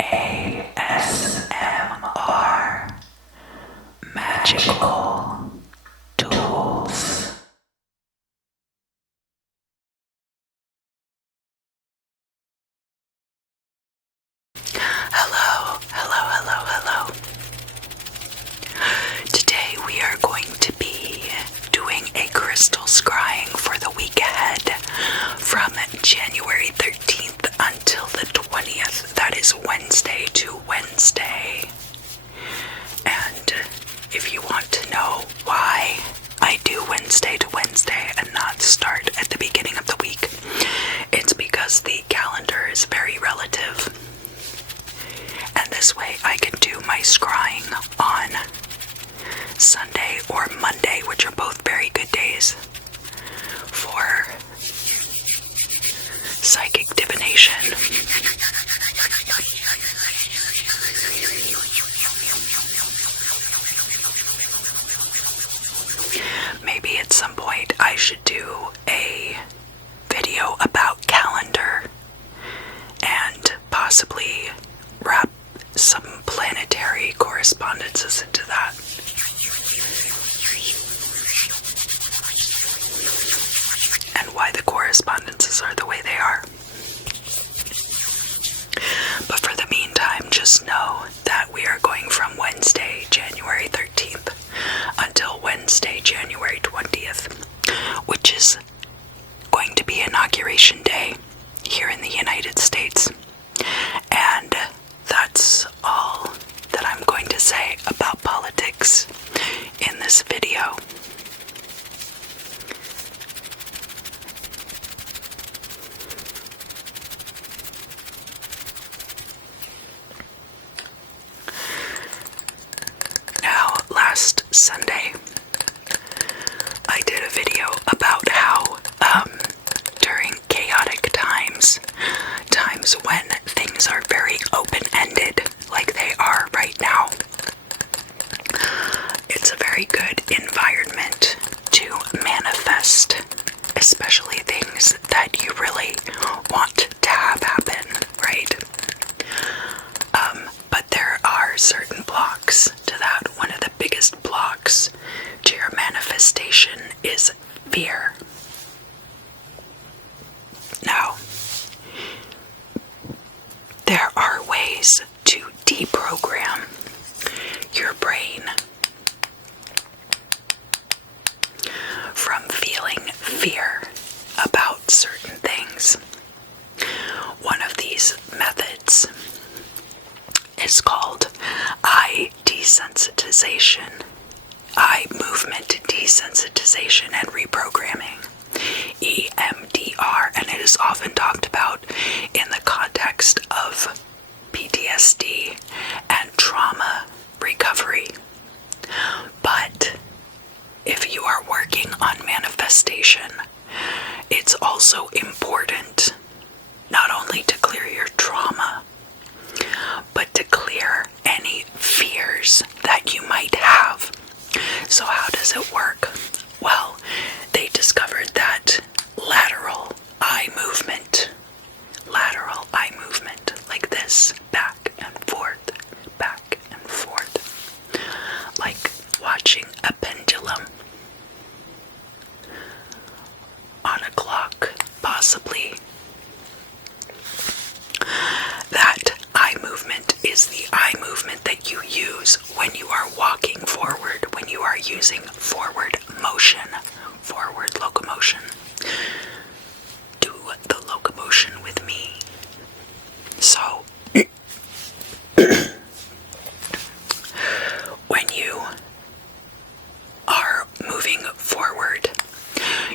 ASMR Magical Tools. Hello. Today we are going to be doing a crystal scrying for the week ahead from January 13th until the 20th. That is Wednesday to Wednesday. And if you want to know why I do Wednesday to Wednesday and not start at the beginning of the week, it's because the calendar is very relative. And this way I can do my scrying on Sunday or Monday, which are both very good days for psychic divination. Maybe at some point I should do a video about calendar and possibly wrap some planetary correspondences into that. And why the correspondences are the way they are. But for the meantime, just know that we are going from Wednesday, January 13th until Wednesday, January 20th, which is going to be Inauguration Day here in the United States. And that's all that I'm going to say about politics in this video. Now, last Sunday, I did a video about how during chaotic times when things are very open-ended, like they are right now, it's a very good environment to manifest, especially things that you really want to have happen, right? But there are certain blocks to that. One of the biggest blocks to your manifestation is fear. Now, there are ways to deprogram your brain from feeling fear about certain things. One of these methods is called eye desensitization, eye movement desensitization and reprogramming, EMDR, and it is often talked about in the context of PTSD and trauma recovery. But if you are working on manifestation, it's also important not only to clear your trauma, but to clear any fears that you might have. So how does it work? Well, they discovered that lateral eye movement, like this, back and forth, like watching a pendulum on a clock, possibly. That eye movement is the eye movement that you use when you are walking forward, when you are using forward motion, forward locomotion. Do the locomotion with me. So, when you are moving forward,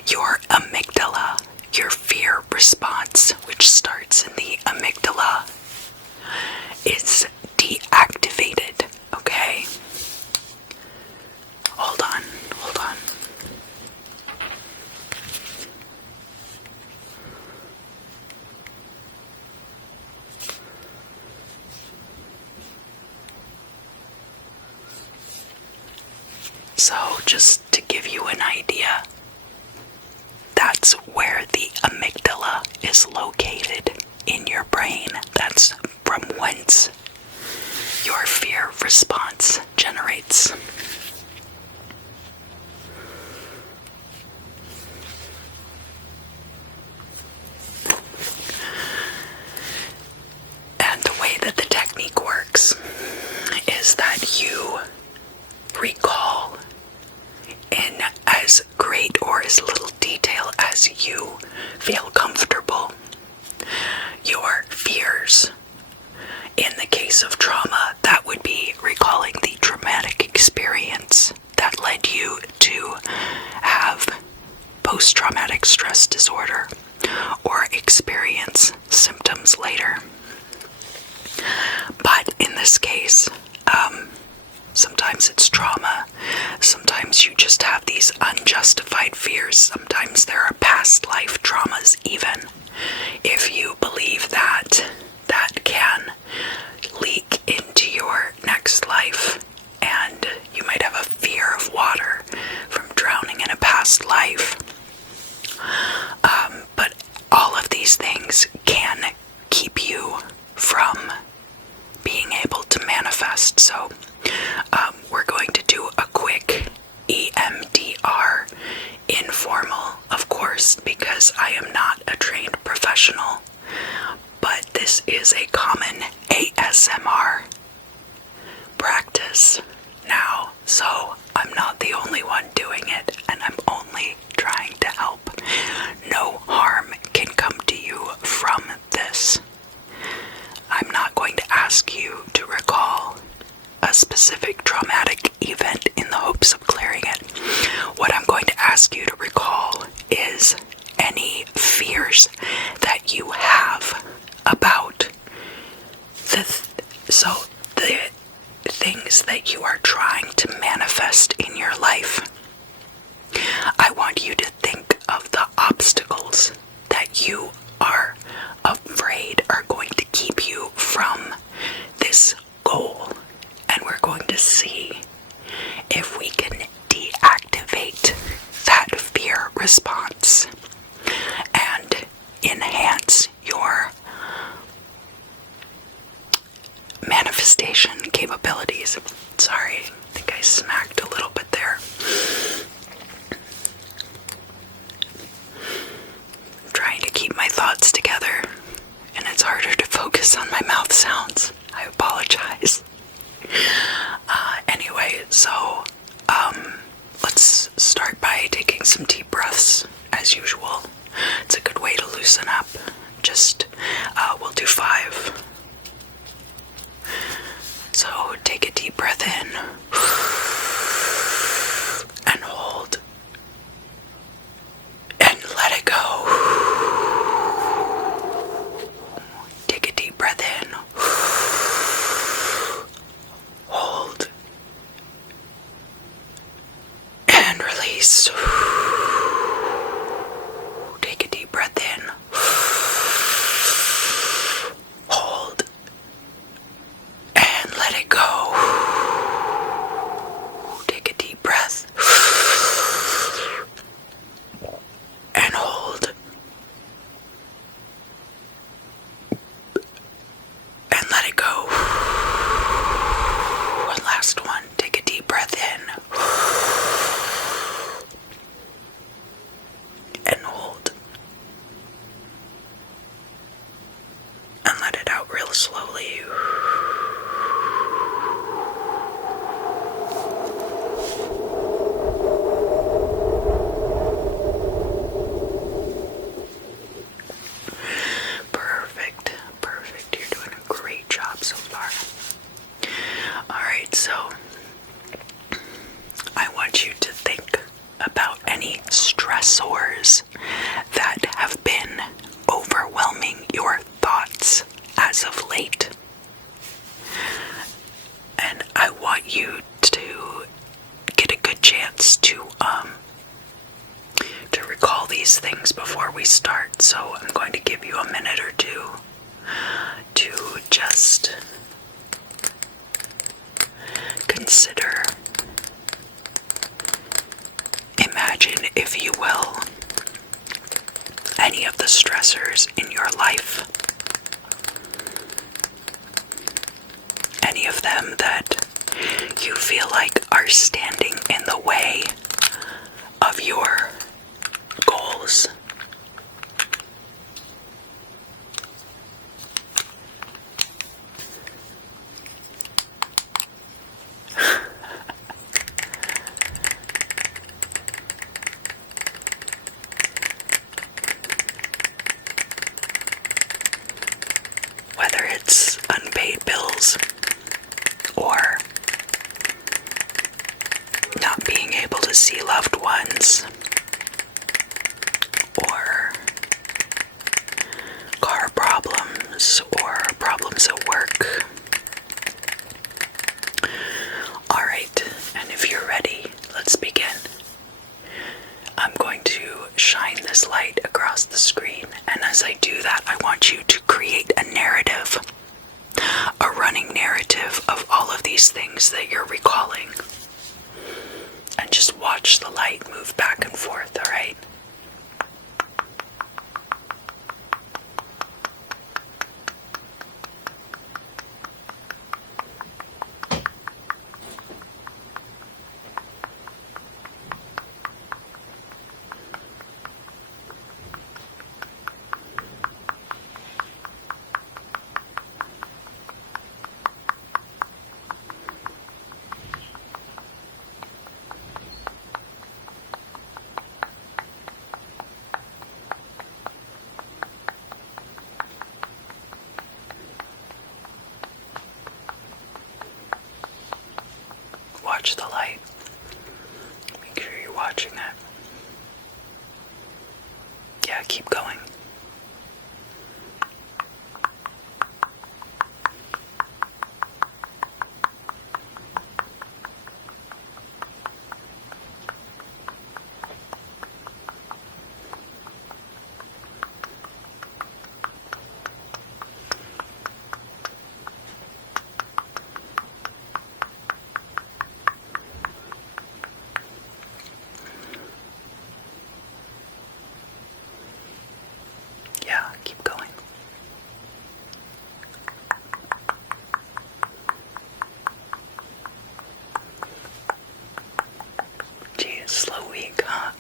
your amygdala, your fear response, which starts in the amygdala, is deactivated, okay? Hold on. So, just to give you an idea, that's where the amygdala is located in your brain. That's from whence response generates. And the way that the technique works is that you recall in as great or as little detail as you feel comfortable your fears. In the case of trauma, that would be recalling the traumatic experience that led you to have post-traumatic stress disorder or experience symptoms later. But in this case, sometimes it's trauma, sometimes you just have these unjustified fears, sometimes there are past life traumas even. If you believe that that can leak into your next life, and you might have a fear of water from drowning in a past life. But all of these things can keep you from being able to manifest. So we're going to do a quick EMDR, informal, of course, because I am not a trained professional, but this is a common ASMR practice now, so I'm not the only one doing it, and I'm only trying to help. No harm can come to you from this. I'm not going to ask you to recall a specific traumatic event in the hopes of clearing it. What I'm going to ask you to recall is any fears that you have about the things that you are trying to manifest in your life. I want you to think of the obstacles that you are afraid are going to keep you from this goal, and we're going to see if we can deactivate that fear response and enhance your manifestation capabilities. Sorry, I think I smacked a little bit there. I'm trying to keep my thoughts together, and it's harder to focus on my mouth sounds. I apologize. Anyway, so let's start by taking some deep breaths, as usual. It's a good way to loosen up. Just, we'll do 5. So take a deep breath in and hold and let it go. Take a deep breath in, hold and release. Take a deep breath in, hold and let it go. Take a deep breath and hold and let it go. One last one. Take a deep breath in and hold and let it out real slowly. Perfect. You're doing a great job so far. Alright, so I want you to think about any stressors that have been overwhelming your thoughts as of late. And I want you to get a good chance to recall these things before we start. So I'm going to give you a minute or two to just consider, imagine, if you will, any of the stressors in your life. Any of them that you feel like are standing in the way of your goals. Whether it's unpaid bills or not being able to see loved ones or car problems or problems at work. Alright, and if you're ready, let's begin. I'm going to shine this light across the screen, and as I do that, I want you to create a narrative, a running narrative of all of these things that you're recalling. And just watch the light move back and forth, alright? Watch the light. Make sure you're watching it. Yeah, keep going. Keep going. Gee, slow week, huh?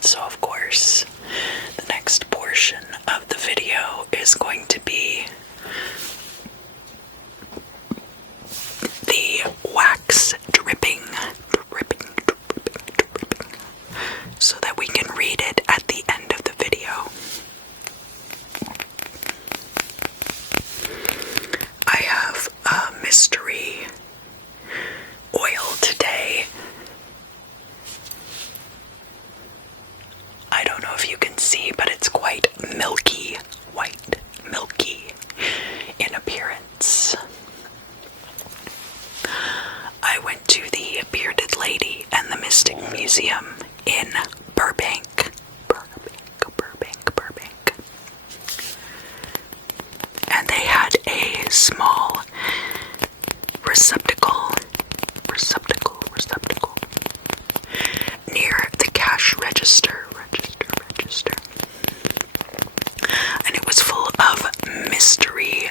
So of course, the next portion of the video is going to be the wax dripping, so that we can read it at the end of the video. I have a mystery oil today. I don't know if you can see, but it's quite milky white, milky in appearance. I went to the Bearded Lady and the Mystic Museum in Burbank. And they had a small receptacle near the cash register. And it was full of mystery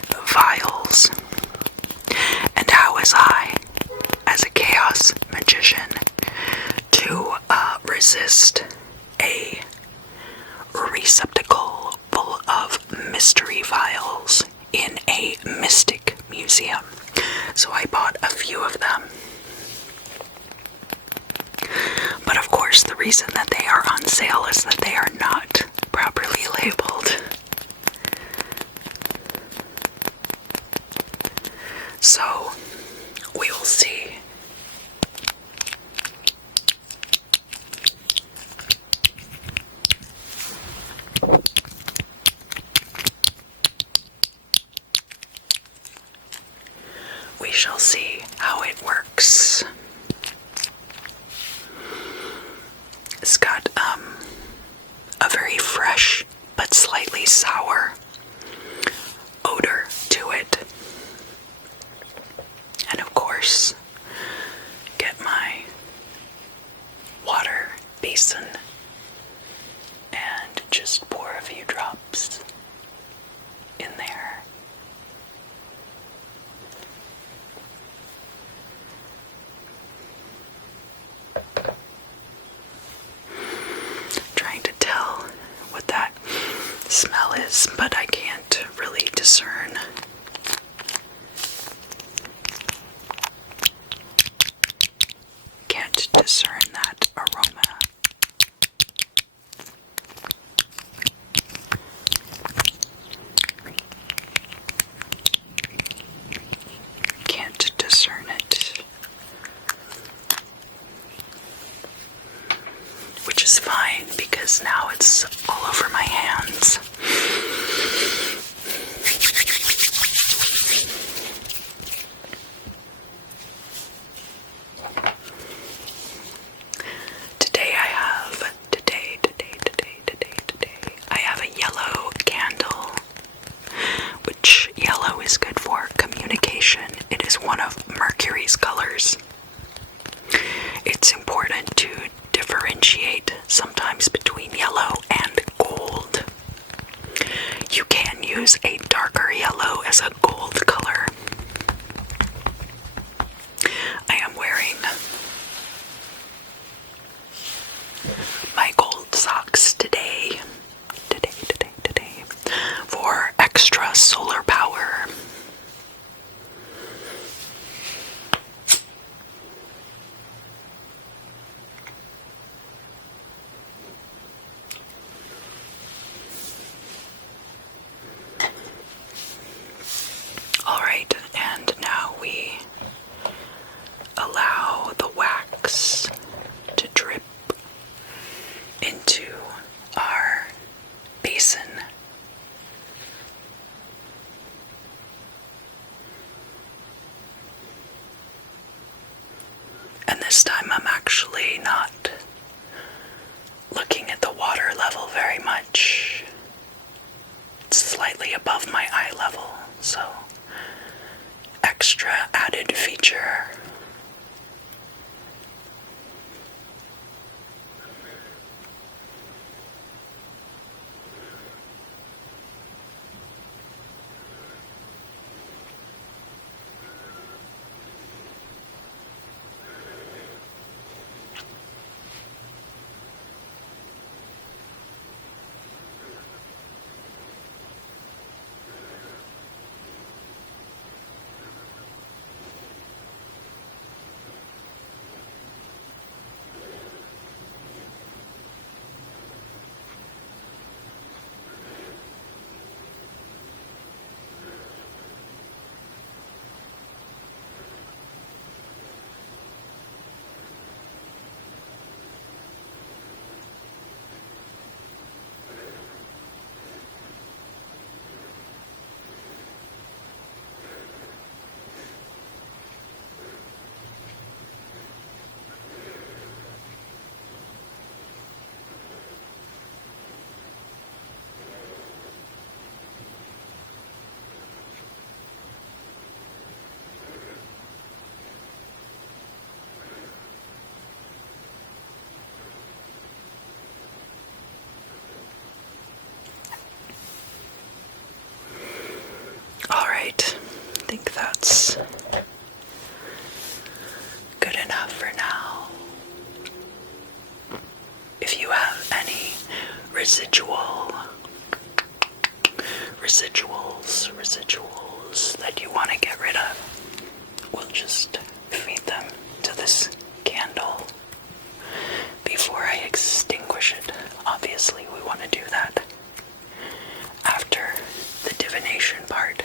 receptacle full of mystery files in a mystic museum. So I bought a few of them. But of course, the reason that they are on sale is that they are not properly labeled. So, we will see. We shall see how it works. It's got a very fresh but slightly sour odor to it. And of course, get my water basin and just pour a few drops in there. Trying to tell what that smell is, but I can't really discern. Can't discern that aroma. Can't discern it. Which is fine because now it's all over my hands. I have a yellow candle, which yellow is good for communication. It is one of Mercury's colors. It's important to differentiate sometimes between yellow and gold. You can use a darker yellow as a gold color. I am wearing my gold socks today, for extra solar power. Alright, and now we allow the wax to drip into our basin. And this time I'm actually not looking at the water level very much. It's slightly above my eye level, so extra added feature. Alright, I think that's good enough for now. If you have any residual residuals that you want to get rid of. We'll just feed them to this candle before I extinguish it. Obviously, we want to do that after the divination part.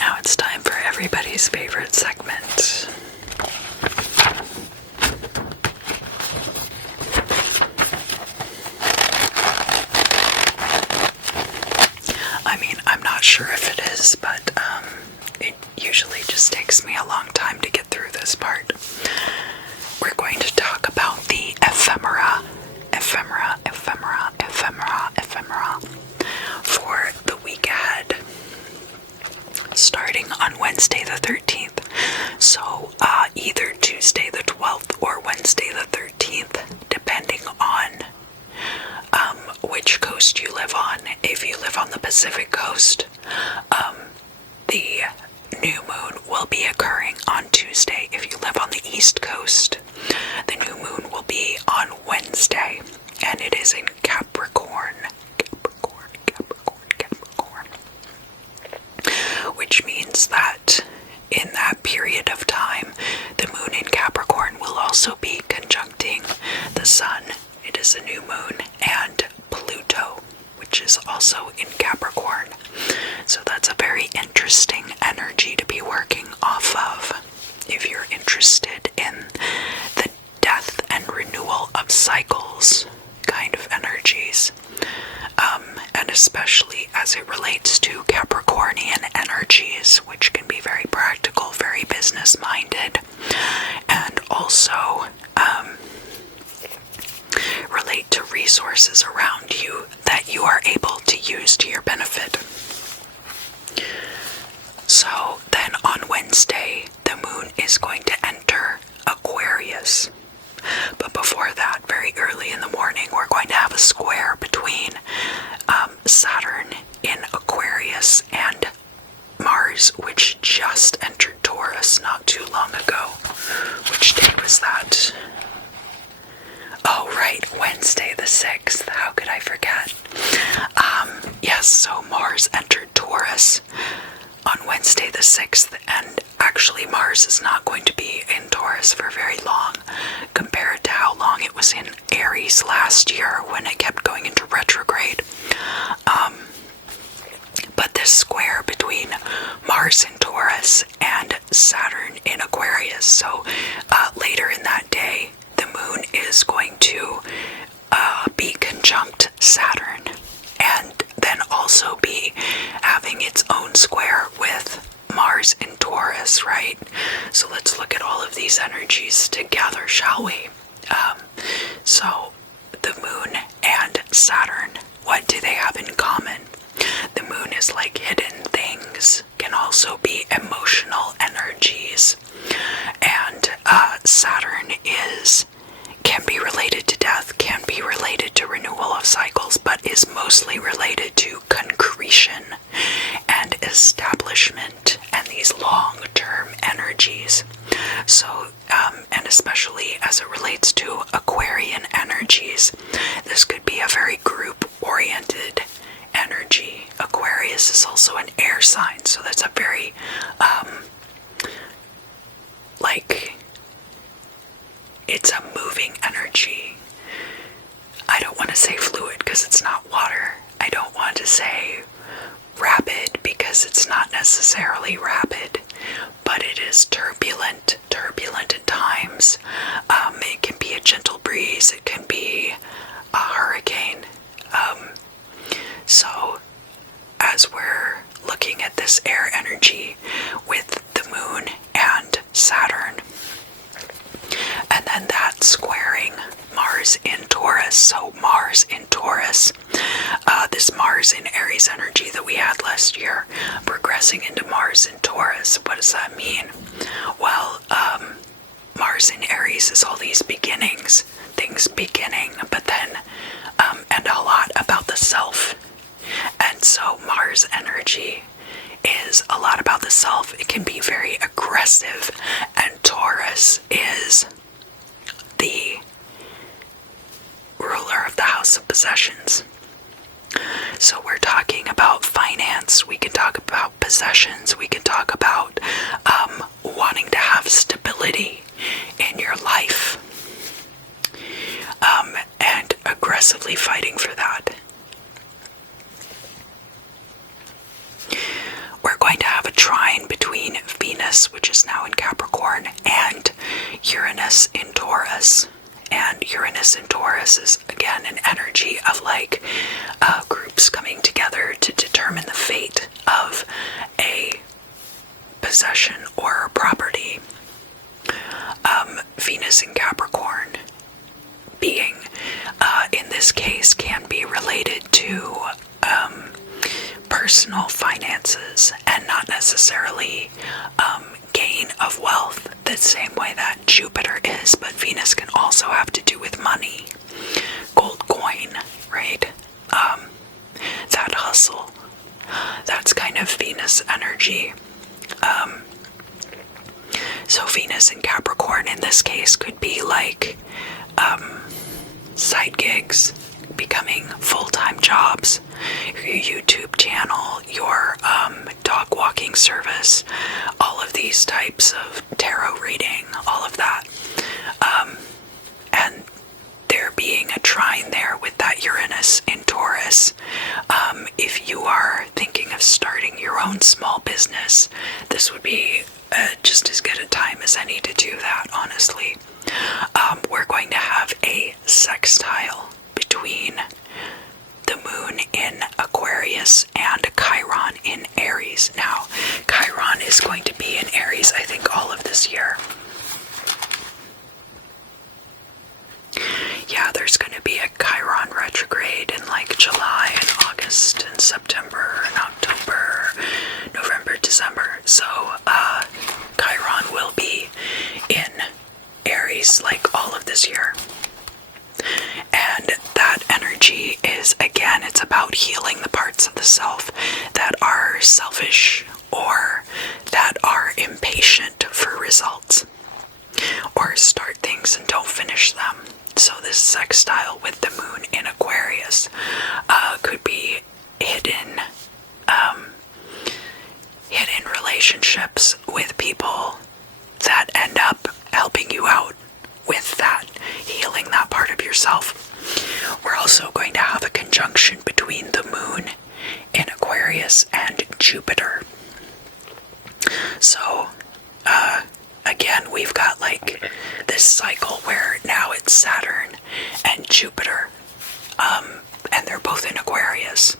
Now it's time for everybody's favorite segment. I mean, I'm not sure if it is, but it usually just takes me a long time to get through this part. We're going to talk about the ephemera for the week ahead, starting on Wednesday the 13th. So either Tuesday the 12th or Wednesday the 13th, depending on which coast you live on. If you live on the Pacific coast, the new moon will be occurring on Tuesday. If you live on the East Coast, the new moon will be on Wednesday, and it is in Capricorn, which means that in that period of time, the moon in Capricorn will also be conjuncting the sun. It is a new moon, and Pluto, which is also in Capricorn. So that's a very interesting energy to be working off of if you're interested in the death and renewal of cycles kind of energies, and especially as it relates to Capricornian energies, which can be very practical, very business-minded, and also relate to resources around you that you are able to use to your benefit. So then on Wednesday, the moon is going to enter Aquarius. But before that, very early in the morning, we're going to have a square between Saturn in Aquarius and Mars, which just entered Taurus not too long ago. Which day was that? Oh, right, Wednesday the 6th. How could I forget? Yes, so Mars entered Taurus on Wednesday the 6th, and actually Mars is not going to be in Taurus for very long compared to how long it was in Aries last year when it kept going into retrograde. But this square between Mars in Taurus and Saturn in Aquarius, so later in that day, the moon is going to be conjunct Saturn, and then also be having its own square with Mars in Taurus, right? So let's look at all of these energies together, shall we? So the moon and Saturn, what do they have in common? The moon is like hidden things, can also be emotional energies, and Saturn can be related to death, can be related to renewal of cycles, but is mostly related to concretion and establishment and these long-term energies. So, and especially as it relates to Aquarian energies, this could be a very group-oriented energy. Aquarius is also an air sign, so that's a very, it's a moving energy. I don't want to say fluid because it's not water. I don't want to say rapid because it's not necessarily rapid, but it is turbulent at times. It can be a gentle breeze, it can be a hurricane. So as we're looking at this air energy with the moon and Saturn, and then that squaring Mars in Taurus. So Mars in Taurus, this Mars in Aries energy that we had last year, progressing into Mars in Taurus. What does that mean? Well, Mars in Aries is all these beginnings, things beginning, but then, and a lot about the self. And so Mars energy is a lot about the self. It can be very aggressive, and Taurus is the ruler of the house of possessions. So we're talking about finance, we can talk about possessions, we can talk about wanting to have stability in your life, and aggressively fighting for that. We're going to have a trine between Venus, which is now in Capricorn, and Uranus in Taurus. And Uranus in Taurus is, again, an energy of like groups coming together to determine the fate of a possession or property. Venus in Capricorn being, in this case, can be related to personal finances and not necessarily gain of wealth the same way that Jupiter is, but Venus can also have to do with money, gold coin, right? That hustle, that's kind of Venus energy. So Venus in Capricorn in this case could be like side gigs becoming full-time jobs, your YouTube channel, your dog walking service, all of these types of tarot reading, all of that. And there being a trine there with that Uranus in Taurus. If you are thinking of starting your own small business, this would be just as good a time as any to do that, honestly. We're going to have a sextile between the moon in Aquarius and Chiron in Aries. Now, Chiron is going to be in Aries, I think, all of this year. Yeah, there's going to be a Chiron retrograde in like July and August and September and October, November, December. So, Chiron will be in Aries like all of this year. And that energy is, again, it's about healing the parts of the self that are selfish or that are impatient for results or start things and don't finish them. So this sextile with the moon in Aquarius could be hidden relationships with people that end up helping you out with that, healing that part of yourself. We're also going to have a conjunction between the moon in Aquarius and Jupiter. So, again, we've got like this cycle where now it's Saturn and Jupiter, and they're both in Aquarius.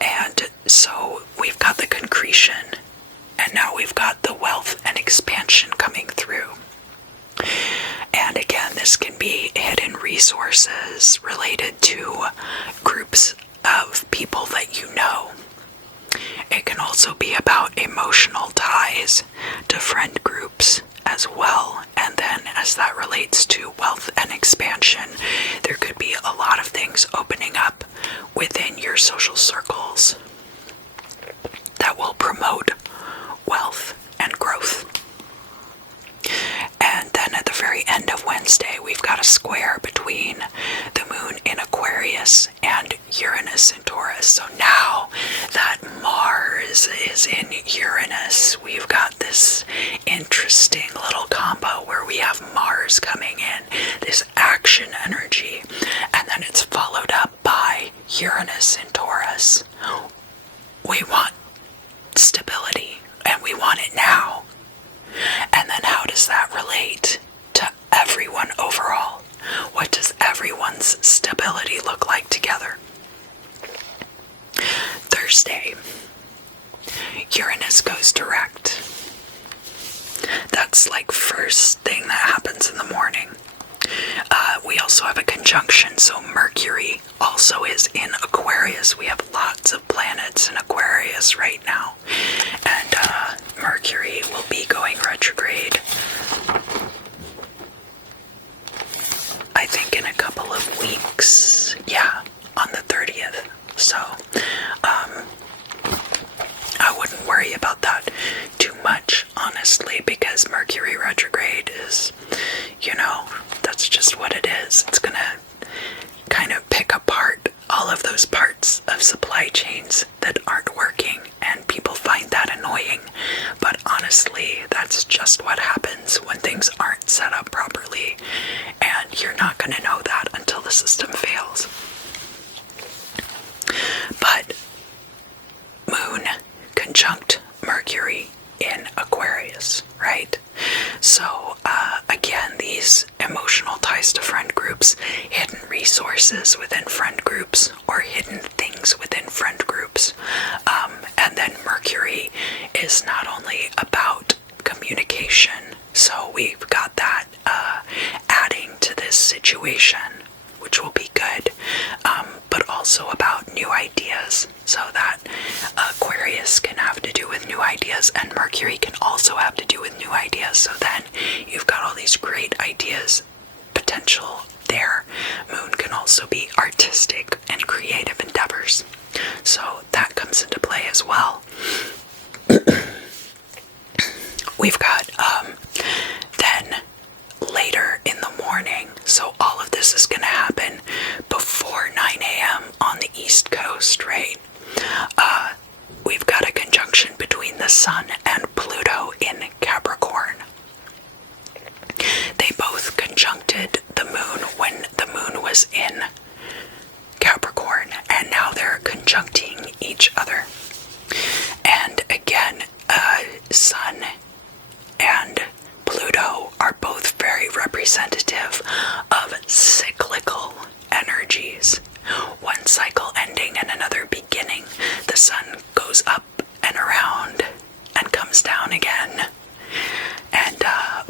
And so we've got the concretion, and now we've got the wealth and expansion coming through. And again, this can be hidden resources related to groups of people that you know. It can also be about emotional ties to friend groups as well. And then as that relates to wealth and expansion, there could be a lot of things opening up within your social circles that will promote wealth and growth. And then at the very end of Wednesday, we've got a square between the moon in Aquarius and Uranus in Taurus. So now that Mars is in Uranus, we've got this interesting little combo where we have Mars coming in, this action energy, and then it's followed up by Uranus in Taurus. We want stability, and we want it now. And then how does that relate to everyone overall? What does everyone's stability look like together? Thursday, Uranus goes direct. That's like first thing that happens in the morning. We also have a conjunction, so Mercury also is in Aquarius. We have lots of planets in Aquarius right now. And Mercury will be going retrograde, I think, in a couple of weeks. Yeah, on the 30th. So, I wouldn't worry about that too much, honestly, because Mercury retrograde is, that's just what it is. It's gonna kind of pick apart all of those parts of supply chains that aren't working, and people find that annoying. But honestly, that's just what happens when things aren't set up properly, and you're not gonna know that until the system fails. But Moon conjunct Mercury in Aquarius, right? So, again, these emotional ties to friend groups, hidden resources within friend groups, or hidden things within friend groups. And then Mercury is not only about communication, so we've got that adding to this situation, which will be good, but also about new ideas, so that Aquarius can have to do with new ideas, and Mercury can also have to do with new ideas. So then you've got all these great ideas potential there. Moon can also be artistic and creative endeavors, so that comes into play as well. We've got then later in the morning, so all of this is going to happen before 9 a.m. on the East Coast, right? We've got a conjunction between the Sun and Pluto in Capricorn. They both conjuncted the Moon when the Moon was in Capricorn, and now they're conjuncting each other. And again, Sun and Pluto are both very representative of cyclical energies. One cycle ending and another beginning. The Sun goes up and around and comes down again. And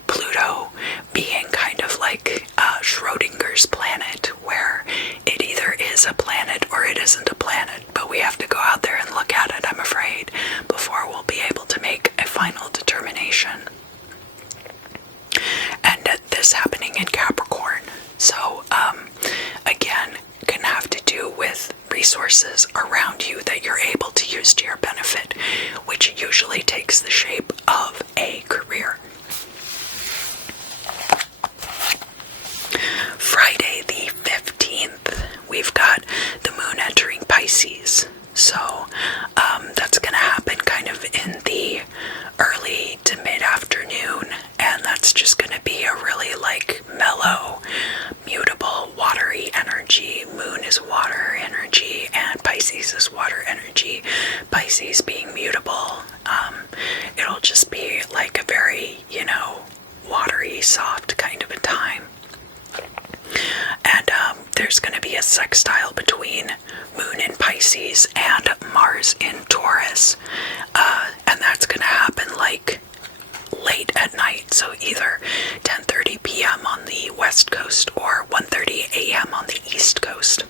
Pluto being kind of like Schrodinger's planet, where it either is a planet or it isn't a planet, but we have to go out there and look at it, I'm afraid, before we'll be able to make a final determination. And this happening in Capricorn, so again, can have to do with resources around you that you're able to use to your benefit, which usually takes the shape of a career. Friday the 15th, we've got the Moon entering Pisces. So that's going to happen kind of in the early to mid-afternoon, and that's just going to be a really mellow, mutable, watery energy. Moon is water energy, and Pisces is water energy. Pisces being mutable, it'll just be like a very, watery, soft kind of a time. And there's going to be a sextile between Moon in Pisces and Mars in Taurus. And that's going to happen late at night. So either 10:30 p.m. on the West Coast or 1:30 a.m. on the East Coast.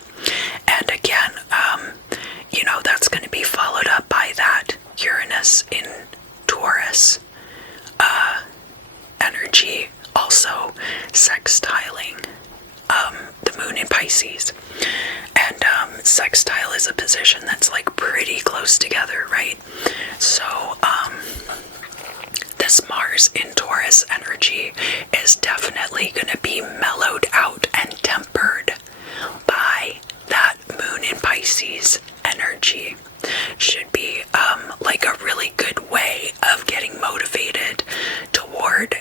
And again, that's going to be followed up by that Uranus in Taurus energy, also sextiling the Moon in Pisces. And sextile is a position that's pretty close together, right? So this Mars in Taurus energy is definitely going to be mellowed out and tempered by that Moon in Pisces energy. Should be a really good way of getting motivated toward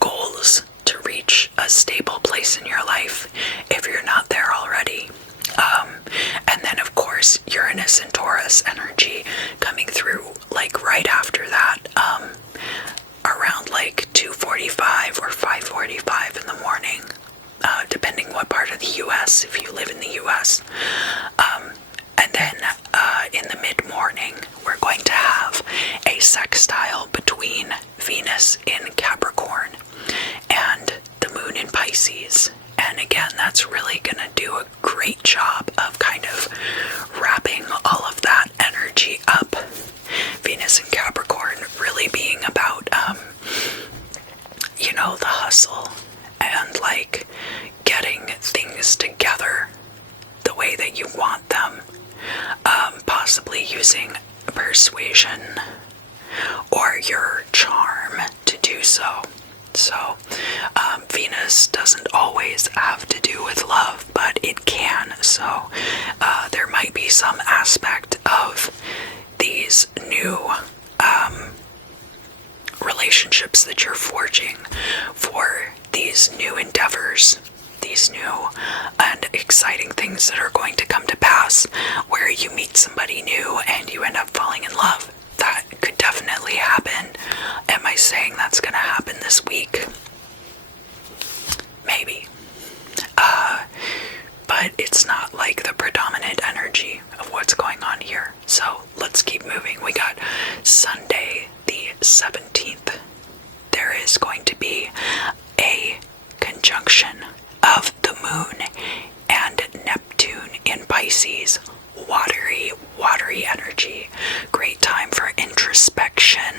goals to reach a stable place in your life if you're not there already. And then of course Uranus and Taurus energy coming through right after that, around 2:45 or 5:45 in the morning, depending what part of the US, if you live in the US. And then in the mid-morning, we're going to have a sextile between Venus in Capricorn and the Moon in Pisces. And again, that's really going to do a great job of kind of wrapping all of that energy up. Venus in Capricorn really being about, the hustle and getting things together the way that you want them. using persuasion or your charm to do so. So, Venus doesn't always have to do with love, but it can. So, there might be some aspect of these new relationships that you're forging for these new endeavors, these new and exciting things that are going to come to pass, where you meet somebody new and you end up falling in love. That could definitely happen. Am I saying that's gonna happen this week? Maybe. But it's not like the predominant energy of what's going on here. So let's keep moving. We got Sunday the 17th. There is going to be a conjunction of the moon and Neptune in Pisces. Watery energy. Great time for introspection.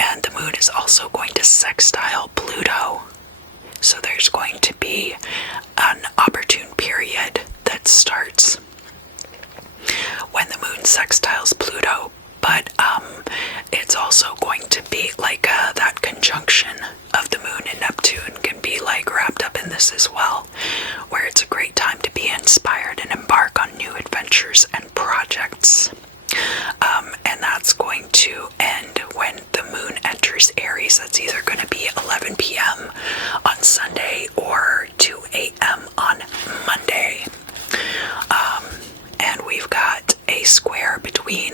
And the moon is also going to sextile Pluto. So there's going to be an opportune period that starts when the moon sextiles Pluto, but it's also going to be like that conjunction of the moon and Neptune can be like wrapped up in this as well, where it's a great time to be inspired and embark on new adventures and projects. And that's going to end when the moon enters Aries. That's either going to be 11 p.m. on Sunday or 2 a.m. on Monday. And we've got a square between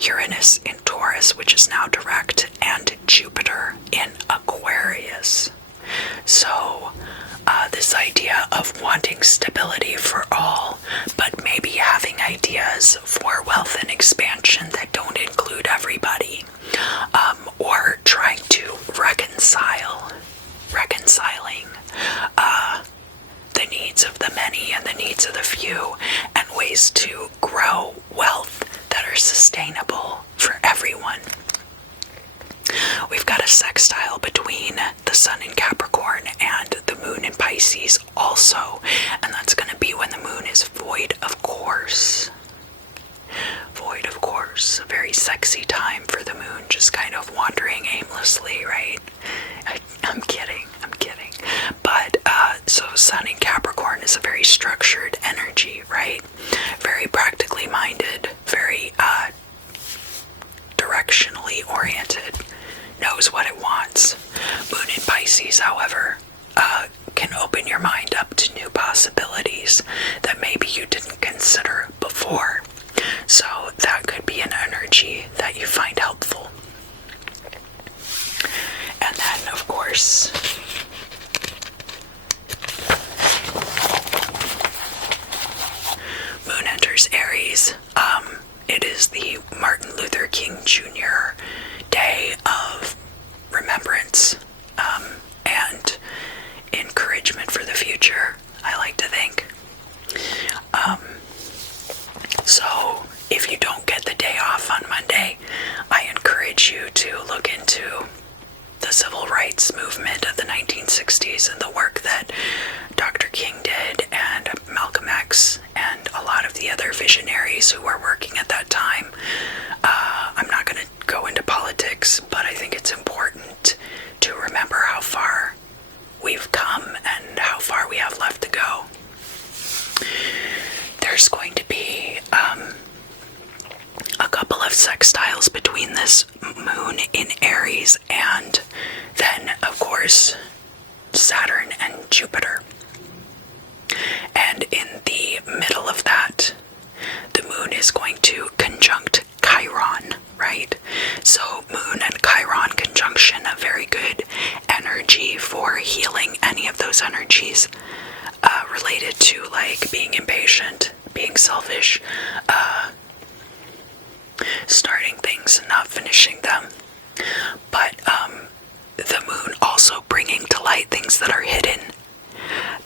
Uranus in Taurus, which is now direct, and Jupiter in Aquarius. So, this idea of wanting stability for all, but maybe having ideas for wealth and expansion that don't include everybody, or trying to reconciling the needs of the many and the needs of the few, and ways to grow wealth that are sustainable for everyone. We've got a sextile between the sun in Capricorn and the moon in Pisces also, and that's going to be when the moon is void of course. Void of course. A very sexy time for the moon, just kind of wandering aimlessly, right? I'm kidding. But, so sun in Capricorn is a very structured energy, right? Very practically minded, very, directionally oriented, knows what it wants. Moon in Pisces, however, can open your mind up to new possibilities that maybe you didn't consider before. So that could be an energy that you find helpful. And then, of course, moon enters Aries. It is the Martin Luther King Jr. Day of remembrance and encouragement for the future, I like to think. So if you don't get the day off on Monday, I encourage you to look into the civil rights movement of the 1960s and the work that Dr. King did, and Malcolm X, and a lot of the other visionaries who were working at that time. I'm not going to go into politics, but I think it's important to remember how far we've come and how far we have left to go. There's going to be a couple of sextiles between this moon in Aries and then, of course, Saturn and Jupiter. And in the middle of that, the moon is going to conjunct Chiron, right? So moon and Chiron conjunction, a very good energy for healing any of those energies related to like being impatient, being selfish, starting things and not finishing them. But the moon also bringing to light things that are hidden,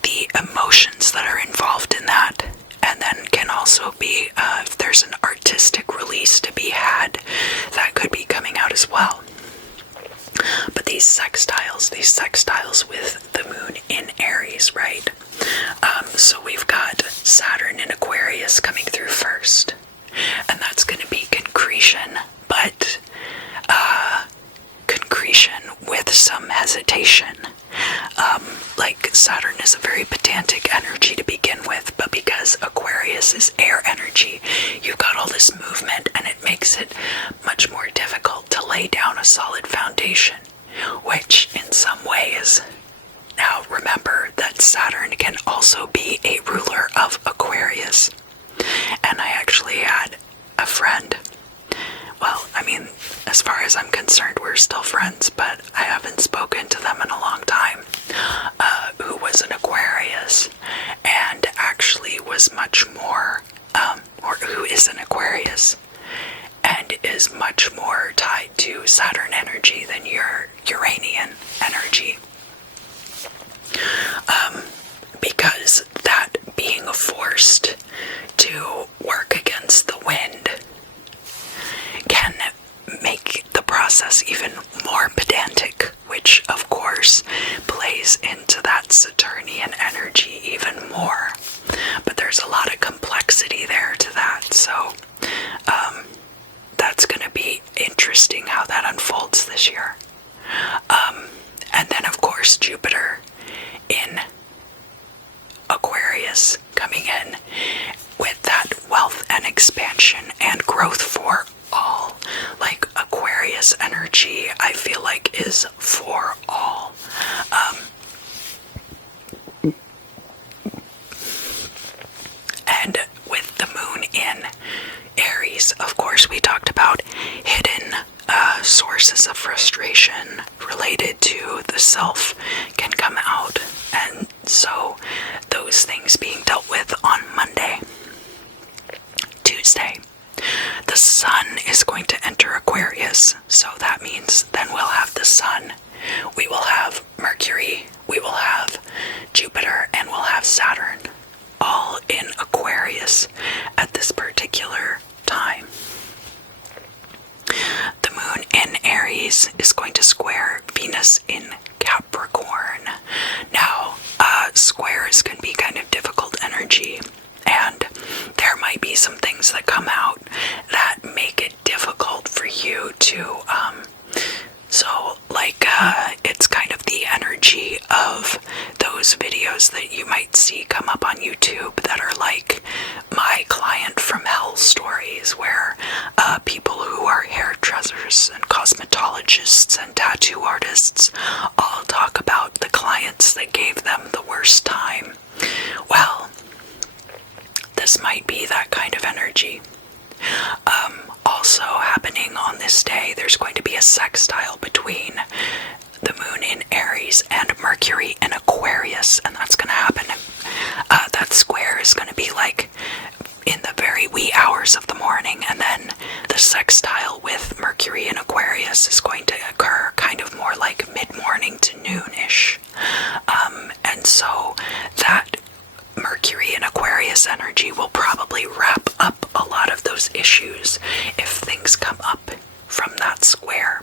the emotions that are involved in that, and then can also be, if there's an artistic release to be had, that could be coming out as well. But these sextiles with the moon in Aries, right? So we've got Saturn in Aquarius Aquarius coming through first, and that's going to be concretion, but concretion with some hesitation. Like Saturn is a very pedantic energy to begin with, but because Aquarius is air energy, you've got all this movement, and it makes it much more difficult to lay down a solid foundation, which in some ways, now remember that Saturn can also be a ruler of Aquarius. And I actually had a friend, well, I mean, as far as I'm concerned, we're still friends, but I haven't spoken to them in a long time, who was an Aquarius, and actually was much more, or who is an Aquarius, and is much more tied to Saturn energy than your Uranian energy. Because that being forced to work against the wind can make the process even more pedantic, which of course plays into that Saturnian energy even more. But there's a lot of complexity there to that, so that's going to be interesting how that unfolds this year. And then of course Jupiter in Aquarius coming in with that wealth and expansion and growth for all. Like Aquarius energy, I feel like is for all. And with the moon in Aries, of course, we talked about hidden sources of frustration related to the self can come out, and so those things being dealt with on Monday. Tuesday, the sun is going to enter Aquarius, so that means then we'll have the sun, we will have Mercury, we will have Jupiter, and we'll have Saturn, all in Aquarius at this particular time. The moon in Aries is going to square Venus in Capricorn. Now, squares can be kind of difficult energy, and there might be some things that come out that make it difficult for you to, it's kind of the energy of those videos that you might see come up on YouTube that are like my client from hell stories, where people who are hairdressers and cosmetologists and tattoo artists all talk about the clients that gave them the worst time. Well, this might be that kind of energy. Also happening on this day, there's going to be a sextile between the moon in Aries and Mercury in Aquarius, and that's going to happen. That square is going to be like in the very wee hours of the morning, and then the sextile with Mercury in Aquarius is going to occur kind of more like mid-morning to noon-ish. And so that Mercury in Aquarius energy will probably wrap up a lot of those issues if things come up from that square.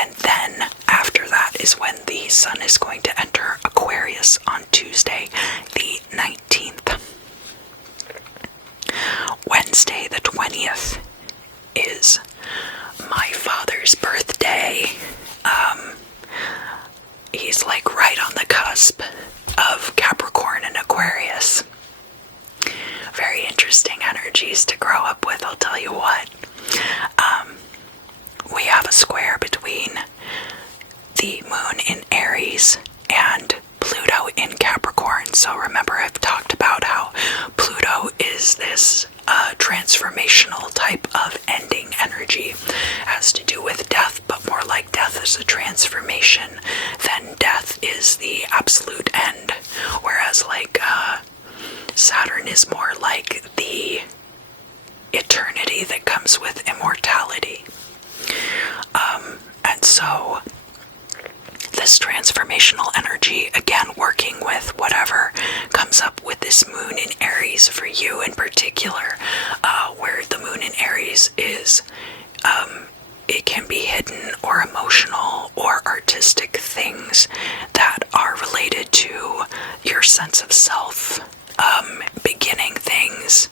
And then after that is when the sun is going to enter Aquarius on Tuesday, the 19th. Wednesday, the 20th, is my father's birthday. He's like right on the cusp of Capricorn and Aquarius. Very interesting energies to grow up with, I'll tell you what. We have a square between the moon in Aries and Pluto in Capricorn. So remember, I've talked about how Pluto is this transformational type of ending energy. It has to do with death, but more like death is a transformation than death is the absolute end. Whereas Saturn is more like the eternity that comes with immortality. And so this transformational energy, again, working with whatever comes up with this moon in Aries for you in particular, where the moon in Aries is, it can be hidden or emotional or artistic things that are related to your sense of self, beginning things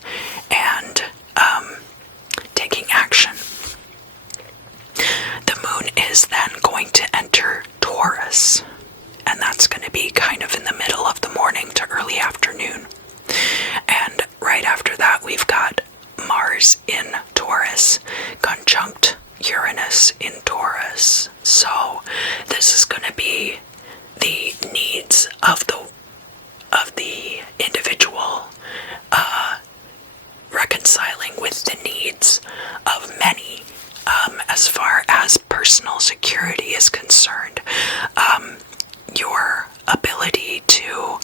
Taurus conjunct Uranus in Taurus. So this is going to be the needs of the individual reconciling with the needs of many as far as personal security is concerned. Your ability to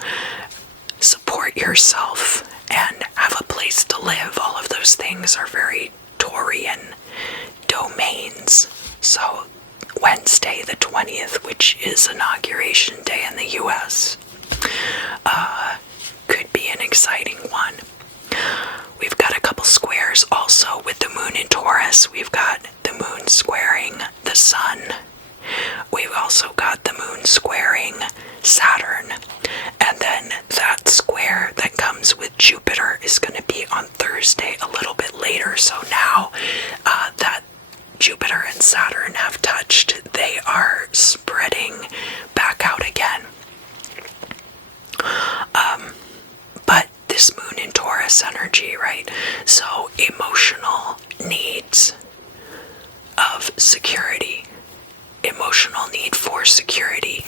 support yourself and have a place to live, all of those things are very Taurian domains. So Wednesday the 20th, which is Inauguration Day in the US, could be an exciting one. We've got a couple squares also with the moon in Taurus. We've got the moon squaring the sun. We've also got the moon squaring Saturn. And then that square that comes with Jupiter is going to be on Thursday a little bit later. So now that Jupiter and Saturn have touched, they are spreading back out again. But this moon in Taurus energy, right? So emotional needs of security, emotional need for security,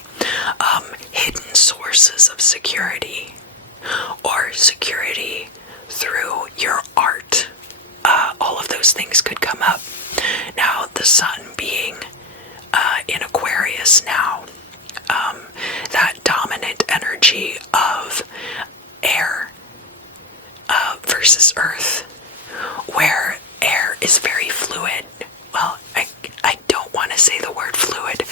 hidden sources of security, or security through your art. All of those things could come up. Now, the sun being in Aquarius now, that dominant energy of air versus earth, where air is very fluid. Well, I don't want to say the word fluid.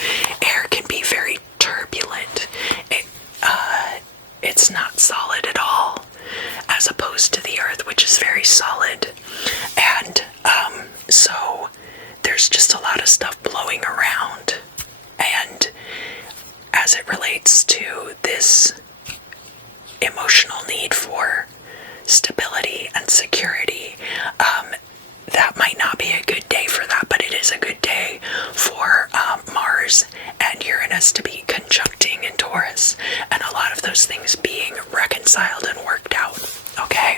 Air can be very turbulent. It's not solid at all, as opposed to the earth, which is very solid. And so there's just a lot of stuff blowing around. And as it relates to this emotional need for stability and security, that might not be a good day for that, but it is a good day for Mars and Uranus to be conjuncting in Taurus, and a lot of those things being reconciled and worked out, okay?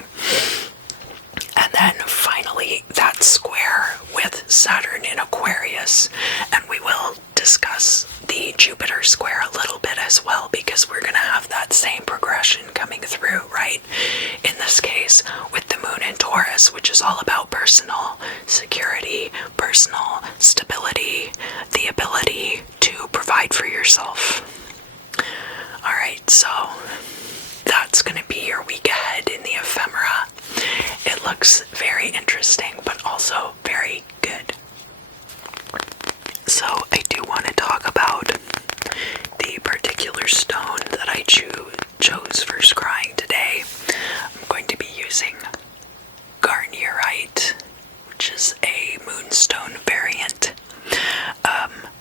And then finally, that square with Saturn in Aquarius, and we will discuss the Jupiter square a little bit as well, because we're going to have that same progression coming through, right? In this case, with the moon in Taurus, which is all about personal security, personal stability, the ability to provide for yourself. Alright, so that's going to be your week ahead in the ephemera. It looks very interesting, but also very good. So I do want to talk about the particular stone that I chose for scrying today. I'm going to be using garnierite, which is a moonstone variant.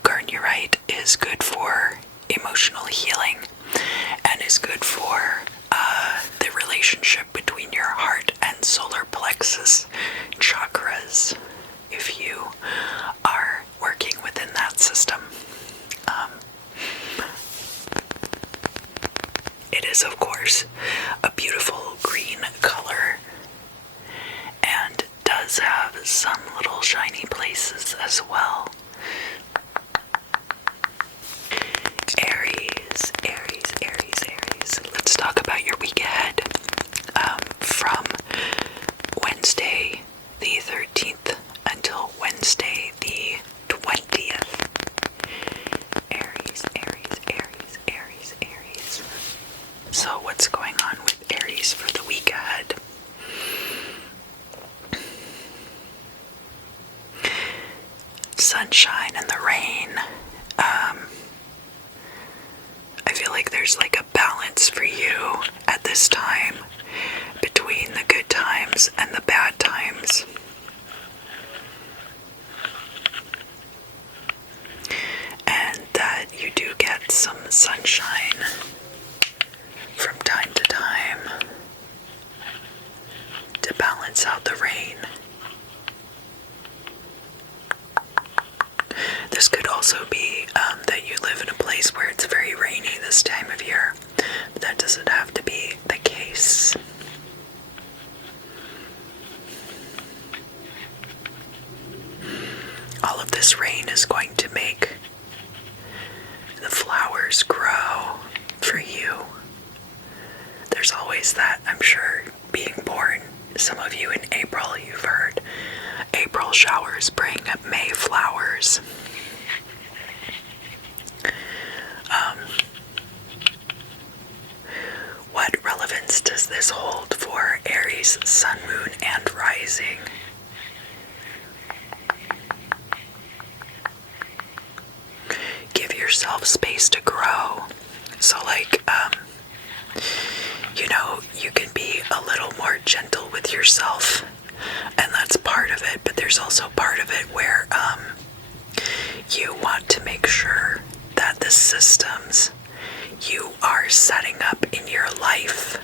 Garnierite is good for emotional healing and is good for the relationship between your heart and solar plexus chakras, if you are working within that system. It is, of course, a beautiful green color and does have some little shiny places as well. Aries, Aries, Aries, Aries. Let's talk about your week ahead. From Wednesday the 13th until Wednesday the 20th. Aries, Aries, Aries, Aries, Aries. So what's going on with Aries for the week ahead? Sunshine and the rain. I feel like there's like a balance for you at this time between the good times and the bad times. And that you do get some sunshine from time to time to balance out the rain. This could also be that you live in a place where it's very rainy this time of year, but that doesn't have to be the case. all of this rain is going to make the flowers grow for you. There's always that, I'm sure, being born. Some of you in April, you've heard April showers bring May flowers. What relevance does this hold for Aries, Sun, Moon, and Rising? Give yourself space to grow. So you can be a little more gentle with yourself, and that's part of it, but there's also part of it where you want to make sure that the systems you are setting up in your life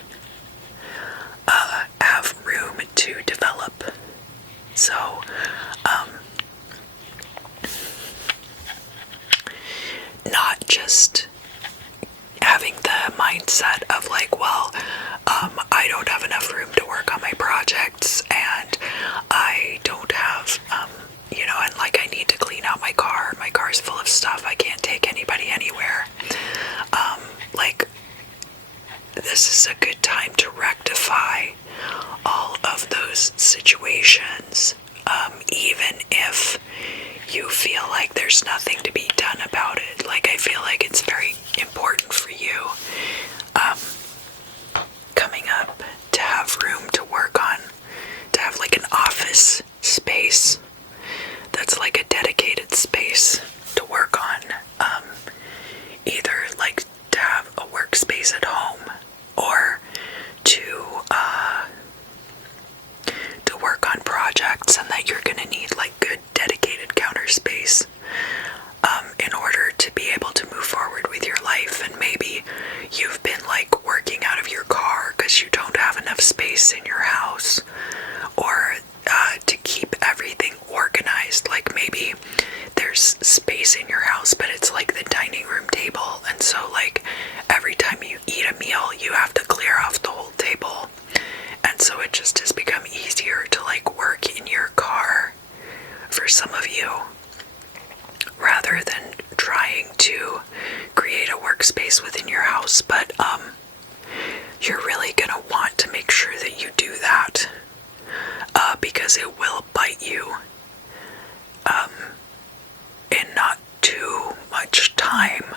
have room to develop. So, not just having the mindset of I don't have enough room to work on my projects, and I don't have, and I need to clean out my car. My car's full of stuff. I can't take anybody anywhere. This is a good time to rectify all of those situations, even if you feel like there's nothing to be done about it. I feel like it's very important for you coming up to have room to work on, to have an office space that's a dedicated space to work on, either to have a workspace at home or to work on projects, and that you're gonna need good dedicated counter space in order to be able to move forward with your life. And maybe you've been working out of your car because you don't have enough space in your house, or to keep everything organized. Maybe there's space in your house, but it's the dining room table, and so every time you eat a meal you have to clear off the whole table, and so it just has become easier to work in your car for some of you, rather than trying to create a workspace within your house. But you're really gonna want to make sure that you do that, because it will bite you in not too much time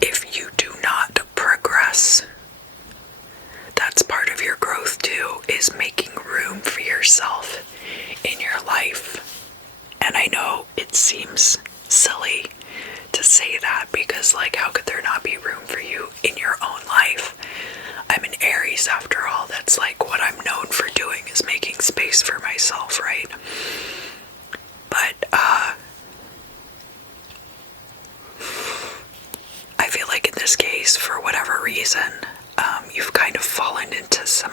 if you do not progress. That's part of your growth too, is making room for yourself in your life. And I know it seems silly to say that, because how could there not be room for you in your own life? I'm an Aries after all. That's what I'm known for doing, is making space for myself, right? But I feel in this case, for whatever reason, you've kind of fallen into some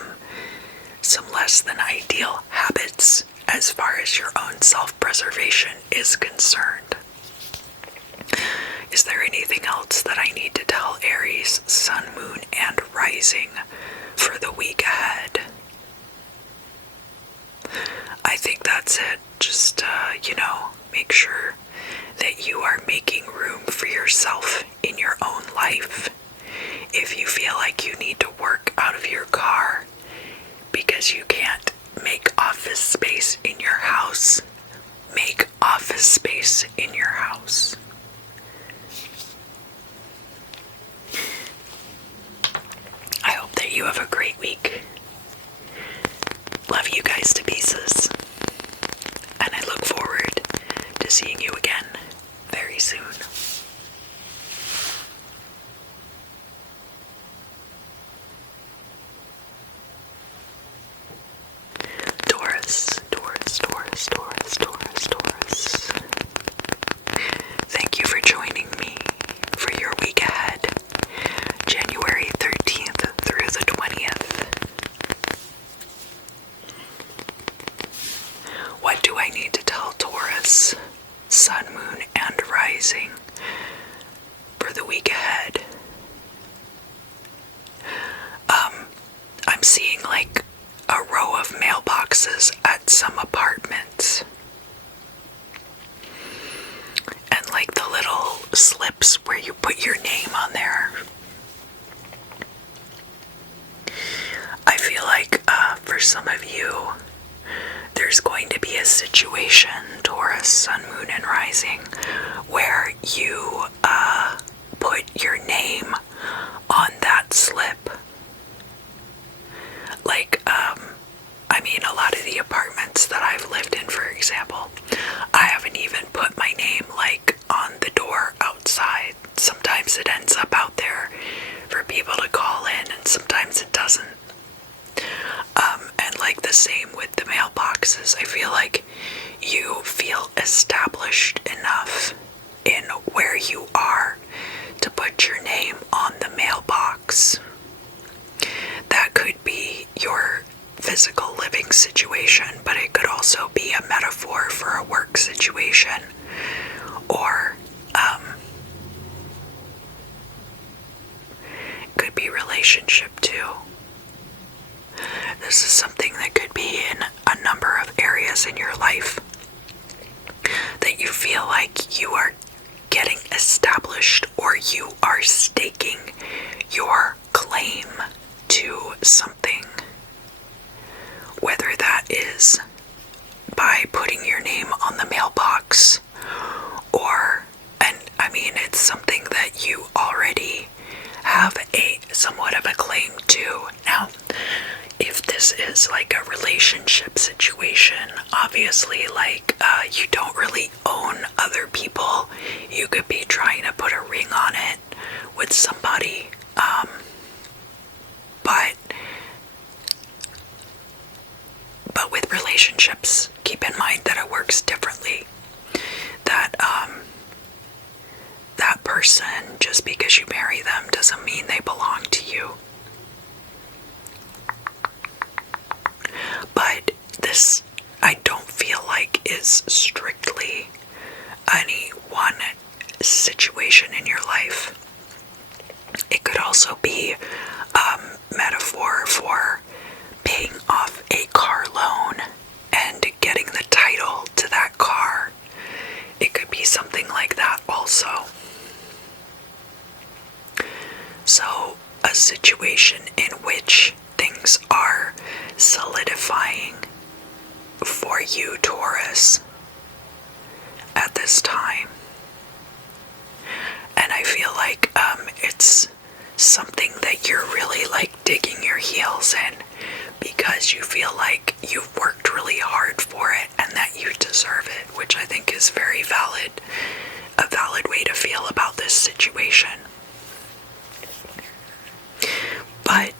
less than ideal habits as far as your own self-preservation is concerned. Is there anything else that I need to tell Aries, Sun, Moon, and Rising for the week ahead? I think that's it. Just, make sure that you are making room for yourself in your own life. If you feel like you need to work out of your car because you can't make office space in your house, make office space in your house. I hope that you have a great week. Love you guys to pieces. And I look forward to seeing you again very soon. Taurus, Taurus, Taurus, Taurus, Taurus, Taurus. Thank you for joining me for your week ahead, January 13th through the 20th. What do I need to tell Taurus, Sun, Moon, and Rising for the week ahead? I'm seeing a row of mailboxes at some apartments. there's going to be a situation, Taurus, Sun, Moon, and Rising, where you put your name on that slip. Like, I mean, a lot of the apartments that I've lived in, for example, I haven't even put my name, like, on the door outside. Sometimes it ends up out there for people to call in, and sometimes it doesn't. And like the same with the mailboxes. I feel like you feel established enough in where you are to put your name on the mailbox. That could be your physical living situation, but it could also be a metaphor for a work situation, or could be relationship too. This is something that could be in a number of areas in your life that you feel like you are getting established, or you are staking your claim to something. Whether that is by putting your name on the mailbox, or, and I mean, it's something that you already have a somewhat of a claim to. Now, if this is like a relationship situation, obviously, like, you don't really own other people. You could be trying to put a ring on it with somebody, but with relationships, keep in mind that it works differently. That, that person, just because you marry them, doesn't mean they belong to you. But this, I don't feel like, is strictly any one situation in your life. It could also be a metaphor for paying off a car loan and getting the title to that car. It could be something like that also. So, a situation in which things are solidifying for you, Taurus, at this time. And I feel like it's something that you're really like digging your heels in, because you feel like you've worked really hard for it and that you deserve it, which I think is very valid, a valid way to feel about this situation. But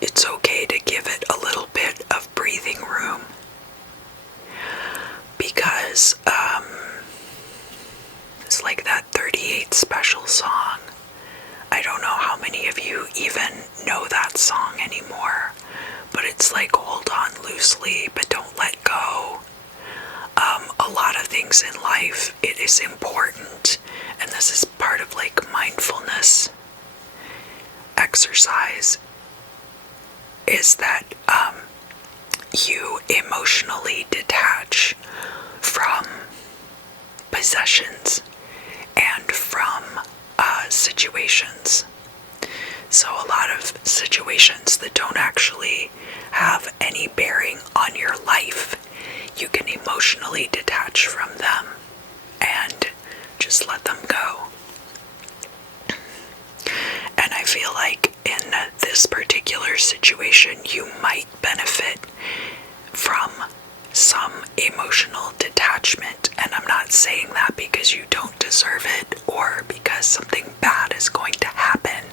it's okay to give it a little bit of breathing room, because it's like that 38 Special song. I don't know how many of you even know that song anymore, but it's like, hold on loosely, but don't let go. A lot of things in life, it is important, and this is part of like mindfulness exercise, is that you emotionally detach from possessions and from situations. So a lot of situations that don't actually have any bearing on your life, you can emotionally detach from them and just let them go. And I feel like in this particular situation, you might benefit from some emotional detachment. And I'm not saying that because you don't deserve it or because something bad is going to happen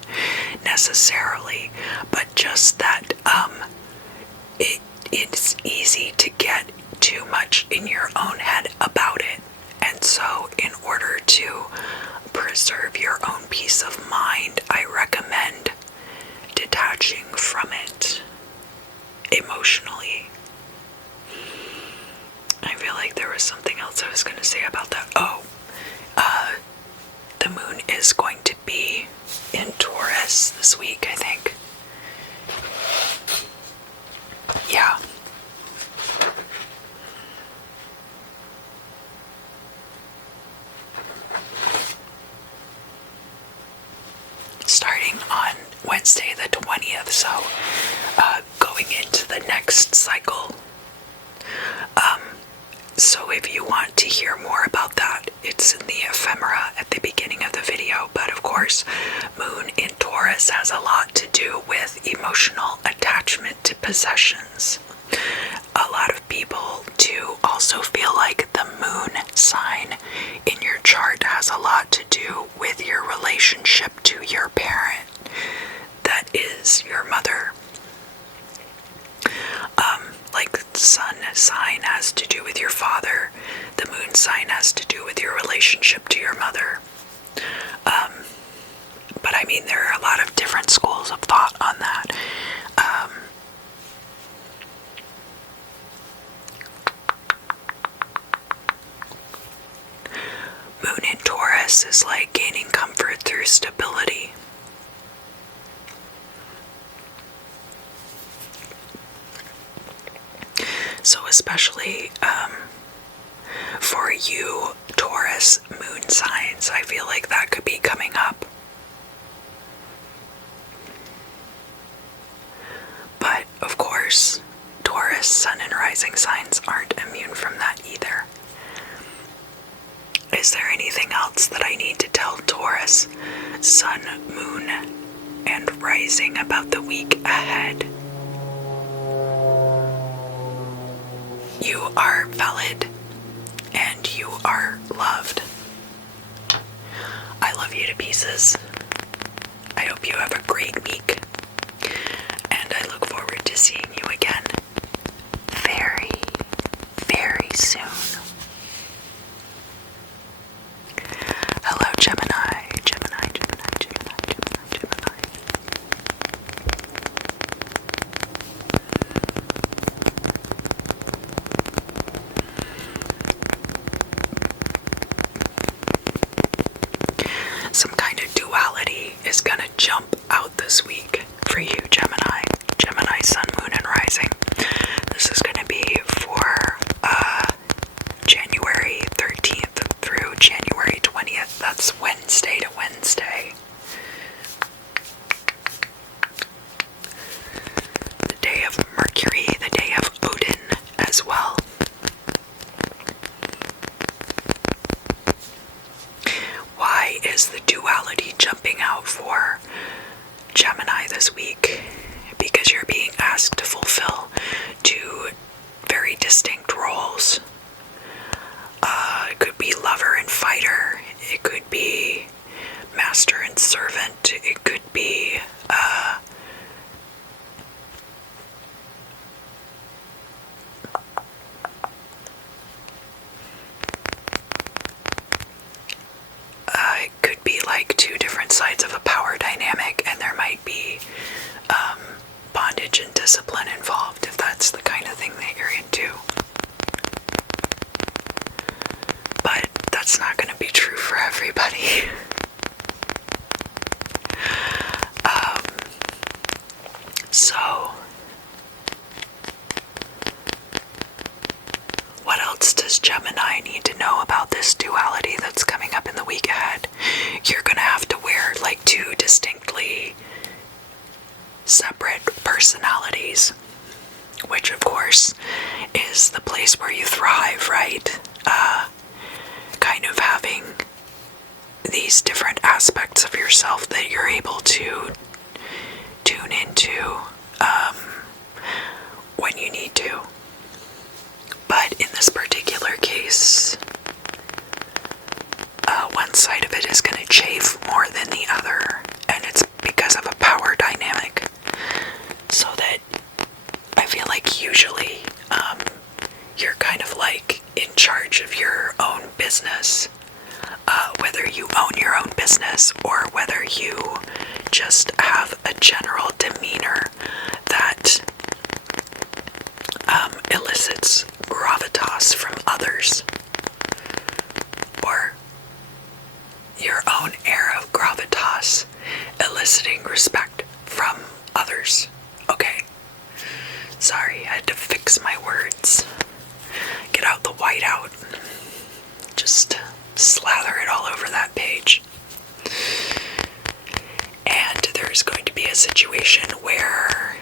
necessarily, but just that it's easy to get too much in your own head about it. And so in order to preserve your own peace of mind, I recommend detaching from it emotionally. I feel like there was something else I was going to say about that. The moon is going to be in Taurus this week, I think. Yeah. Starting on Wednesday the 20th, so going into the next cycle. So if you want to hear more about that, it's in the ephemera at the beginning of the video. But of course, Moon in Taurus has a lot to do with emotional attachment to possessions. A lot of people do also feel like the moon sign in your chart has a lot to do with your relationship to your parent, that is your mother. Like the sun sign has to do with your father, the moon sign has to do with your relationship to your mother. But I mean, there are a lot of different schools of thought on that. Moon in Taurus is like gaining comfort through stability. So especially for you Taurus moon signs, I feel like that could be coming up. But of course, Taurus sun and rising signs aren't immune from that either. Is there anything else that I need to tell Taurus, sun, moon, and rising about the week ahead? You are valid and you are loved. I love you to pieces. I hope you have a great week, and I look forward to seeing you again very, very soon. Hello, Gemini, Gemini, Gemini, Gemini, Gemini, Gemini. Some kind of duality is gonna jump out this week for you, Gemini. Gemini, sun, moon, and rising. This is gonna be for January 13th through January 20th. That's Wednesday to Wednesday. The day of Mercury, the day of Odin as well. Why is the duality jumping out for Gemini this week? Because you're being asked to fulfill two very distinct roles. It could be lover and fighter. It could be master and servant. It could be it could be like two different sides of a power dynamic, and there might be bondage and discipline involved, if that's the kind of thing that you're into. But that's not going to be true for everybody. So, what else does Gemini need to know about this duality that's coming up in the week ahead? You're going to have to wear like two distinctly separate personalities, which of course is the place where you thrive, right? Kind of having these different aspects of yourself that you're able to tune into when you need to. But in this particular case, one side of it is going to chafe more than the other, and it's because of a power dynamic. So that I feel like usually you're kind of like in charge of your own business, whether you own your own business or whether you just have a general demeanor that elicits gravitas from others, or your own air of gravitas eliciting respect from others. Okay, sorry, I had to fix my words. Get out the whiteout. Just slather it all over that page. And there's going to be a situation where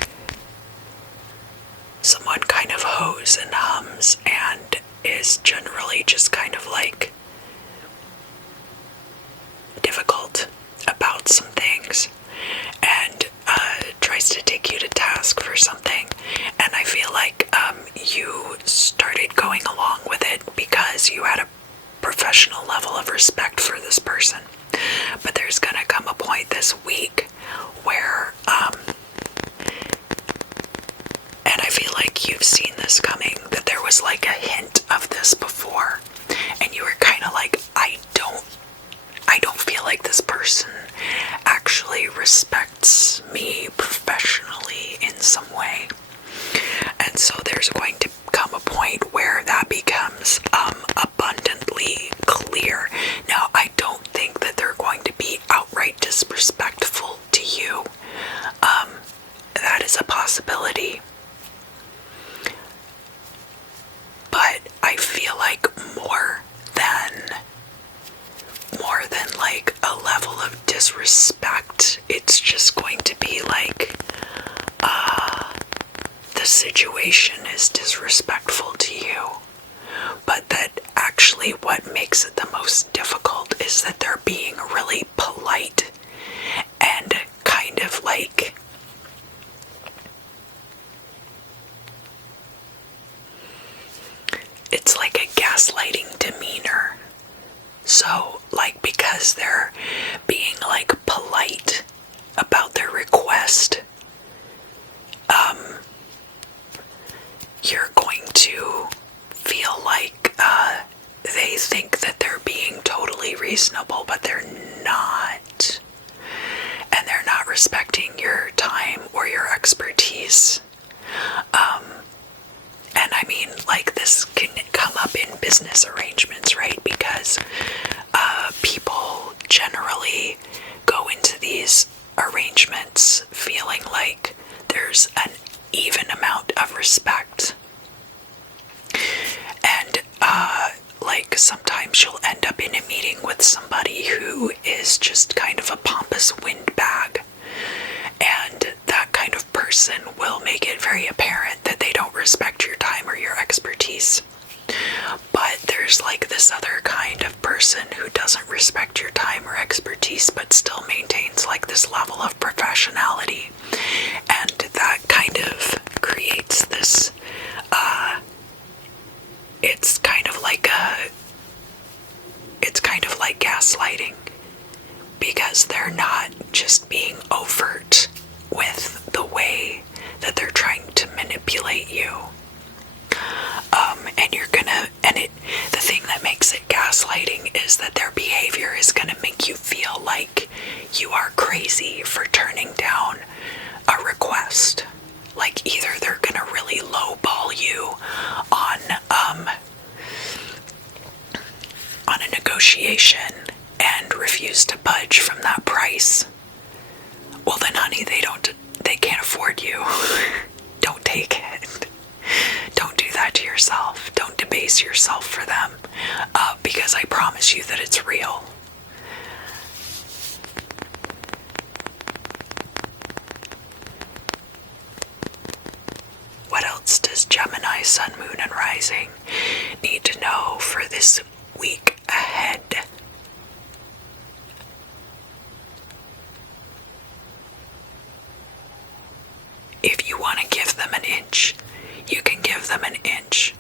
someone kind of hoes and hums and is generally just kind of like difficult about some things and tries to take you to task for something. And I feel like you started going along with it because you had a professional level of respect for this person. But there's gonna come a point this week where and I feel like you've seen this coming, that there was like a hint of this before, and you were kind of like, I don't feel like this person actually respects me professionally in some way. And so there's going to come a point where that becomes abundantly clear. Now, I don't think that they're going to be outright disrespectful to you. That is a possibility. But I feel like more than like a level of disrespect, it's just going to be like the situation is disrespectful to you. But that actually what makes it the most difficult is that they're being really polite and kind of like it's like a gaslighting demeanor. So, like, because they're being, like, polite about their request, you're going to feel like, they think that they're being totally reasonable, but they're not. And they're not respecting your time or your expertise. And I mean, like, this can come up in business arrangements, right? Because people generally go into these arrangements feeling like there's an even amount of respect. And, like, sometimes you'll end up in a meeting with somebody who is just kind of a pompous windbag. And that kind of person will make it very apparent that they don't respect your time or your expertise. But there's like this other kind of person who doesn't respect your time or expertise but still maintains like this level of professionality. And that kind of creates this, it's kind of like gaslighting. Because they're not just being overt with the way that they're trying to manipulate you. The thing that makes it gaslighting is that their behavior is gonna make you feel like you are crazy for turning down a request. Like either they're gonna really lowball you on a negotiation and refuse to budge from that price. Well then, honey, they can't afford you. Don't take it. Don't do that to yourself. Don't debase yourself for them, because I promise you that it's real. What else does Gemini, Sun, Moon, and Rising need to know for this week ahead? If you want to give them an inch, you can give them an inch.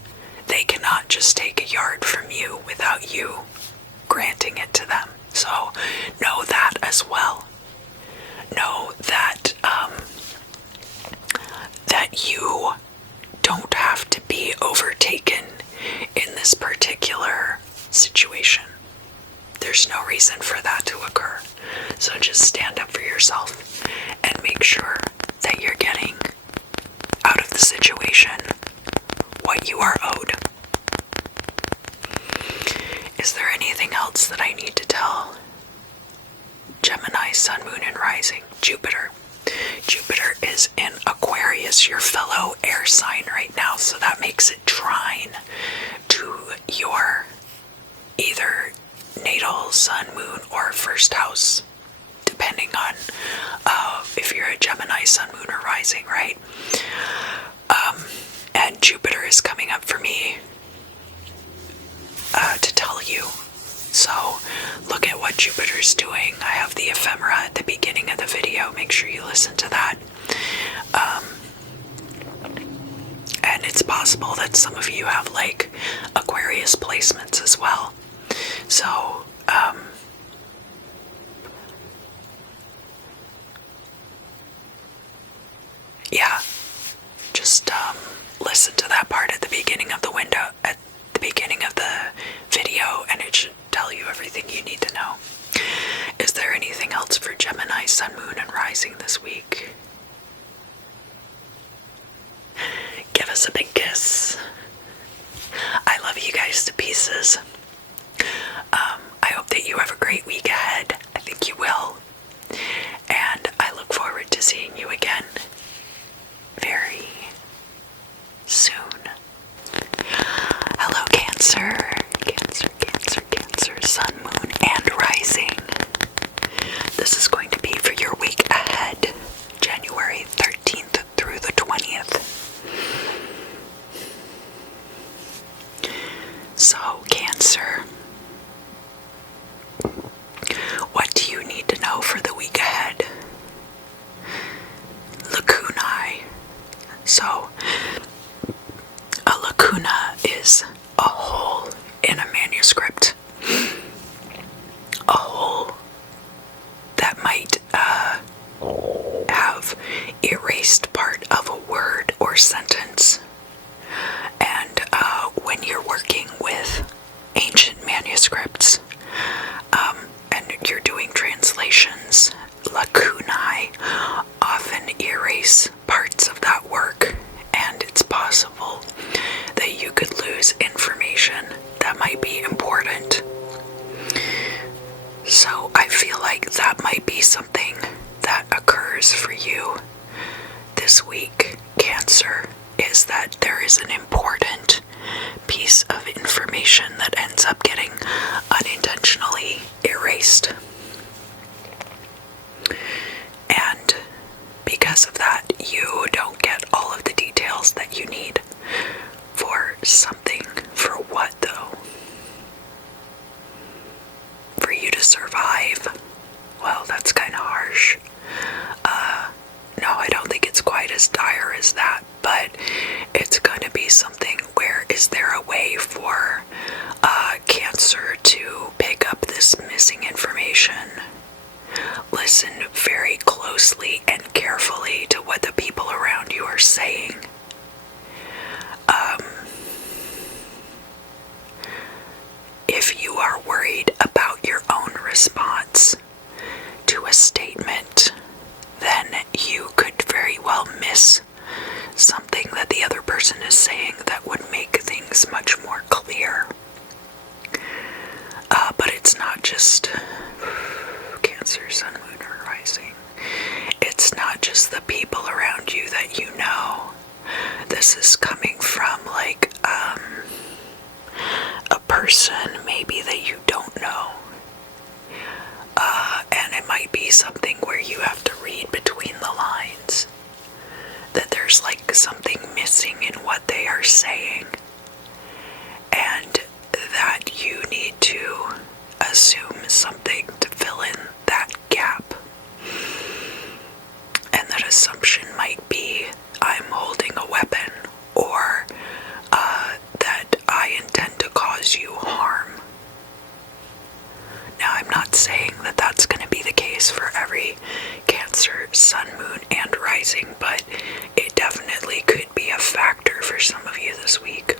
They cannot just take a yard from you without you granting it to them. So know that as well. Know that that you don't have to be overtaken in this particular situation. There's no reason for that to occur. So just stand up for yourself and make sure that you're getting out of the situation what you are owed. Is there anything else that I need to tell Gemini, Sun, Moon, and Rising? Jupiter. Jupiter is in Aquarius, your fellow air sign right now, so that makes it trine to your either natal Sun, Moon, or first house, depending on if you're a Gemini, Sun, Moon, or Rising, right? And Jupiter is coming up for me Jupiter's doing. I have the ephemera at the beginning of the video. Make sure you listen to that. And it's possible that some of you have like Aquarius placements as well. So, yeah, just listen to that part at the beginning of the beginning of the video, and it should tell you everything you need to know. Is there anything else for Gemini, Sun, Moon, and Rising this week? Give us a big kiss. I love you guys to pieces. I hope that you have a great week ahead. I think you will. And I look forward to seeing you again very soon. Hello, Cancer. Cancer, Cancer, Cancer, Sun, Moon, and Rising. This is going to be for your week ahead, January 13th through the 20th. So, Cancer, what do you need to know for the week ahead? Lacunae. So, a lacuna is a hole in a manuscript. A hole that might have erased part of a word or sentence. And when you're working with ancient manuscripts and you're doing translations, lacunae often erase parts of that work, and it's possible that you could lose information that might be important. So I feel like that might be something that occurs for you this week, Cancer, is that there is an important piece of information that ends up getting unintentionally erased. And because of that, you don't get all of the details that you need for something. For what, though? For you to survive? Well, that's kind of harsh. No, I don't think it's quite as dire as that, but it's going to be something where is there a way for Cancer to pick up this missing information? Listen very closely and carefully to what the people around you are saying. If you are worried about your own response to a statement, then you could very well miss something that the other person is saying that would make things much more clear. But it's not just Cancer, Sun, Moon, or Rising. It's not just the people around you that you know. This is coming from like a person maybe that you don't know. And it might be something where you have to read between the lines. That there's like something missing in what they are saying. And that you need to assume something to fill in that gap. And that assumption might be, I'm holding a weapon, or that I intend to cause you harm. Now, I'm not saying that that's going to be the case for every Cancer, Sun, Moon, and Rising, but it definitely could be a factor for some of you this week.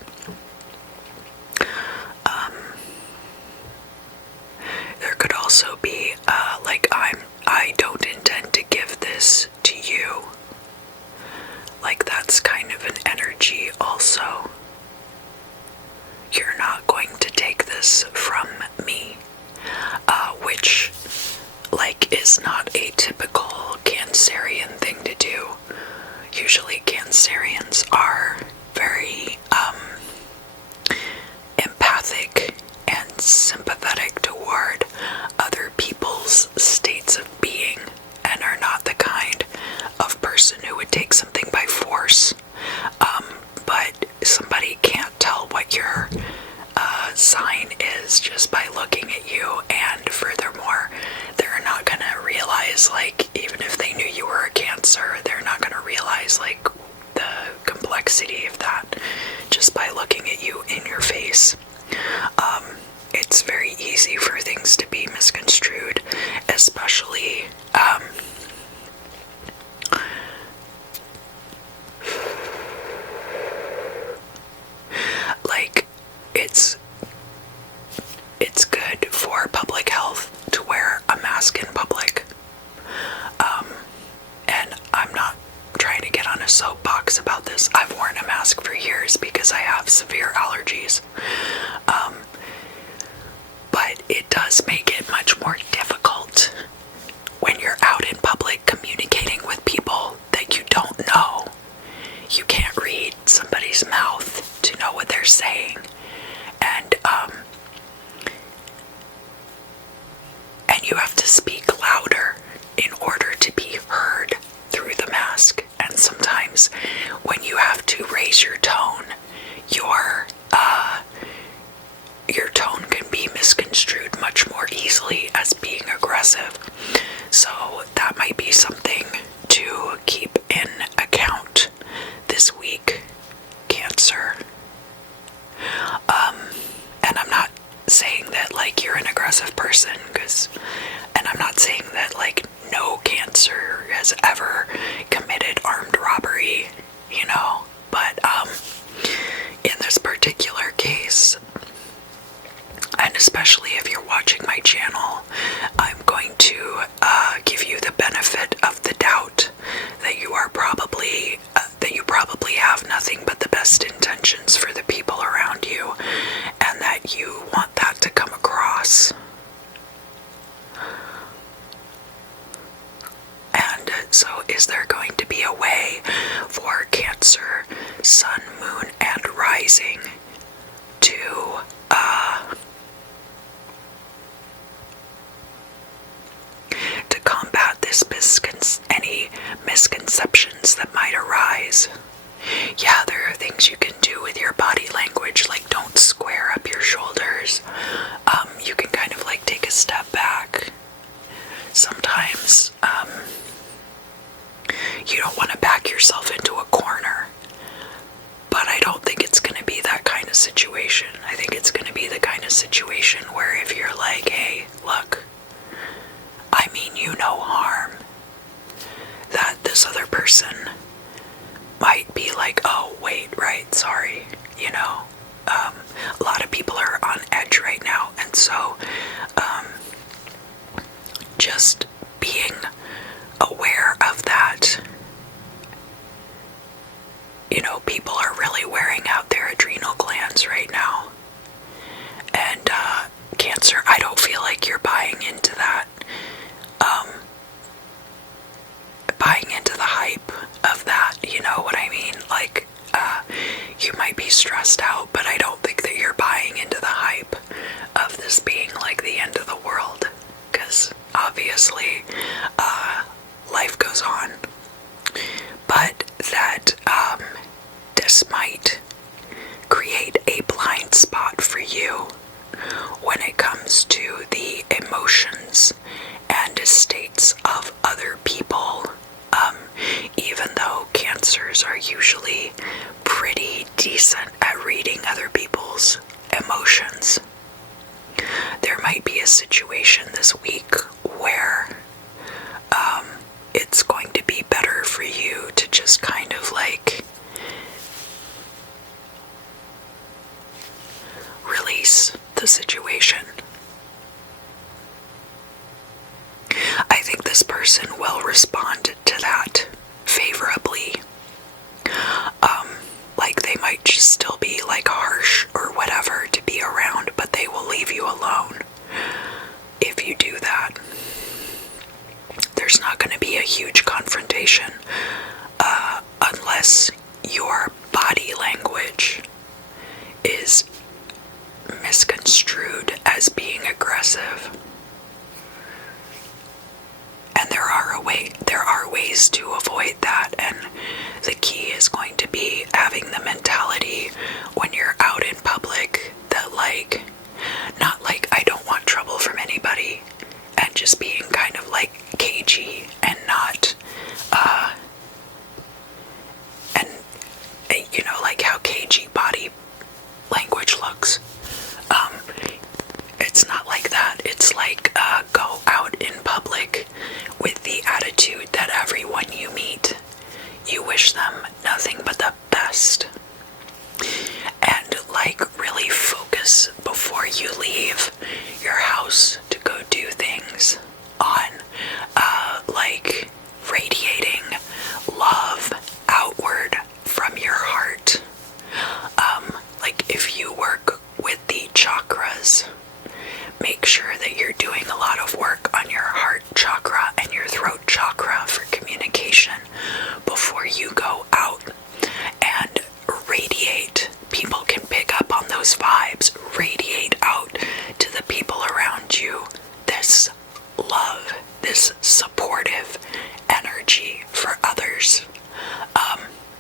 There could also be, I don't intend to give this to you. Like, that's kind of an energy also. You're not going to take this from me. Which, is not a typical Cancerian thing to do. Usually Cancerians are very, empathic and sympathetic toward other people's states of being, and are not the kind of person who would take something by force. But somebody can't tell what your sign is just by looking at you, and furthermore, is like, even if they knew you were a Cancer, they're not going to realize like the complexity of that just by looking at you in your face. It's very easy for things to be misconstrued, especially like it's good for public health to wear a mask in public. And I'm not trying to get on a soapbox about this. I've worn a mask for years because I have severe allergies. But it does make it much more difficult when you're out in public communicating with people that you don't know. You can't read somebody's mouth to know what they're saying. And you have to speak louder in order to be heard through the mask. And sometimes when you have to raise your tone, your tone can be misconstrued much more easily as being aggressive. So that might be something to keep in account this week, Cancer. And I'm not saying that like you're an aggressive person, and I'm not saying that like no Cancer has ever committed armed robbery, you know, but in this particular case, and especially if you're watching my channel, I'm going to give you the benefit of the doubt that you probably have nothing but the best intentions for the people around you, and that you want that to come across. And so is there going to be a way for Cancer, Sun, Moon, and Rising to combat this any misconceptions that might arise? Yeah, there are things you can do with your body language, like don't square up your shoulders. You can kind of like take a step back. Sometimes you don't want to back yourself into a corner, but I don't think it's going to be that kind of situation. I think it's going to be the kind of situation where if you're like, hey, look, I mean you no harm, that this other person might be like, oh, wait, right, sorry, you know. A lot of people are on edge right now, and so just being aware of that. You know, people are really wearing out their adrenal glands right now. And Cancer, I don't feel like you're buying into that. Buying into the hype of that, you know what I mean? Like, you might be stressed out, but I don't think that you're buying into the hype of this being like the end of the world. Because obviously, life goes on. But that this might create a blind spot for you when it comes to the emotions and states of other people. Even though Cancers are usually pretty decent at reading other people's emotions, there might be a situation this week where it's going to be better for you to just kind of like release the situation. I think this person will respond to that favorably. Like they might just still be like harsh or whatever to be around, but they will leave you alone if you do that. There's not going to be a huge confrontation unless your body language is misconstrued as being aggressive. And there are ways to avoid that, and the key is going to be having the mentality when you're out in public that like, not like I don't want trouble from anybody, and just being kind of like cagey with the attitude that everyone you meet, you wish them nothing but the best. And like really focus before you leave your house to go do things on like radiating love outward from your heart. Like if you work with the chakras, make sure that you're doing a lot of work on your heart chakra and your throat chakra for communication before you go out and radiate. People can pick up on those vibes. Radiate out to the people around you this love, this supportive energy for others.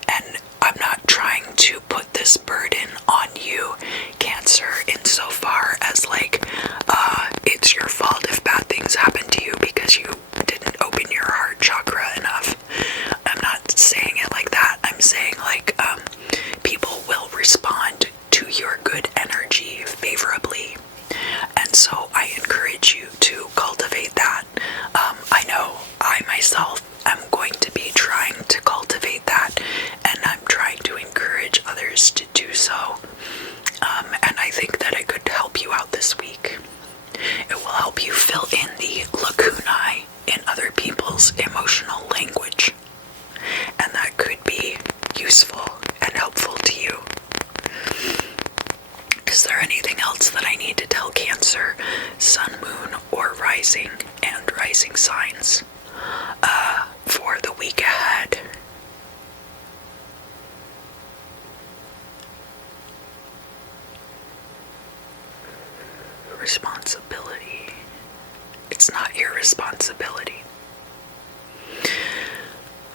And I'm not trying to put this burden on you, Cancer, insofar as like it's your fault if bad things happen to you because you didn't open your heart chakra enough. I'm not saying it like that. I'm saying like people will respond to your good energy favorably, and so I encourage you to cultivate that. I know I myself am going to be trying to cultivate that, and I'm trying to encourage others to do so. And I think that it could help you out this week. It will help you fill in the lacunae in other people's emotional language, and that could be useful and helpful to you. Is there anything else that I need to tell Cancer, Sun, Moon, or Rising and Rising signs for the week ahead? Responsibility. It's not your responsibility.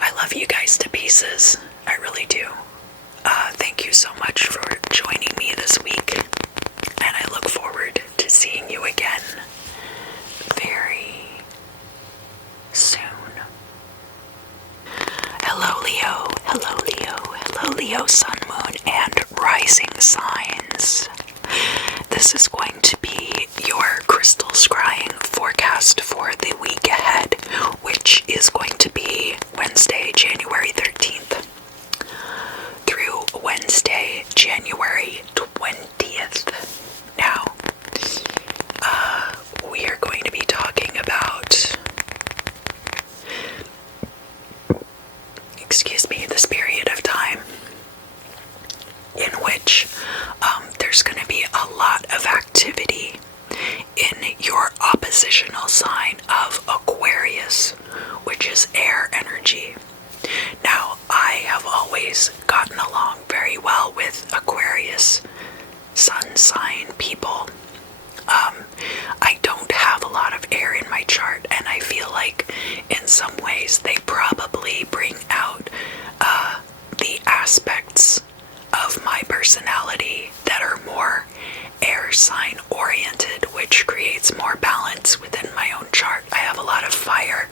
I love you guys to pieces. I really do. Thank you so much for joining me this week, and I look forward to seeing you again very soon. Hello Leo, hello Leo, hello Leo, Sun, Moon, and Rising signs. This is going to be your crystal scrying forecast for the week ahead, which is going to be Wednesday, January 13th through Wednesday, January 20th. Now, we are going to be talking about, this period of time in which there's going to be a lot of activity in your oppositional sign of Aquarius, which is air energy. Now, I have always gotten along very well with Aquarius sun sign people. I don't have a lot of air in my chart, and I feel like in some ways they probably bring out the aspects of my personality that are more air sign oriented, which creates more balance within my own chart. I have a lot of fire.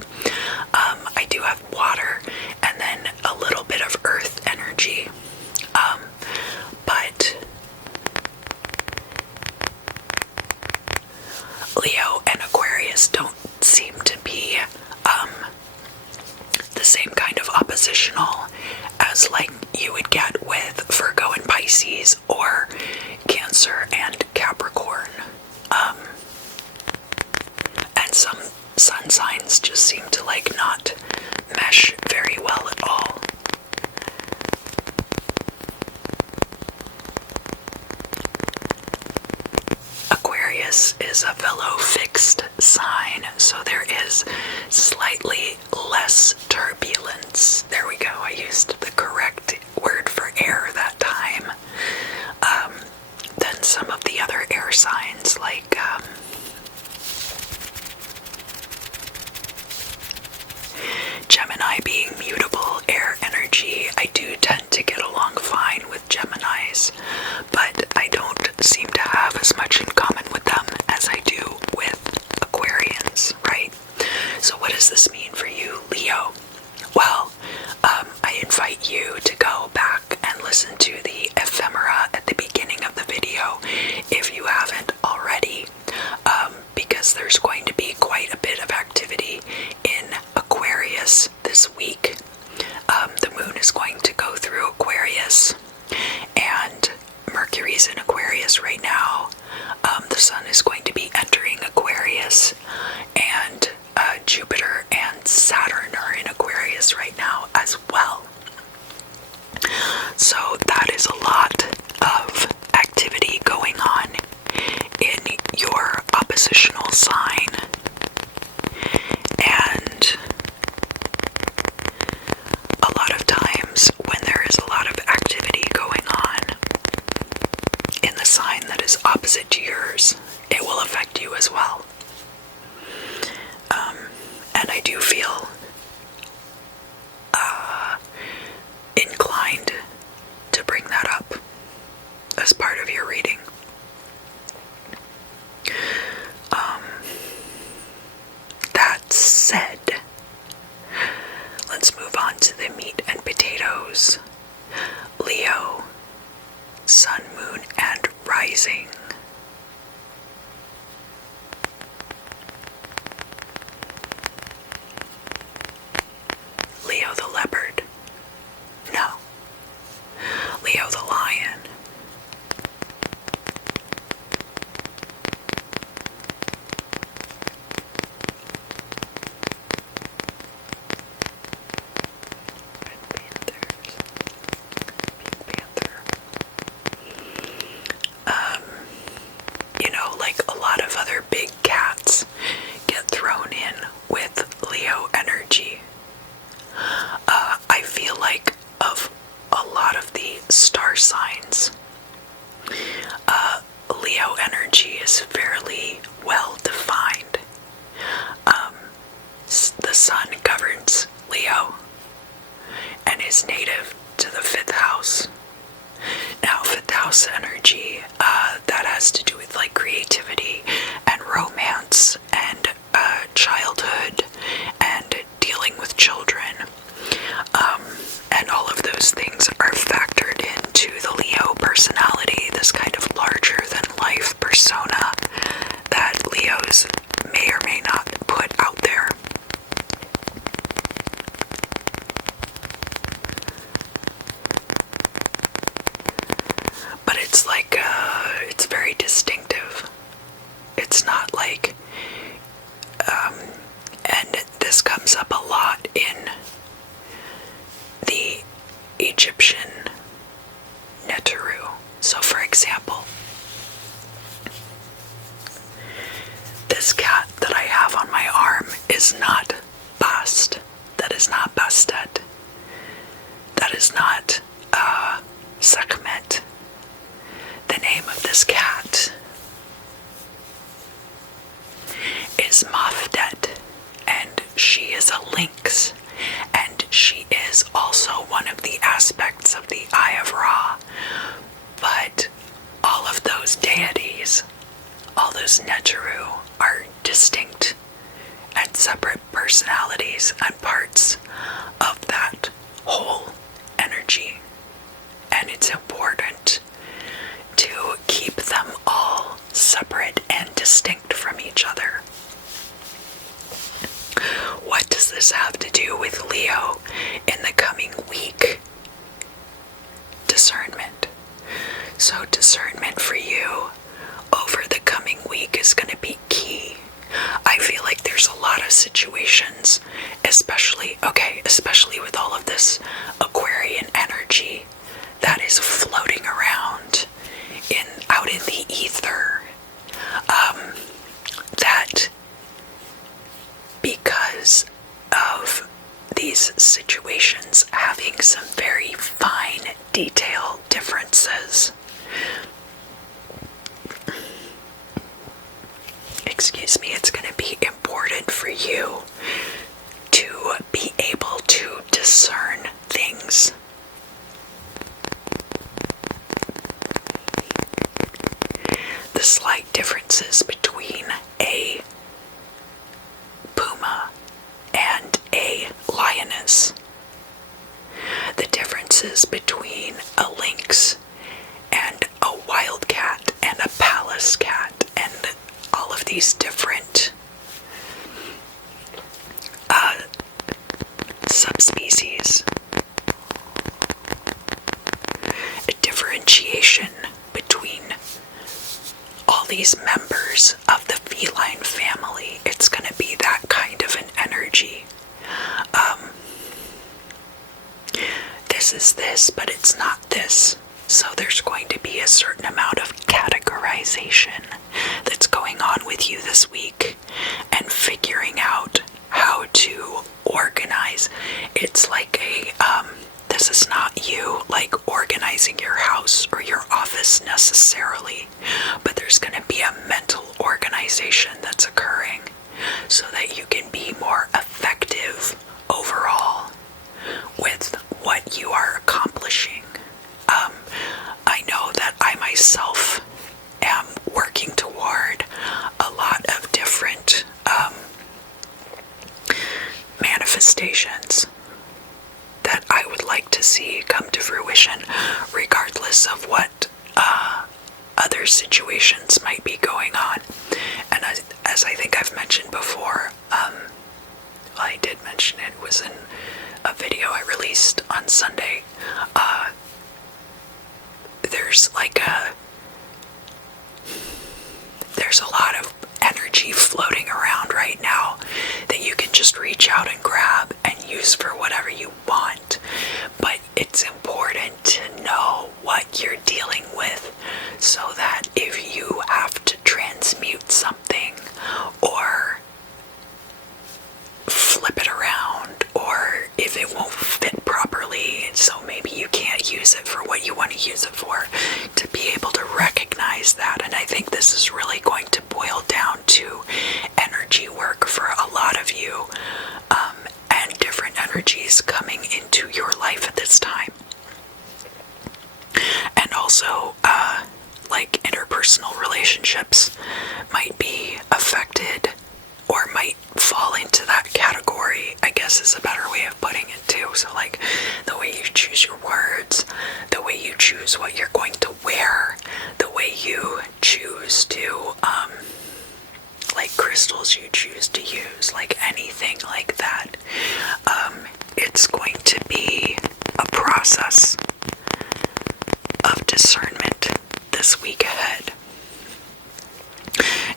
I do have water, and then a little bit of earth energy. But Leo and Aquarius don't seem to be the same kind of oppositional as like you would get with Virgo and Pisces or Cancer and Capricorn. And some sun signs just seem to like not mesh very well at all. Aquarius is a fellow fixed sign, so there is slightly less turbulence. There we go, I used the correct word for air that time. Than some of the other air signs, like Gemini being mutable air energy. I do tend to get along fine with Geminis, but I don't seem to have as much in common with them as I do with Aquarians, right? So what does this mean for you, Leo? Well, I invite you to go back and listen to the ephemera at the beginning of the video if you haven't already, because there's going to be quite a bit of activity in Aquarius right now. The sun is going to be entering Aquarius, and Jupiter and Saturn are in Aquarius right now as well. So that is a lot of activity going on in your oppositional sign. And a lot of times when there is a lot of activity going on in the sign that is opposite to yours, it will affect you as well. And I do feel inclined to bring that up as part of your reading. That said, let's move on to the meat and potatoes. Leo, sun, moon, and rising. Leo the leopard. No. Leo the lion. Like a lot of other big cats get thrown in with Leo energy. I feel like of a lot of the star signs, Leo energy is fairly well defined. The sun governs Leo and is native to the 5th house. Now, 5th house energy, that has to do with like creativity and romance and childhood and dealing with children. And all of those things are factored into the Leo personality, this kind of larger than life persona that Leos may or may not put out there. But it's like, it's very distinctive. It's not like, and this comes up a lot in the Egyptian Neteru. So for example, this cat that I have on my arm is not Bast. That is not Bastet. That is not Sekhmet. The name of this cat is Mafdet, and she is a lynx, and she is also one of the aspects of the Eye of Ra. But all of those deities, all those Neteru, are distinct and separate personalities and parts of that whole energy. And it's important to keep them all separate and distinct from each other. What does this have to do with Leo in the coming week? Discernment. So discernment for you over the coming week is going to be key. I feel like there's a lot of situations, especially with all of this Aquarian energy that is floating around out in the ether, that because of these situations having some very fine detail differences, it's going to be important for you to be able to discern things. The slight differences between a puma and a lioness. The differences between a lynx and a wildcat and a palace cat, and all of these different subspecies. A differentiation between all these members of the feline family. It's going to be that kind of an energy. This is this, but it's not this. So there's going to be a certain amount of categorization that's going on with you this week, and figuring out how to organize. It's like this is not you like organizing your house or your office necessarily, but there's going to be a mental organization that's occurring so that you can be more effective overall with what you are accomplishing. I know that I myself am working toward a lot of different manifestations that I would like to see come to fruition, regardless of what other situations might be going on. And as I think I've mentioned before, I did mention it was in a video I released on Sunday. There's a lot of energy floating around right now that you can just reach out and grab and use for whatever you want. But it's important to know what you're dealing with, so that if you have to transmute something or flip it around, or if it won't fit properly, so maybe you can't use it for what you want to use it for, to be able to recognize that. And I think this is really going to boil down to energy work for a lot of you, and different energies coming into your life at this time. And also, like interpersonal relationships might be affected, or might fall into that category, I guess is a better way of putting it too. So like the way you choose your words, the way you choose what you're going to wear, the way you choose to, like crystals you choose to use, like anything like that. It's going to be a process of discernment this week ahead.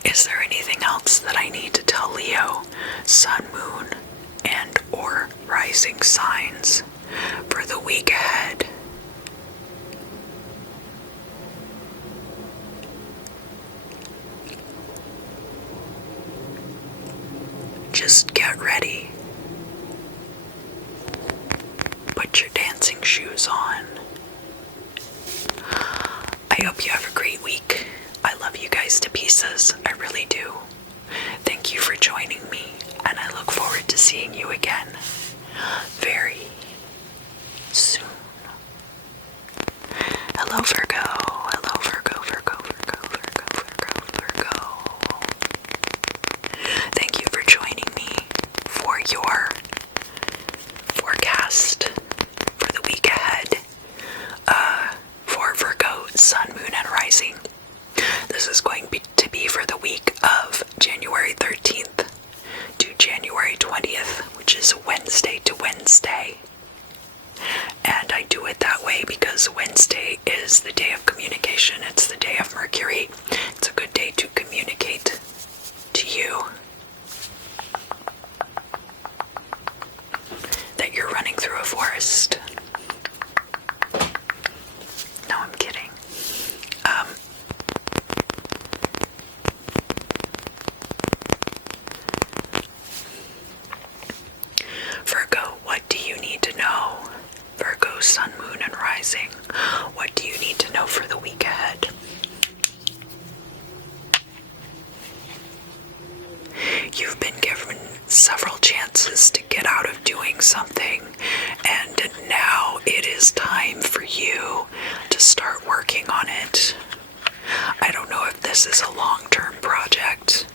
Is there anything else that I need to tell Leo, Sun, Moon, and or rising signs for the week ahead? Just get ready. Put your dancing shoes on. I hope you have a great week. I love you guys to pieces. I really do. Thank you for joining me, and I look forward to seeing you again very soon. Hello, Virgo. Hello, Virgo, Virgo, Virgo, Virgo, Virgo, Virgo. Thank you for joining me for your forecast for the week ahead for Virgo, Sun, Moon, and Rising. This is going to be for the week of January 13th to January 20th, which is Wednesday to Wednesday. And I do it that way because Wednesday is the day of communication. It's the day of Mercury. It's a good day to communicate to you that you're running through a forest. No, I'm kidding. Virgo, what do you need to know? Virgo, Sun, Moon, and Rising. What do you need to know for the week ahead? You've been given several chances to get out of doing something, and now it is time for you to start working on it. I don't know if this is a long-term project,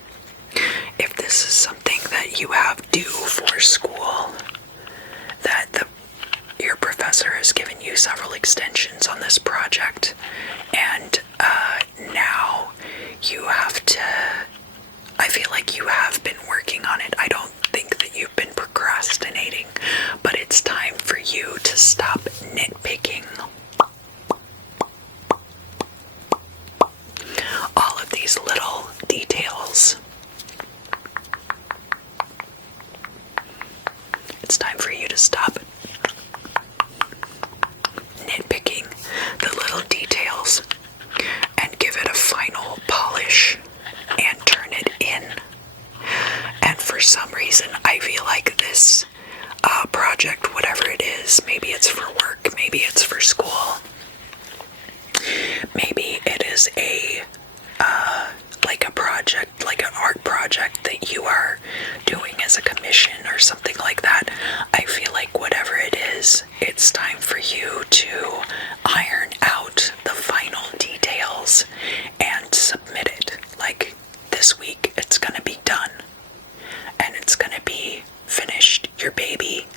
if this is something that you have due for school, that your professor has given you several extensions on this project, and now you have to, I feel like you have been working on it. I don't think that you've been procrastinating, but it's time for you to stop nitpicking. All of these these little details. It's time for you to stop nitpicking the little details and give it a final polish and turn it in. And for some reason, I feel like this project, whatever it is, maybe it's for work, maybe it's for school, maybe it is like a project, like an art project that you are doing as a commission or something like that. I feel like whatever it is, it's time for you to iron out the final details and submit it. Like this week, it's gonna be done and it's gonna be finished. Your baby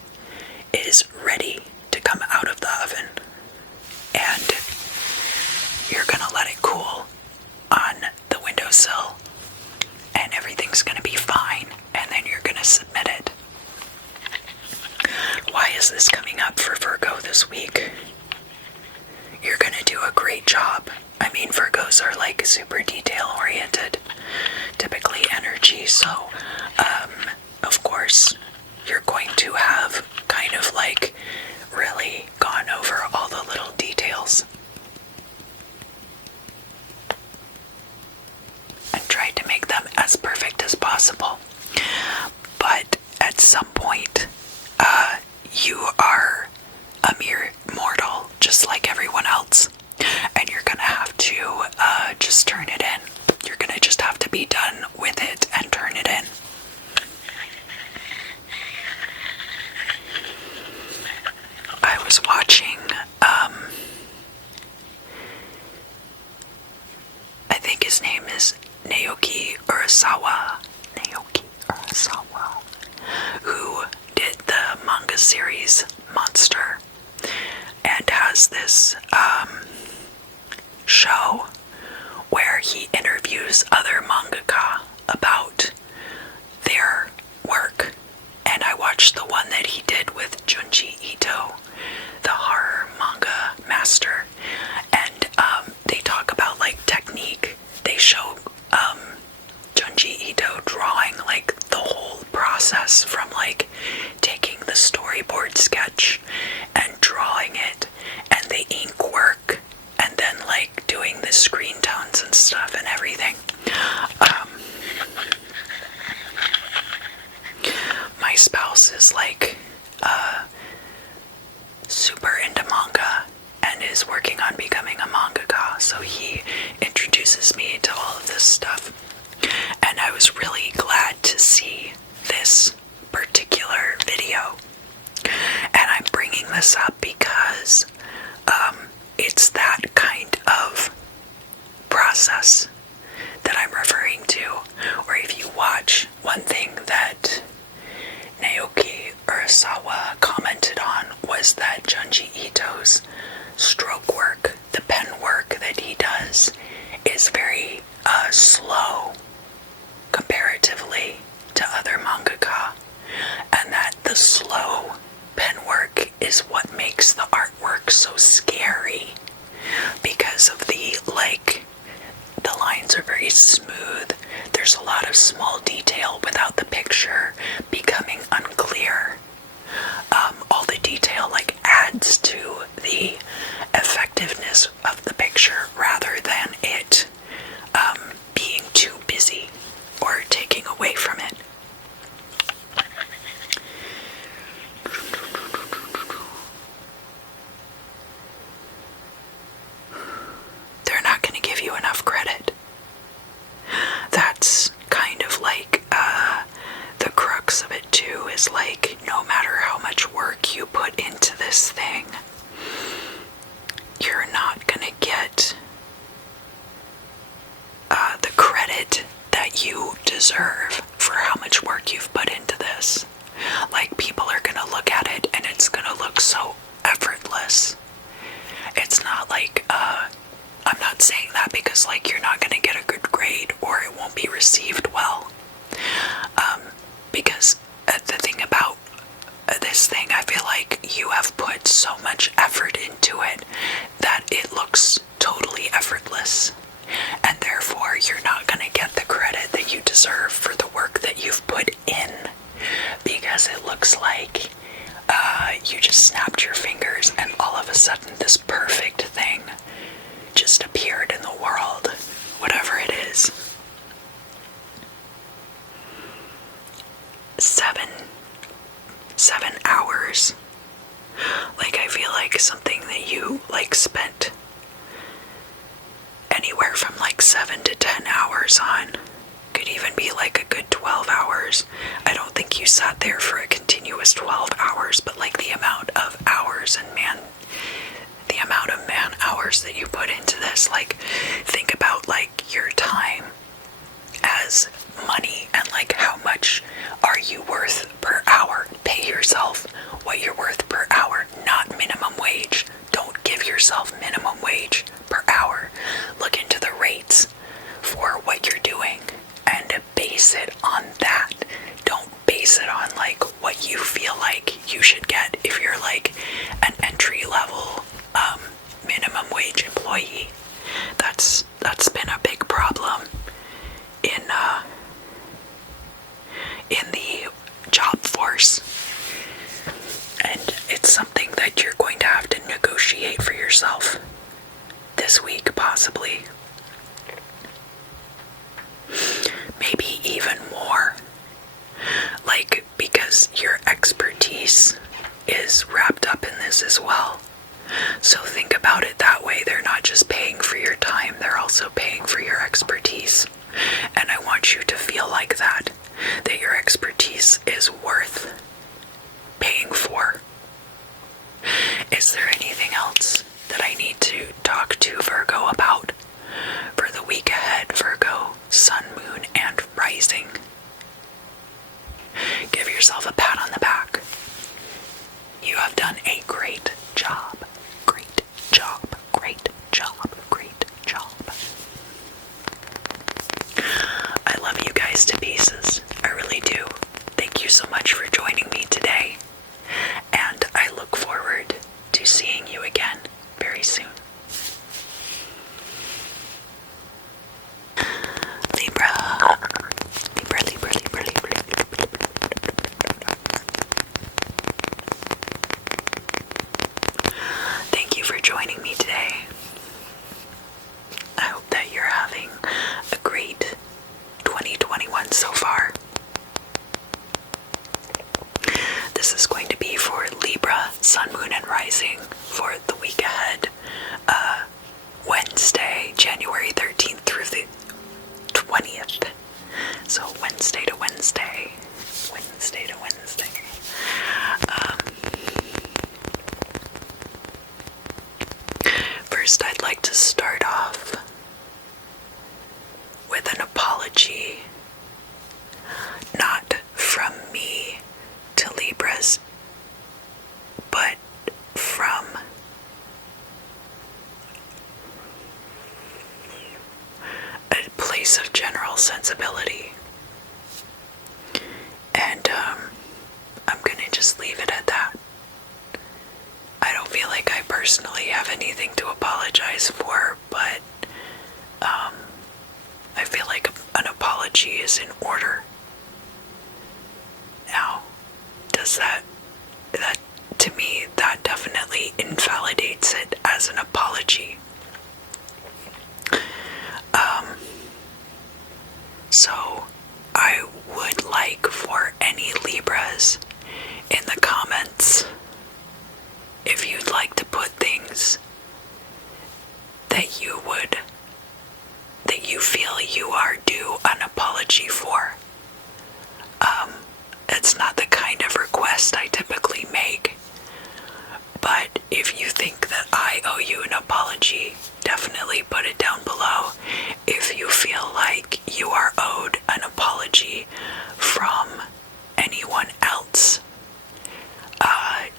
is ready to come out of the oven, and you're gonna let it cool on the windowsill, and everything's gonna be fine, and then you're gonna submit it. Why is this coming up for Virgo this week? You're gonna do a great job. I mean, Virgos are like super detail oriented, typically energy, so of course you're going to have kind of like really gone over all the little details and tried to make them as perfect as possible. But at some point, you are a mere mortal, just like everyone else, and you're gonna have to just turn it in. You're gonna just have to be done with it and turn it in. I was watching, I think his name is Naoki Urasawa, who did the manga series Monster, and has this show where he interviews other mangaka about their work. And I watched the one that he did with Junji Ito, the horror manga master, and they talk about like technique. They show Junji Ito drawing like the whole process from like taking the storyboard sketch and drawing it, and the ink work, and then like doing the screen tones and stuff and everything. My spouse is like super into manga and is working on becoming a mangaka, so he introduces me to all of this stuff. And I was really glad to see this particular video. And I'm bringing this up because it's that kind of process that I'm referring to. Or if you watch, one thing that Naoki Urasawa commented on was that Junji Ito's stroke work, the pen work that he does, is very slow comparatively to other mangaka, and that the slow pen work is what makes the artwork so scary, because of the lines are very smooth. There's a lot of small detail without the picture becoming unclear. All the detail like adds to the effectiveness of the picture rather than it being too busy or taking away from it. They're not going to give you enough credit. That's kind of like the crux of it too, is like no matter how much work you put into this thing, you're not gonna get the credit that you deserve for how much work you've put into this. Like, people are gonna look at it and it's gonna look so effortless. It's not like I'm not saying that because like you're not gonna get a good grade or it won't be received well, because the thing about this thing, I feel like you have put so much effort into it that it looks totally effortless, and therefore you're not looks like you just snapped your fingers and all of a sudden this perfect thing just appeared in the world, whatever it is. 7 hours. Like, I feel like something that you like spent anywhere from like 7 to 10 hours on could even be like a good 12 hours. I don't think you sat there for a continuous 12 hours, but like the amount of hours and the amount of man hours that you put into this, like, think about like your time as money and like how much are you worth per hour. Pay yourself what you're worth per hour, not minimum wage. Don't give yourself minimum wage per hour. Look into the rates for what you're doing and base it on that. Don't base it on like what you feel like you should get if you're like an entry level minimum wage employee. That's been a big problem in the job force, and it's something that you're going to have to negotiate for yourself this week, possibly. Maybe even more, like, because your expertise is wrapped up in this as well. So think about it that way. They're not just paying for your time, they're also paying for your expertise. And I want you to feel like that your expertise is worth paying for. Is there anything else that I need to talk to Virgo about for the week ahead, Virgo, sun, moon, and rising? Give yourself a pat on the back. You have done a great job. Great job. Great job. Great job. I love you guys to pieces. I really do. Thank you so much for joining me today. And I look forward to seeing you again very soon. Libra. Libra, Libra, Libra, Libra. Thank you for joining me today. I hope that you're having a great 2021 so far. This is going to be for Libra, Sun, Moon, and Rising for the week ahead. Wednesday, January 13th through the 20th. So Wednesday to Wednesday. Wednesday to Wednesday. First, I'd like to start off with an apology. Not from me to Libras, but from a place of general sensibility. And I'm gonna just leave it at that. I don't feel like I personally have anything to apologize for, but I feel like an apology is in order. Now, does that to me, that definitely invalidates it as an apology. So I would like for any Libras in the comments, if you'd like to put things that you feel you are due an apology for. It's not the kind of request I typically make, but if you think that I owe you an apology, definitely put it down below. If you feel like you are owed an apology from anyone else,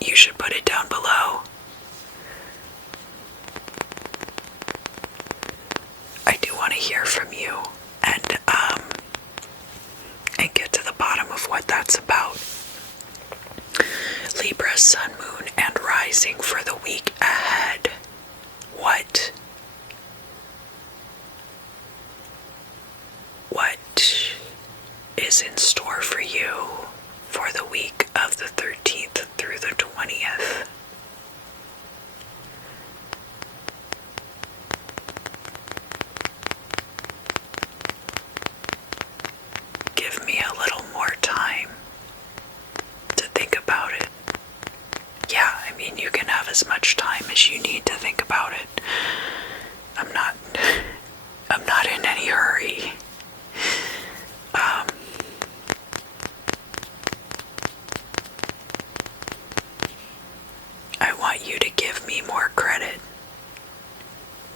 you should put it down below. I do want to hear from you and get to the bottom of what that's about. Libra, Sun, Moon, and Rising for the week ahead. What is in store for you for the week of the 13th through the 20th. Give me a little more time to think about it. Yeah, I mean, you can have as much time as you need to think about it. I'm not in any hurry. I want you to give me more credit.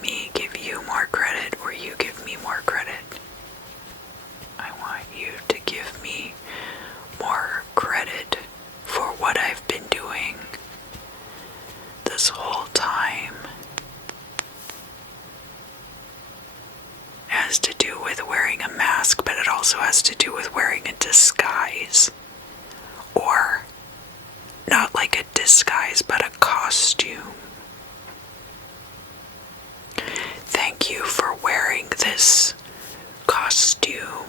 Me give you more credit, or you give me more credit. I want you to give me more credit for what I've been doing this whole time. It has to do with wearing a mask, but it also has to do with wearing a disguise. Or not like a disguise, but a costume. Thank you for wearing this costume.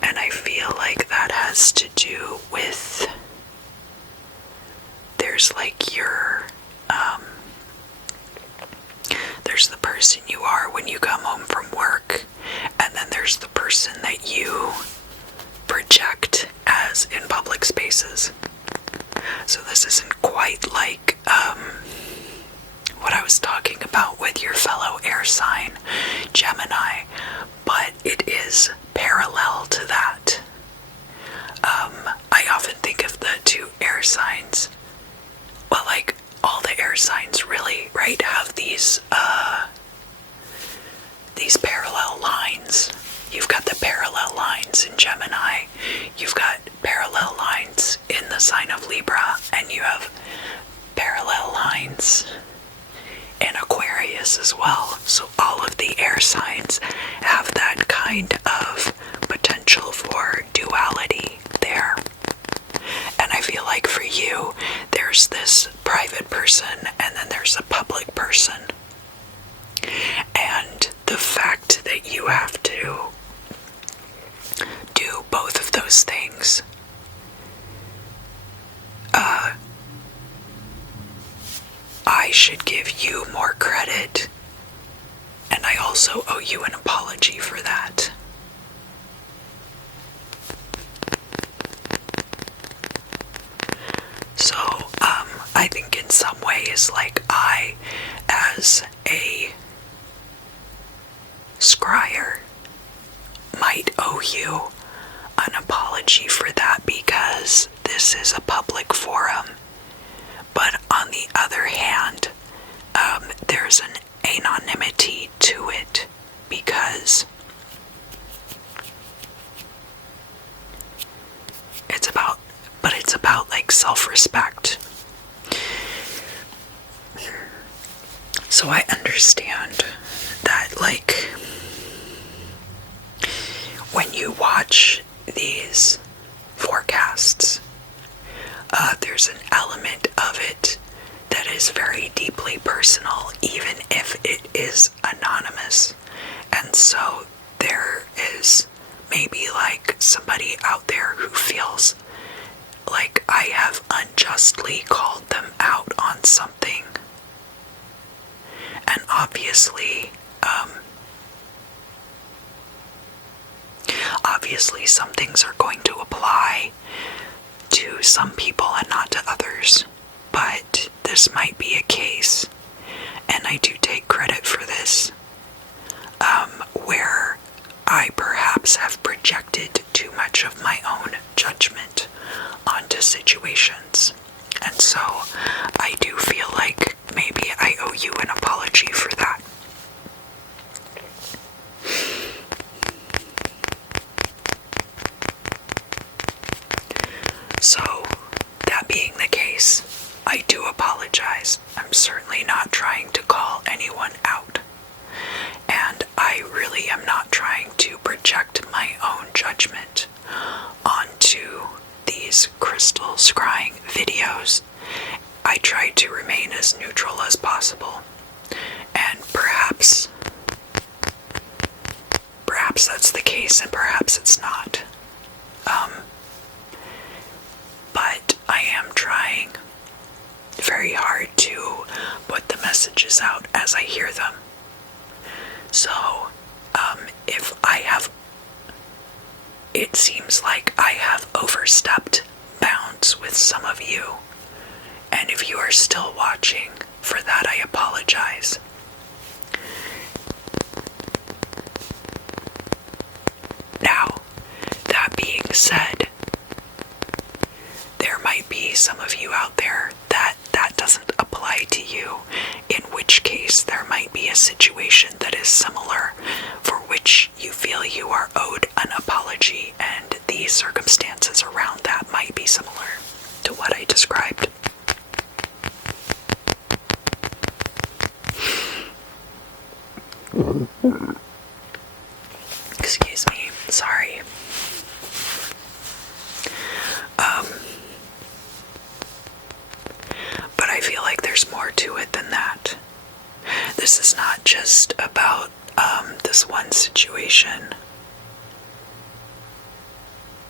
And I feel like that has to do with, there's like your, there's the person you are when you come home from work, and then there's the person that you project as in public spaces. So this isn't quite like what I was talking about with your fellow air sign, Gemini, but it is parallel to that. I often think of the two air signs, well, like all the air signs really, right, have these parallel lines. You've got the parallel lines in Gemini, you've got parallel lines in the sign of Libra, and you have parallel lines in Aquarius as well. So all of the air signs have that kind of potential for duality there. And I feel like for you, there's this private person and then there's a public person. And the fact that you have to do both of those things, I should give you more credit, and I also owe you an apology for that. So, I think in some ways, like, I, as a scryer, might owe you an apology for that because this is a public forum. But on the other hand, there's an anonymity to it because it's about like self-respect. So I understand that, like, when you watch these forecasts, there's an element of it that is very deeply personal, even if it is anonymous. And so there is maybe like somebody out there who feels like I have unjustly called them out on something. And obviously some things are going to apply to some people and not to others, but this might be a case, and I do take credit for this, where I perhaps have projected too much of my own judgment onto situations, and so I do feel like maybe I owe you an apology for that. So, that being the case, I do apologize. I'm certainly not trying to call anyone out. And I really am not trying to project my own judgment onto these crystal scrying videos. I try to remain as neutral as possible. And perhaps that's the case, and perhaps it's not. messages out as I hear them. So, if it seems like I have overstepped bounds with some of you, and if you are still watching, for that I apologize. Now, that being said, there might be some of you out there that doesn't apply to you, in which case there might be a situation that is similar for which you feel you are owed an apology, and the circumstances around that might be similar to what I described. Excuse me, sorry. But I feel like there's more to it than that. This is not just about this one situation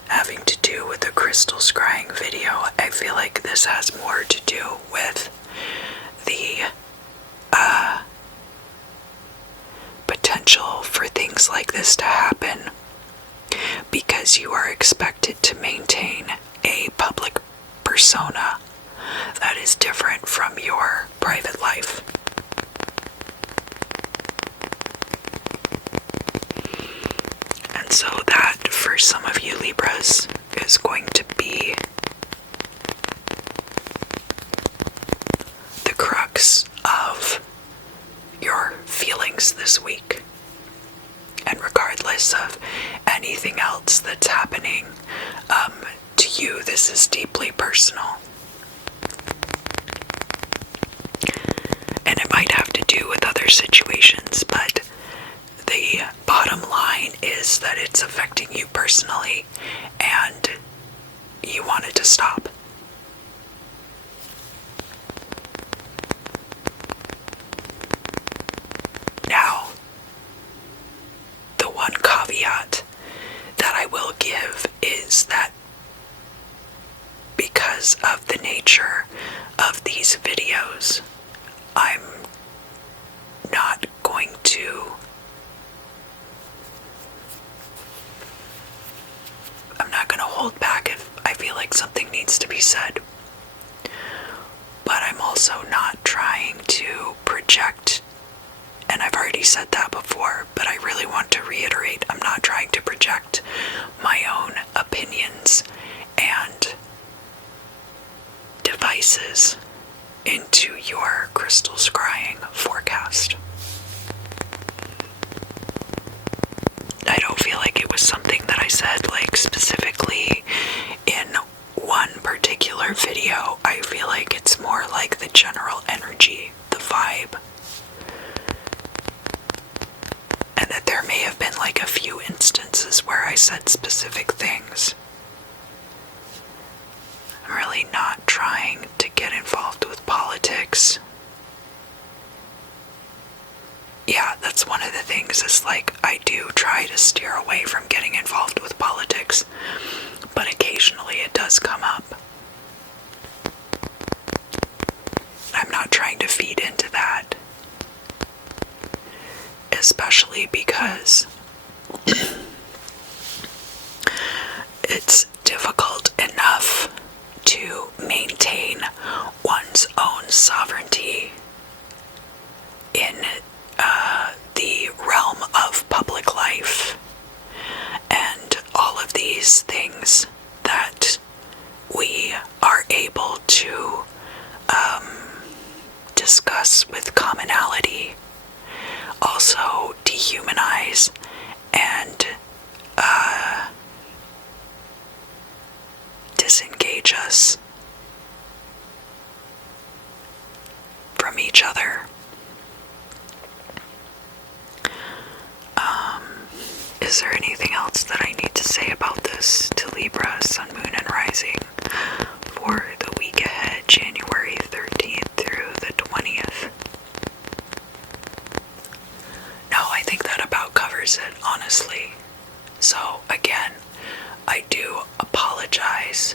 having to do with the crystal scrying video. I feel like this has more to do with the potential for things like this to happen because you are expected to maintain a public persona that is different from your private life. And so that, for some of you Libras, is going to be the crux of your feelings this week. And regardless of anything else that's happening to you, this is deeply personal. And it might have to do with other situations, but the bottom line is that it's affecting you personally, and you want it to stop. Now, the one caveat that I will give is that because of the nature of these videos, I'm not going to hold back if I feel like something needs to be said. But I'm also not trying to project, and I've already said that before, but I really want to reiterate, I'm not trying to project my own opinions and devices into your crystal scrying forecast. I don't feel like it was something that I said like specifically in one particular video. I feel like it's more like the general energy, the vibe. And that there may have been like a few instances where I said specific things. I'm really not trying to get involved with politics. Yeah, that's one of the things, is like I do try to steer away from getting involved with politics, but occasionally it does come up. I'm not trying to feed into that, especially because it's difficult enough to maintain one's own sovereignty in the realm of public life, and all of these things that we are able to discuss with commonality also dehumanize and disengage us from each other. Is there anything else that I need to say about this to Libra, Sun, Moon, and Rising for the week ahead, January 13th through the 20th? No, I think that about covers it, honestly. So, again, I do apologize.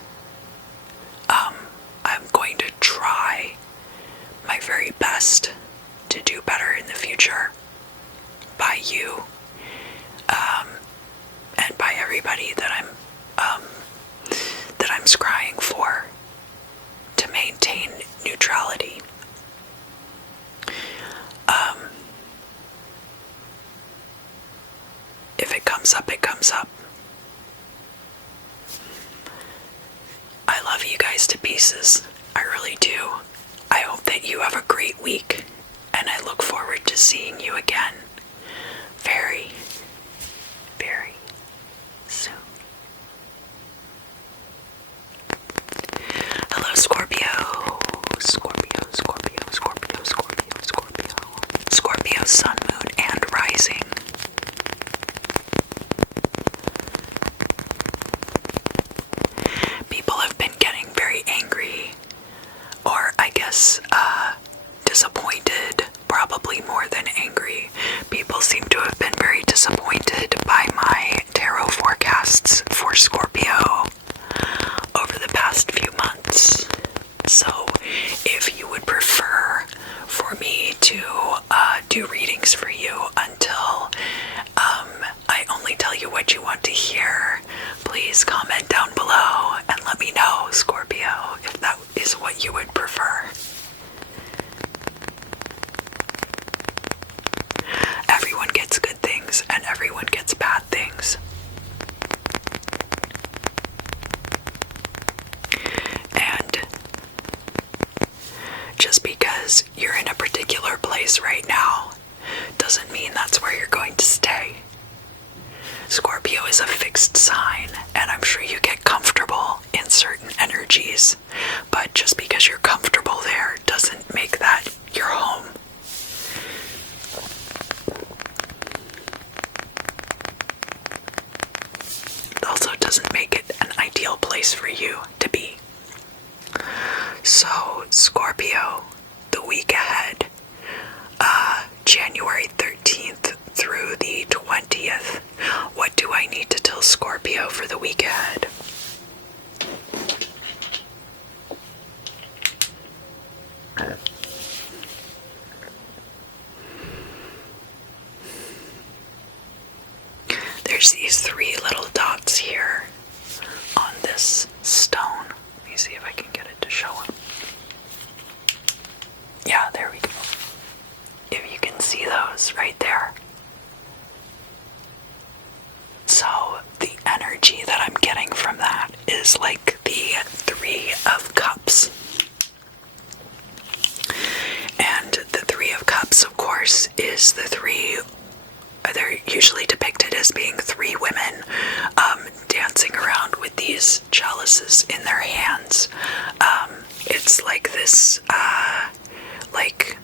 I'm going to try my very best to do better in the future by you, and by everybody that I'm scrying for to maintain neutrality. If it comes up, it comes up. I love you guys to pieces. I really do. I hope that you have a great week, and I look forward to seeing you again very, very soon. Hello, Scorpio. Scorpio, Scorpio, Scorpio, Scorpio, Scorpio. Scorpio, sun, moon, and rising. People have been getting very angry, or I guess, disappointed, probably more than angry. People seem to have been very disappointed by my tarot forecasts for Scorpio over the past few months. So, if you would prefer for me to do readings for you until I only tell you what you want to hear, please comment down below and let me know, Scorpio, if that is what you would prefer. Everyone gets good things and everyone gets bad things. And just because you're in a particular place right now doesn't mean that's where you're going to stay. Scorpio is a fixed sign, and I'm sure you get comfortable in certain energies, but just because you're comfortable there doesn't make that your home. It also doesn't make it an ideal place for you to be. So, Scorpio, the week ahead, January 13th through the 20th. What do I need to tell Scorpio for the week ahead? There's these three little dots here on this stone. Let me see if I can get it to show up. Yeah, there we go. If you can see those right there. So the energy that I'm getting from that is like the Three of Cups. And the Three of Cups, of course, is the three, they're usually depicted as being three women dancing around with these chalices in their hands. It's like this, like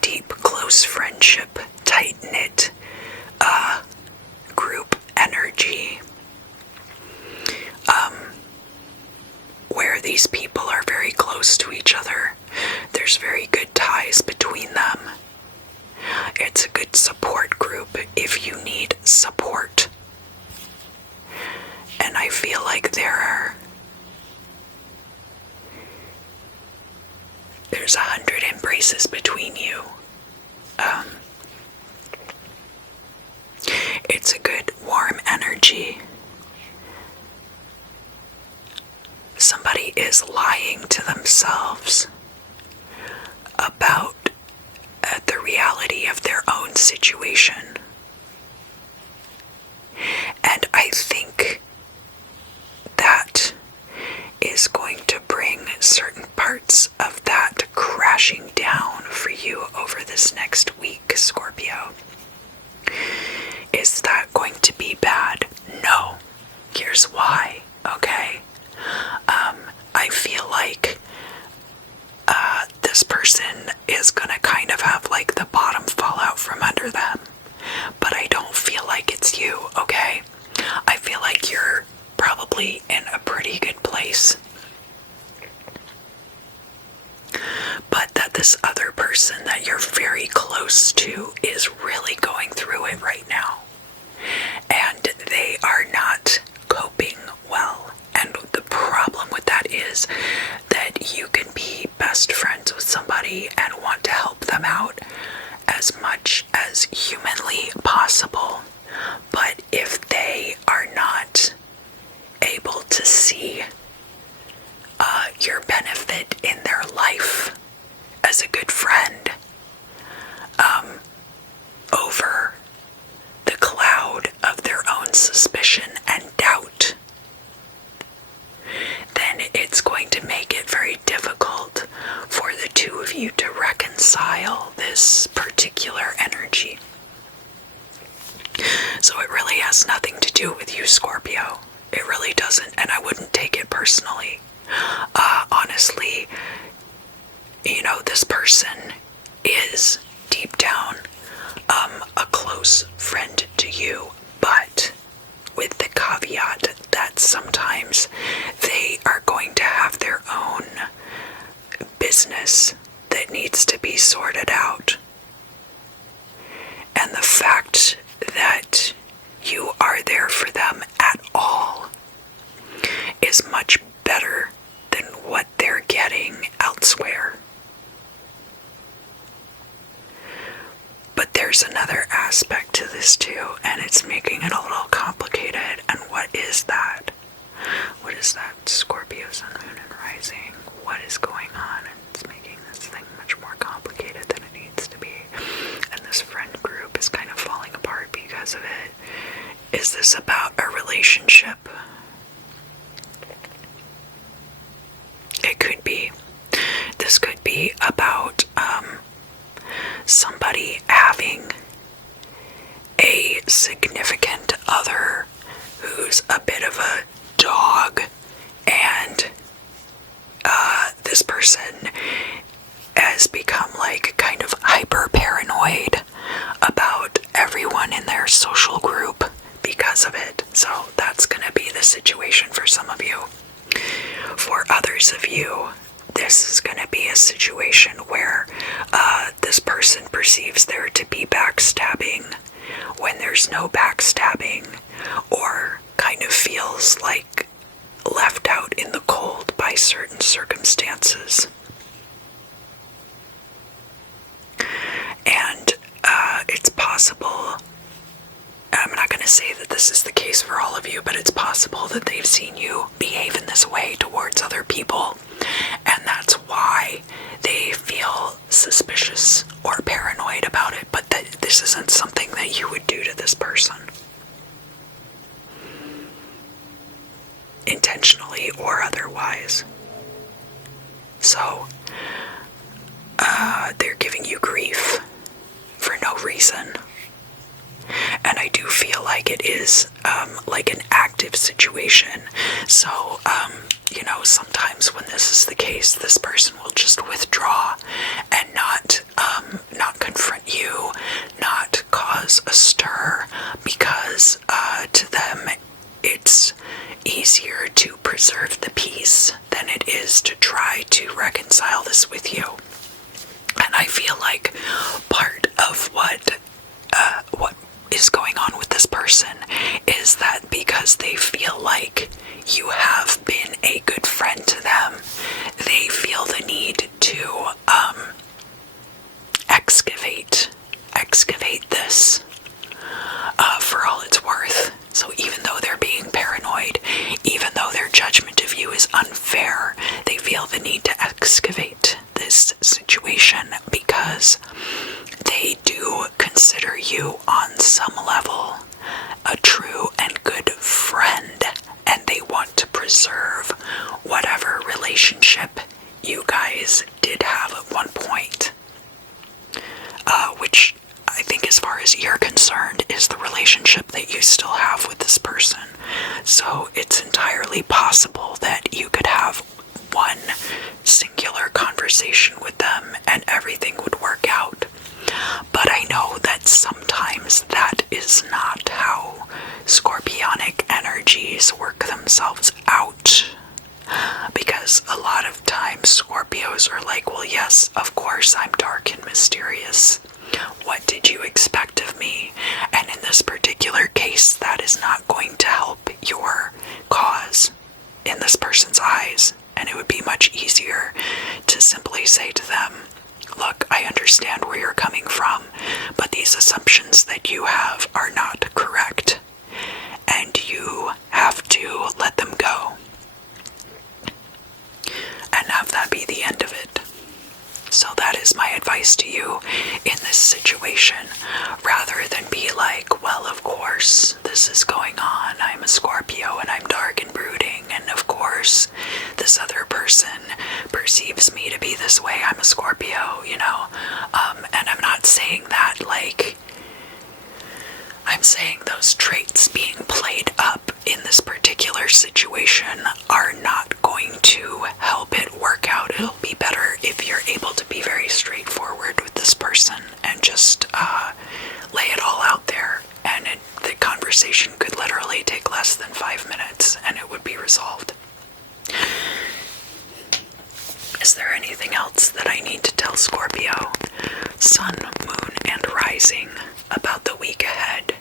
deep, close friendship, tight-knit group energy, where these people are very close to each other. There's very good ties between them. It's a good support group if you need support. And I feel like there's 100 embraces between you. It's a good warm energy. Somebody is lying to themselves about the reality of their own situation. And I think that is going to bring certain parts of that crashing down for you over this next week, Scorpio. Is that going to be bad? No. Here's why, okay? I feel like this person is gonna kind of have like the bottom fall out from under them. But I don't feel like it's you, okay? I feel like you're probably in a pretty good place. But that this other person that you're very close to is really going through it right now. And they are not coping well. And the problem with that is that you can be best friends with somebody and want to help them out, humanly possible. But if they are not able to see your benefit in their life as a good friend, over the cloud of their own suspicion and doubt, then it's going to make it very difficult for the two of you to reconcile this particular energy. So it really has nothing to do with you, Scorpio. It really doesn't, and I wouldn't take it personally. Honestly, this person is deep down a close friend to you, but with the caveat that sometimes they are going to have their own business that needs to be sorted out. And the fact that you are there for them at all is much better than what they're getting elsewhere. But there's another aspect to this too, and it's making it a little complicated. And what is that? What is that? Scorpio, Sun, Moon, and Rising. What is going on? And it's making this thing much more complicated than it needs to be. And this friend group is kind of falling apart because of it. Is this about a relationship? It could be. This could be about somebody having a significant other who's a bit of a dog, and this person has become like kind of hyper paranoid about everyone in their social group because of it. So that's gonna be the situation for some of you. For others of you, this is going to be a situation where this person perceives there to be backstabbing when there's no backstabbing, or kind of feels like left out in the cold by certain circumstances. And it's possible, I'm not going to say that this is the case for all of you, but it's possible that they've seen you behave in this way towards other people, and that's why they feel suspicious or paranoid about it, but that this isn't something that you would do to this person, intentionally or otherwise. So, they're giving you grief for no reason. And I do feel like it is like an active situation. So, sometimes when this is the case, this person will just withdraw and not confront you, not cause a stir, because to them it's easier to preserve the peace than it is to try to reconcile this with you. And I feel like part of what is going on with this person is that because they feel like you have been a good friend to them, they feel the need to excavate this for all it's worth. So even though they're being paranoid, even though their judgment of you is unfair, they feel the need to excavate this situation because they do consider you on some level a true and good friend, and they want to preserve whatever relationship you guys did have at one point, which I think, as far as you're concerned, is the relationship that you still have with this person. So it's entirely possible that you could have one singular conversation with them and everything would work out. But I know that sometimes that is not how scorpionic energies work themselves out. Because a lot of times Scorpios are like, well, yes, of course I'm dark and mysterious. What did you expect of me? And in this particular case, that is not going to help your cause in this person's eyes. And it would be much easier to simply say to them, look, I understand where you're coming from, but these assumptions that you have are not correct, and you have to let them go and have that be the end of it. So that is my advice to you in this situation, rather than be like, well, of course this is going on, I'm a Scorpio and I'm dark and brooding, and of course this other person perceives me to be this way, I'm a Scorpio, you know. And I'm not saying that like, I'm saying those traits being played up in this particular situation are not going to help it work out. It'll be better if you're able to be very straightforward with this person and just lay it all out there. And the conversation could literally take less than 5 minutes and it would be resolved. Is there anything else that I need to tell Scorpio, Sun, Moon, and Rising about the week ahead?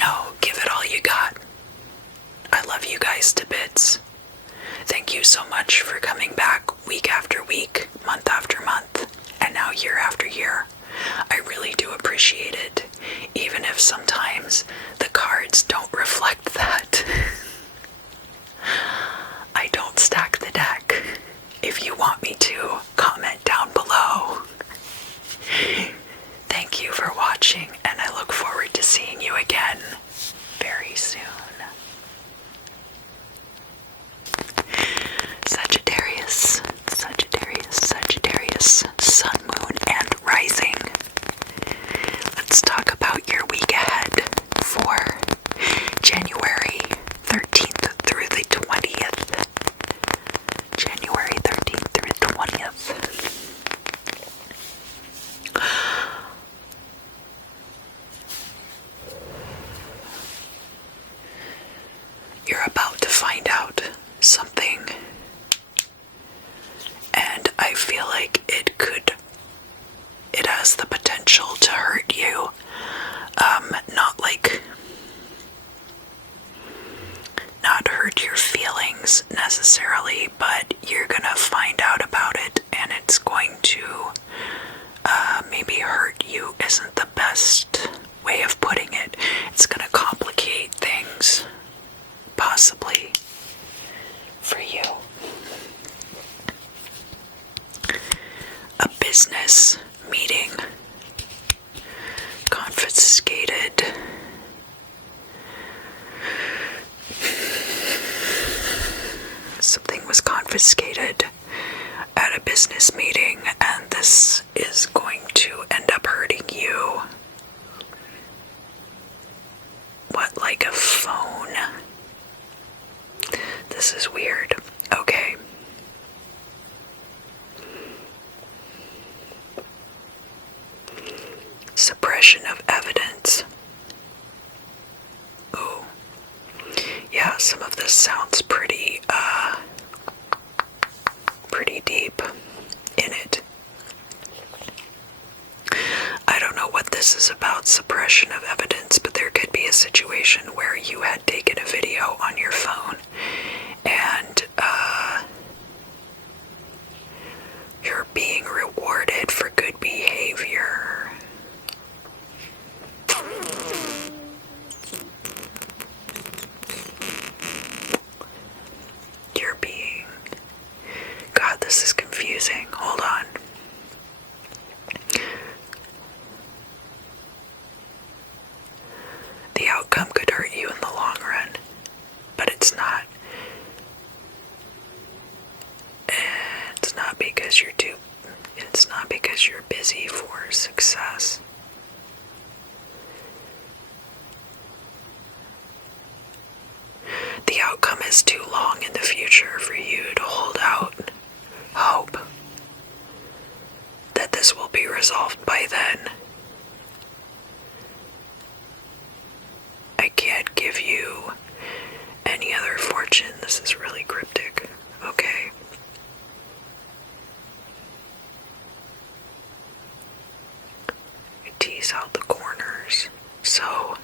No, give it all you got. I love you guys to bits. Thank you so much for coming back week after week, month after month, and now year after year. I really do appreciate it, even if sometimes the cards don't reflect that. I don't stack the deck. If you want me to, comment down below. Thank you for watching, and I look forward to seeing you again very soon. Sagittarius, Sagittarius, Sagittarius, Sun, Moon, and Rising. Let's talk about your week ahead for January 13th through the 20th. January 13th through the 20th. You're about to find out something, and I feel like it has the potential to hurt you. Not hurt your feelings necessarily, but you're gonna find out about it, and it's going to maybe hurt you isn't the best way of putting it. It's gonna complicate things, possibly, for you. A business meeting confiscated. Something was confiscated at a business meeting, and this is going to end up hurting you. What, like a phone? This is weird. Okay. Suppression of evidence. Ooh. Yeah, some of this sounds pretty deep in it. I don't know what this is about, suppression of evidence, but there could be a situation where you had taken a video on your phone and you're being rewarded for good behavior. God, this is confusing. Hold on. The outcome could hurt you in the long run, but it's not. It's not because you're busy for success. The outcome is too long in the future for you to hold out hope that this will be resolved by then. I can't give you any other fortune. This is really cryptic. Okay. You tease out the corners. So,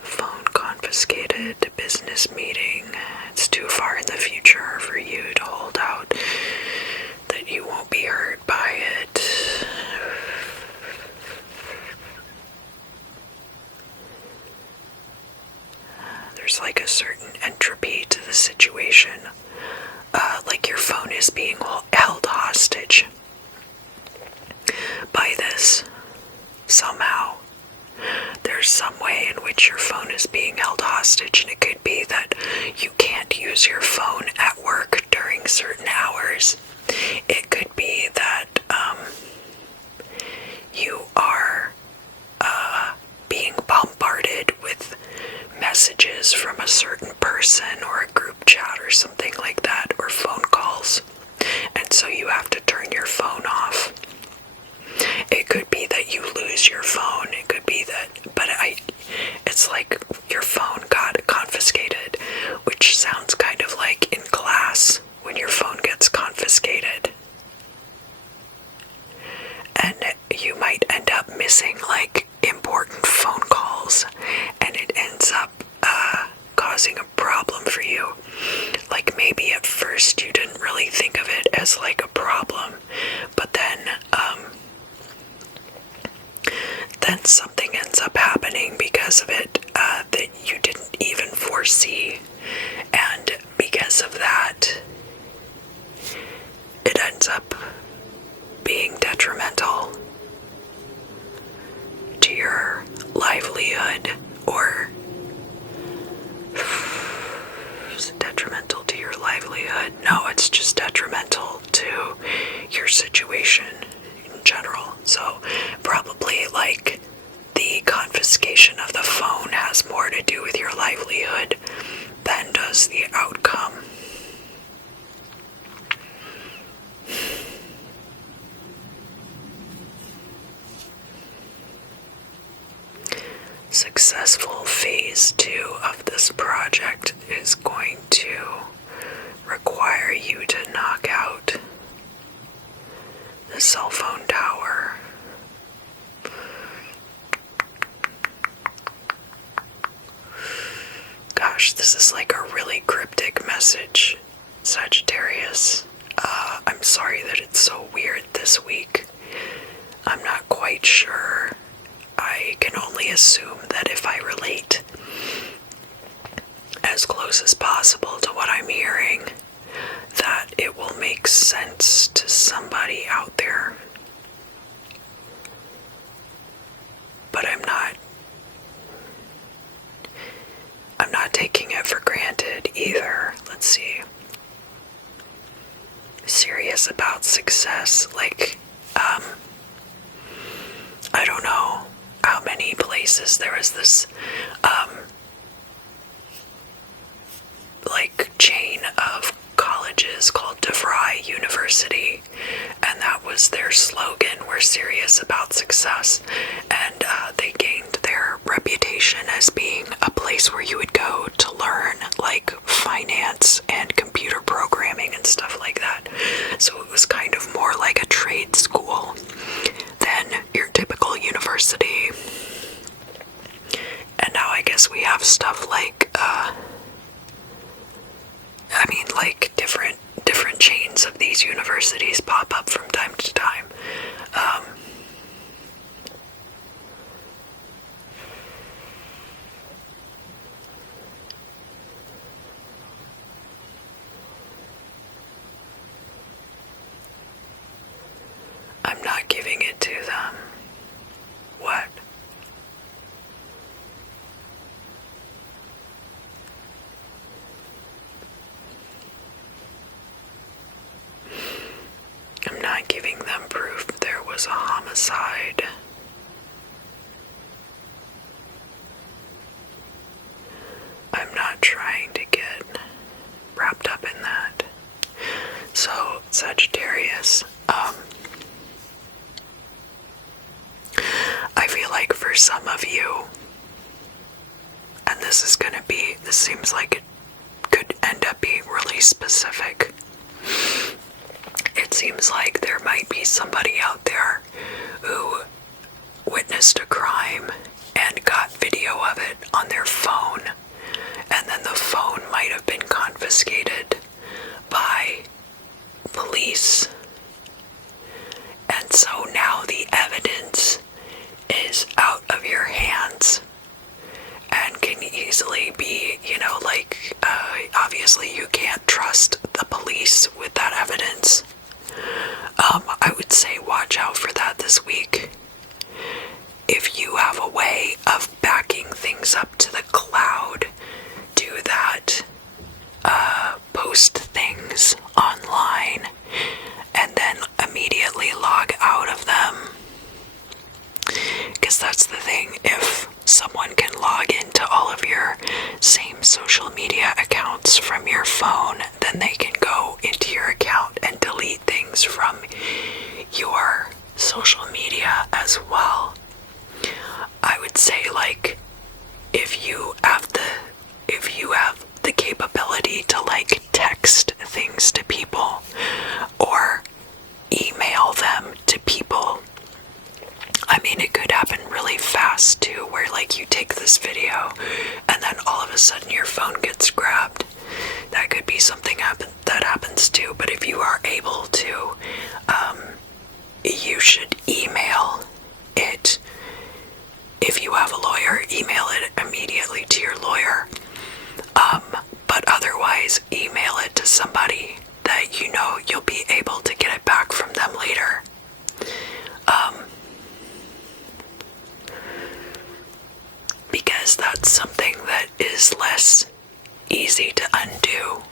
phone confiscated, business meeting. It's too far in the future for you to hold out that you won't be hurt by it. there's like a certain entropy to the situation. Like your phone is being held hostage by this somehow. There's some way in which your phone is being held hostage, and it could be that you can't use your phone at work during certain hours. It could be that you are being bombarded with messages from a certain person or a group chat or something like that, or phone calls, and so you have to turn your phone off. It could be that you lose your phone. It could be that, but it's like your phone got confiscated, which sounds kind of like in class when your phone gets confiscated. And you might end up missing like important phone calls, and it ends up causing a problem for you. Like maybe at first you didn't really think of it as like a problem, but then something ends up happening because of it that you didn't even foresee, and because of that it ends up being detrimental to your livelihood. Or is it detrimental to your livelihood? No, it's just detrimental to your situation in general. So probably like the confiscation of the phone has more to do with your livelihood than does the outcome. Successful phase 2 of this project is going to require you to knock out the cell phone tower. Gosh, this is like a really cryptic message, Sagittarius. I'm sorry that it's so weird this week. I'm not quite sure. I can only assume that if I relate as close as possible to what I'm hearing, that it will make sense to somebody out there. But I'm not taking it for granted either. Let's see. Serious about success, like, I don't know how many places there was this, like, chain of colleges called DeVry University, and that was their slogan, "We're serious about success," and they gained their reputation as being a place where you would go to learn, like, finance and computer programming and stuff like that. So it was kind of more like a trade school than your typical university. And now I guess we have stuff like, like different chains of these universities pop up from time to time. I'm not giving it to them. What? I'm not giving them proof there was a homicide. I'm not trying to get wrapped up in that. So, Sagittarius, I feel like for some of you, and this seems like it could end up being really specific. It seems like there might be somebody out there who witnessed a crime and got video of it on their phone, and then the phone might have been confiscated by police. And so now the evidence is out of your hands and can easily be, obviously you can't trust the police with that evidence. I would say watch out for that this week. If you have a way of backing things up to the cloud, do that. Post things online and then immediately log out of them. Because that's the thing, if someone can log into all of your same social media accounts from your phone, then they can go into your account and delete things from your social media as well. I would say, like, if you have the capability to, like, text things to people or email them to people, I mean, it could happen really fast too, where, like, you take this video and then all of a sudden your phone gets grabbed. That could be something that happens too. But if you are able to, you should email it. If you have a lawyer, email it immediately to your lawyer. But otherwise, email it to somebody that you know you'll be able to get it back from them later. Because that's something that is less easy to undo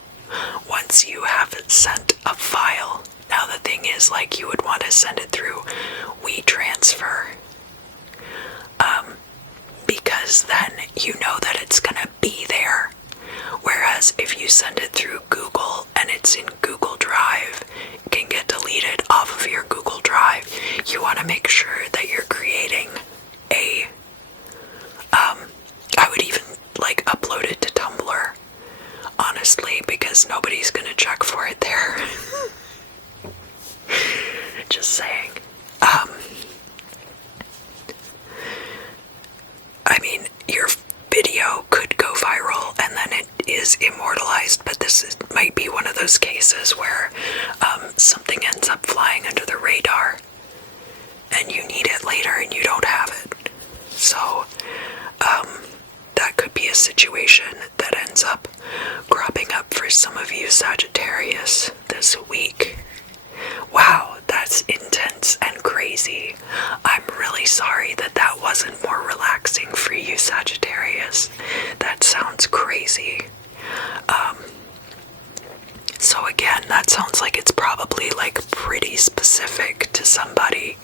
once you have sent a file. Now the thing is, like, you would want to send it through WeTransfer, because then you know that it's gonna be there. Whereas if you send it through Google and it's in Google Drive, it can get deleted off of your Google Drive. You want to make sure that you're creating a I would even, like, upload it to Tumblr, honestly, because nobody's gonna check for it there. Just saying. I mean, your video could go viral and then it is immortalized, but might be one of those cases where something ends up flying under the radar and you need it later and you don't have it. So, that could be a situation that ends up cropping up for some of you Sagittarius this week. Wow, that's intense and crazy. I'm really sorry that wasn't more relaxing for you Sagittarius. That sounds crazy. So again, that sounds like it's probably, like, pretty specific to somebody.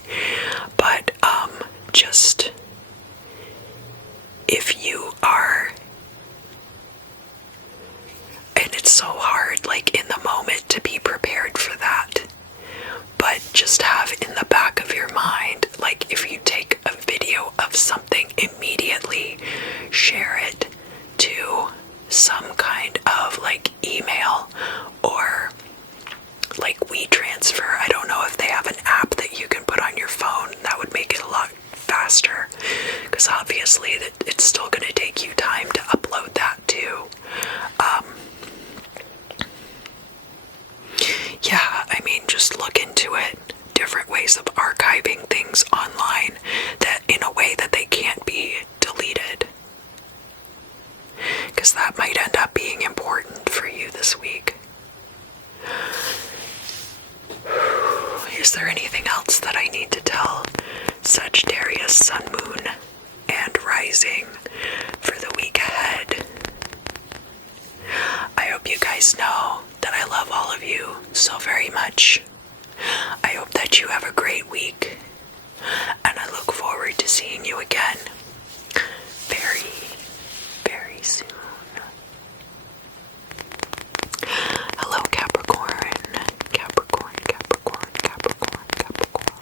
But just if you are, and it's so hard, like, in the moment to be prepared for that, but just have in the back of your mind, like, if you take a video of something, immediately share it to some kind of, like, email or, like, WeTransfer. I don't know if they have an app that you can put on your phone. That would make it a lot faster, because obviously it's still going to take you time to upload that too. Yeah, I mean, just look into it. Different ways of archiving things online that in a way that they can't be deleted, because that might end up being important for you this week. Is there anything else that I need to tell Sagittarius, Sun, Moon, and Rising for the week ahead? I hope you guys know that I love all of you so very much. I hope that you have a great week, and I look forward to seeing you again very, very soon. Hello, Capricorn. Capricorn, Capricorn, Capricorn, Capricorn.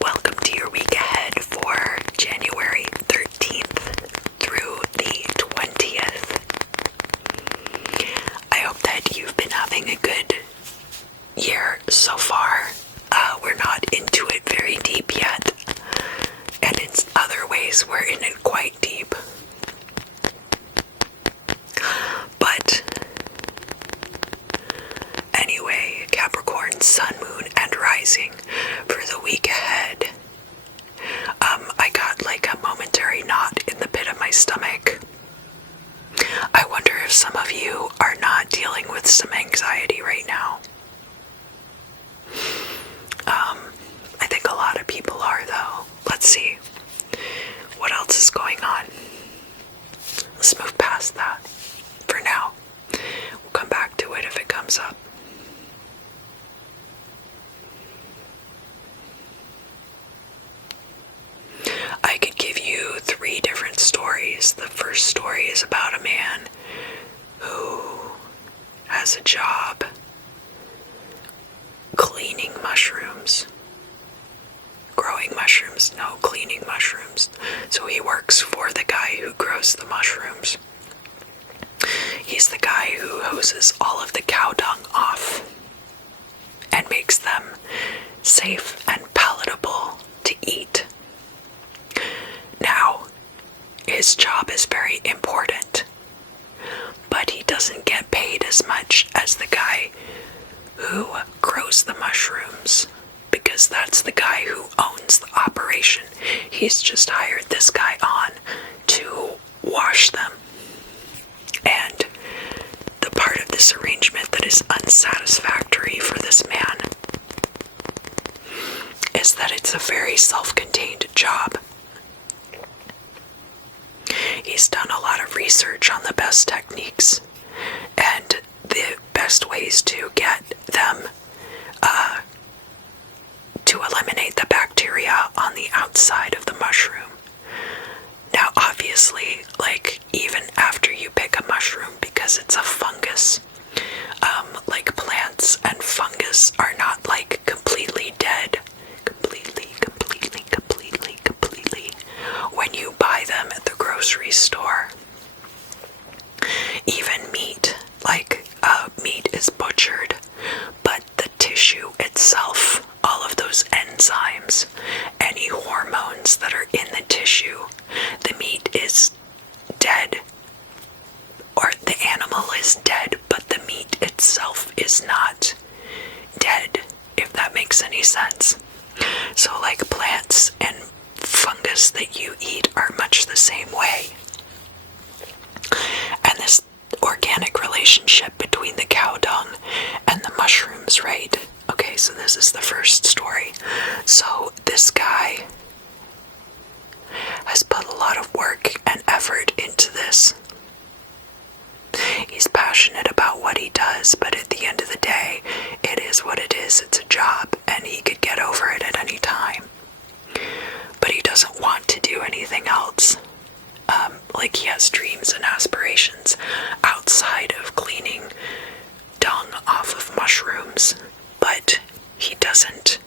Welcome to your week ahead for January 13th through the 20th. I hope that you've been having a good year so far. We're not into it very deep yet, and in other ways we're in it quite deep. But anyway, Capricorn, Sun, Moon, and Rising for the week ahead. I got, like, a momentary knot in the pit of my stomach. I wonder let's see. What else is going on? Let's move past that for now. We'll come back to it if it comes up. I could give you 3 different stories. The first story is about a man who has a job cleaning mushrooms. Growing mushrooms, no, cleaning mushrooms. So he works for the guy who grows the mushrooms. He's the guy who hoses all of the cow dung off and makes them safe and palatable to eat. Now, his job is very important, but he doesn't get paid as much as the guy who grows the mushrooms, because that's the guy who owns the operation. He's just hired this guy on to wash them. And the part of this arrangement that is unsatisfactory for this man is that it's a very self-contained job. He's done a lot of research on the best techniques and the best ways to get them to eliminate the bacteria on the outside of the mushroom. Now, obviously, like, even after you pick a mushroom, because it's a fungus, like plants and fungus are not like completely dead, completely, when you buy them at the grocery store. Even meat, like meat is butchered, but the tissue itself, all of those enzymes, any hormones that are in the tissue, the meat is dead, or the animal is dead, but the meat itself is not dead, if that makes any sense. So like plants and fungus that you eat are much the same way. And this organic relationship between the cow dung and the mushrooms, right? Okay, so this is the first story. So this guy has put a lot of work and effort into this. He's passionate about what he does, but at the end of the day, it is what it is. It's a job, and he could get over it at any time. But he doesn't want to do anything else. Like, he has dreams and aspirations outside of cleaning dung off of mushrooms, but he doesn't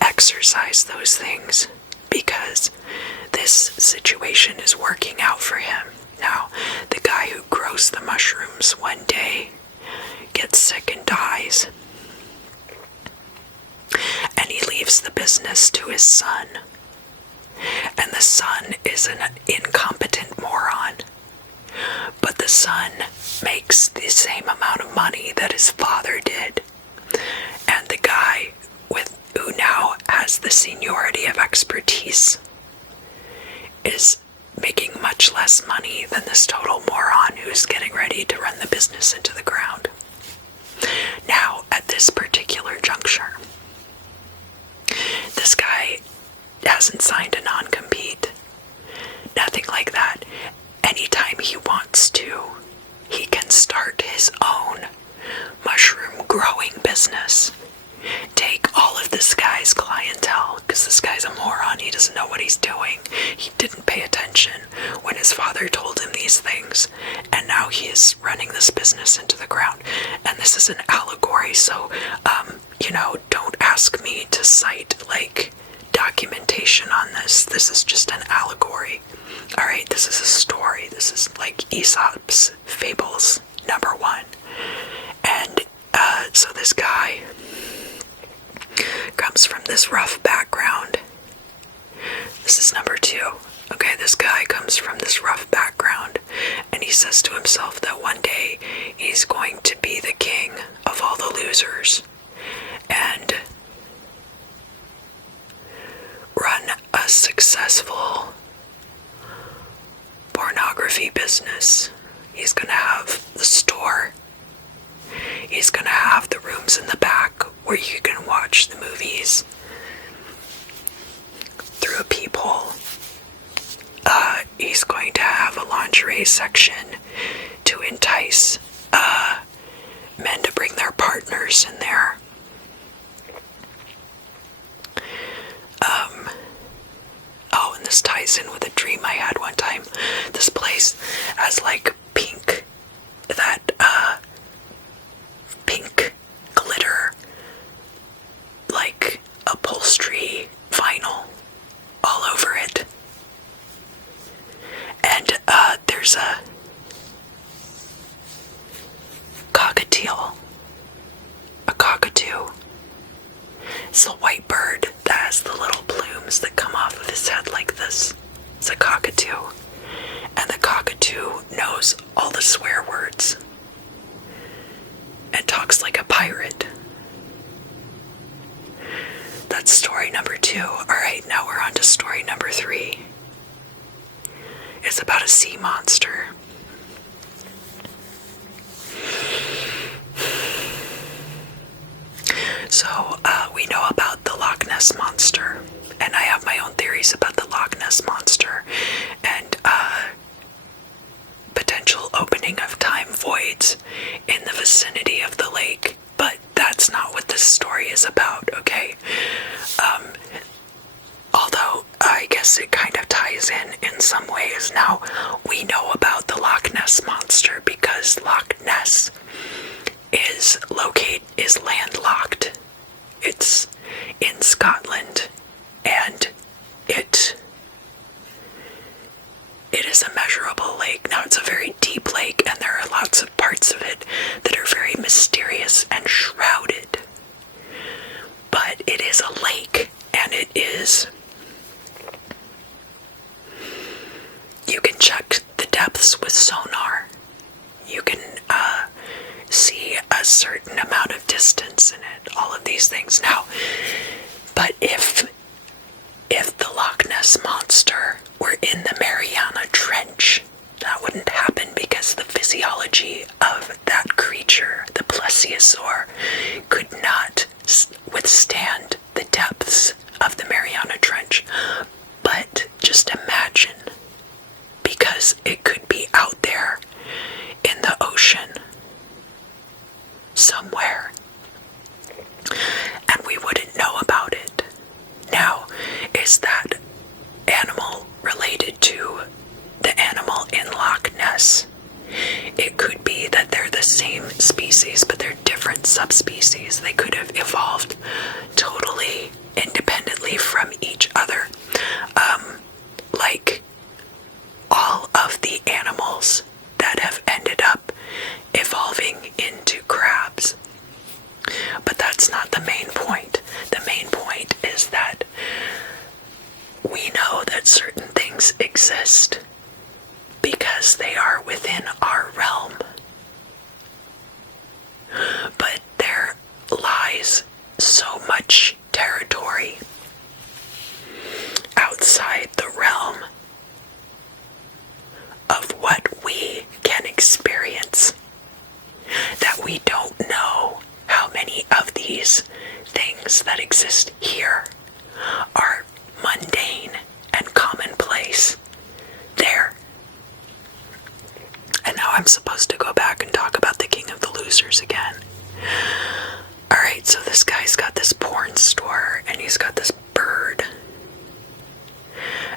exercise those things because this situation is working out for him. Now, the guy who grows the mushrooms one day gets sick and dies, and he leaves the business to his son. And the son is an incompetent moron. But the son makes the same amount of money that his father did. And the guy who now has the seniority of expertise is making much less money than this total moron who's getting ready to run the business into the ground. Now, at this particular juncture, this guy hasn't signed a non-compete. Nothing like that. Anytime he wants to, he can start his own mushroom growing business. Take all of this guy's clientele, because this guy's a moron. He doesn't know what he's doing. He didn't pay attention when his father told him these things, and now he is running this business into the ground. And this is an allegory, so don't ask me to cite like documentation on this. This is just an allegory. Alright, this is a story. This is like Aesop's Fables #1. And so this guy comes from this rough background. This is #2. Okay, this guy comes from this rough background, and he says to himself that one day he's going to be the king of all the losers and run a successful pornography business. He's gonna have the store. He's gonna have the rooms in the back where you can watch the movies lingerie section to entice men to bring their partners in there. Oh, and this ties in with a dream I had one time. This place has like pink glitter, like upholstery vinyl all over it. And there's a cockatoo. It's the white bird that has the little plumes that come off of his head like this. It's a cockatoo. And the cockatoo knows all the swear words and talks like a pirate. That's story number 2. Alright, now we're on to story number 3. It's about a sea monster. So, we know about the Loch Ness Monster, and I have my own theories about the Loch Ness Monster, and, potential opening of time voids in the vicinity of the lake, but that's not what this story is about, okay? Although, I guess it kind of ties in some ways. Now, we know about the Loch Ness Monster because Loch Ness is landlocked. It's in Scotland, and it is a measurable lake. Now, it's a very deep lake, and there are lots of parts of it that are very mysterious and shrouded. But it is a lake, and it is... You can check the depths with sonar. You can see a certain amount of distance in it, all of these things. Now, but if the Loch Ness Monster were in the Mariana Trench, that wouldn't happen because the physiology of that creature, the plesiosaur, could not withstand the depths of the Mariana Trench. But just imagine, because it could be out there in the ocean somewhere, and we wouldn't know about it. Now, is that animal related to the animal in Loch Ness? It could be that they're the same species, but they're different subspecies. They could have evolved totally independently from each other. Like all of the animals that have ended up evolving into crabs. But that's not the main point. The main point is that we know that certain things exist because they are within our realm. But there lies so much territory outside the realm of what we can experience that we don't know how many of these things that exist here are mundane and commonplace there. And now I'm supposed to go back and talk about the King of the Losers again. Alright, so this guy's got this porn store, and he's got this bird.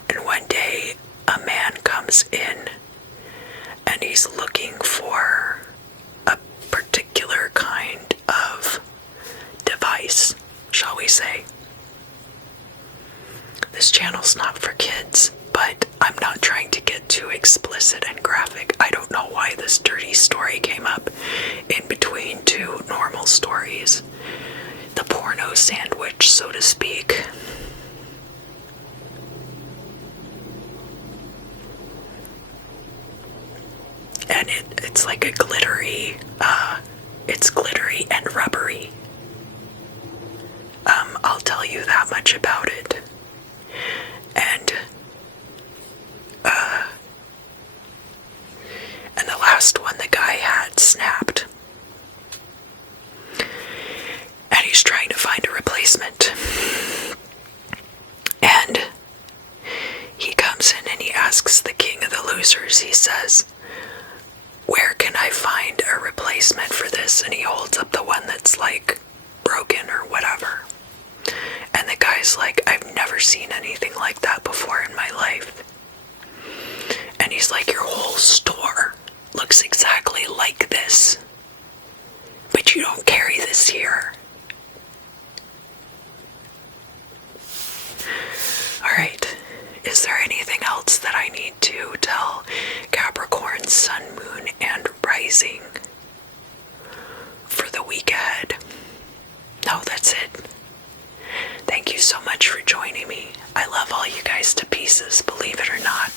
And one day, a man comes in, and he's looking for a particular kind of device, shall we say. This channel's not for kids, but I'm not trying to get too explicit and graphic. I don't know why this dirty story came up in between two normal stories. The porno sandwich, so to speak. And it's like a glittery, it's glittery and rubbery. I'll tell you that much about it. And the last one the guy had snapped. And he's trying to find a replacement. And he comes in and he asks the King of the Losers, he says, where can I find a replacement for this? And he holds up the one that's like broken or whatever. And the guy's like, I've never seen anything like that before in my life. And he's like, your whole store looks exactly like this, but you don't carry this here. Alright, is there anything else that I need to tell Capricorn, Sun, Moon, and Rising for the week ahead? No, that's it. Thank you so much for joining me. I love all you guys to pieces, believe it or not.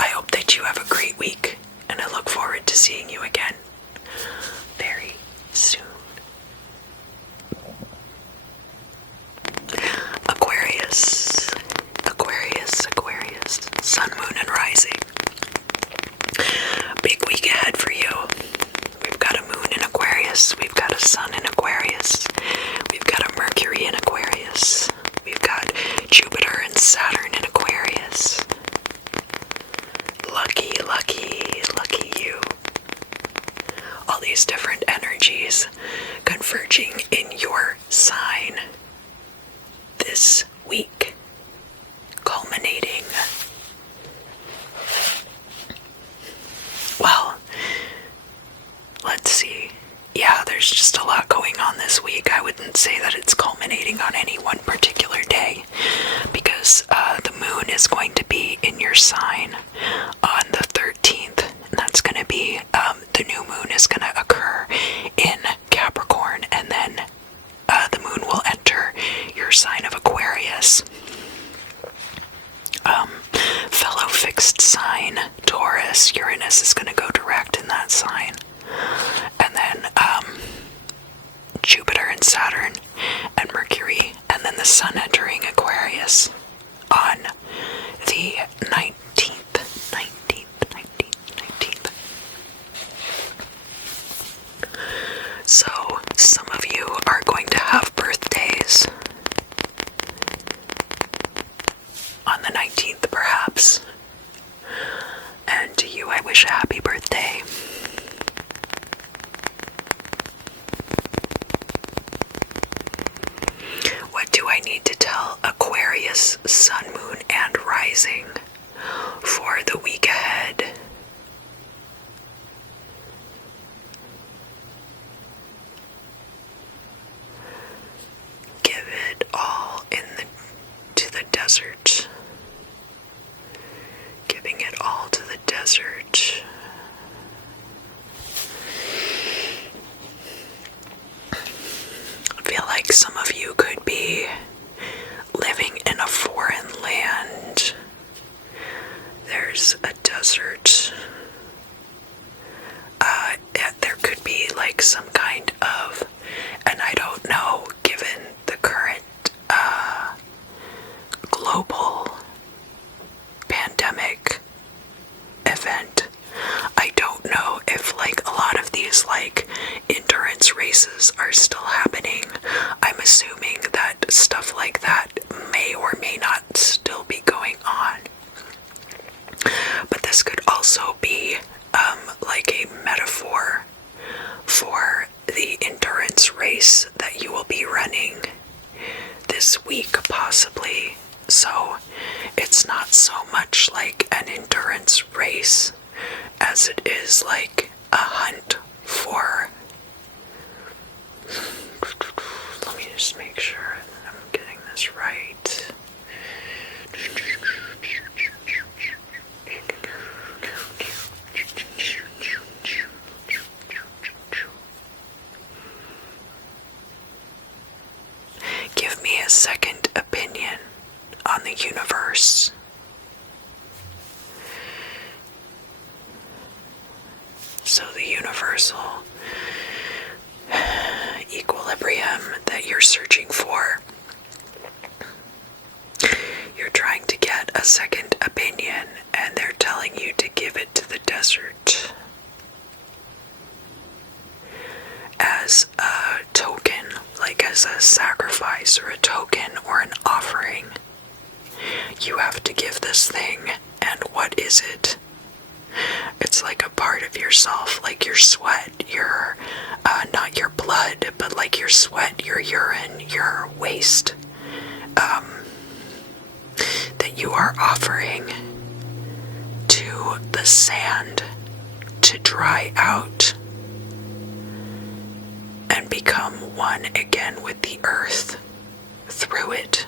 I hope that you have a great week, and I look forward to seeing you again very soon. Aquarius, Aquarius, Aquarius, Sun, Moon, and Rising. Big week ahead for you. We've got a Moon in Aquarius, we've got a Sun in Aquarius, we've got a Mercury in Aquarius, we've got Jupiter and Saturn in Aquarius. Lucky, lucky, lucky you. All these different energies converging in your sign this week, culminating. Well, let's see. Yeah, there's just a lot going on this week. I wouldn't say that it's culminating on any one particular day, because the moon is going to be in your sign on the 13th, and that's going to be, the new moon is going to occur in Capricorn, and then the moon will enter your sign of Aquarius. Fellow fixed sign, Taurus, Uranus is going to go direct in that sign. And then Jupiter and Saturn and Mercury, and then the Sun entering Aquarius on the 19th. So, some of you are going to have birthdays on the 19th, perhaps. And to you, I wish a happy birthday. What do I need to tell Aquarius, Sun, Moon, and Rising for the week ahead? Give it all to the desert. Giving it all to the desert. I feel like some of you could be living in a foreign land. There's a desert. There could be like some kind of, and I don't know, given the current global pandemic event, I don't know if like a lot of these like endurance races are still happening. I'm assuming that stuff like that may or may not still be going on. But this could also be like a metaphor for the endurance race that you will be running this week, possibly. So it's not so much like an endurance race as it is like a hunt for, let me just make sure that I'm getting this right. Give me a second opinion on the universe. So the universal equilibrium that you're searching for, you're trying to get a second opinion, and they're telling you to give it to the desert as a token, like as a sacrifice or a token or an offering. You have to give this thing, and what is it? it's like a part of yourself, like your sweat, your, not your blood, but like your sweat, your urine, your waste, that you are offering to the sand to dry out and become one again with the earth through it.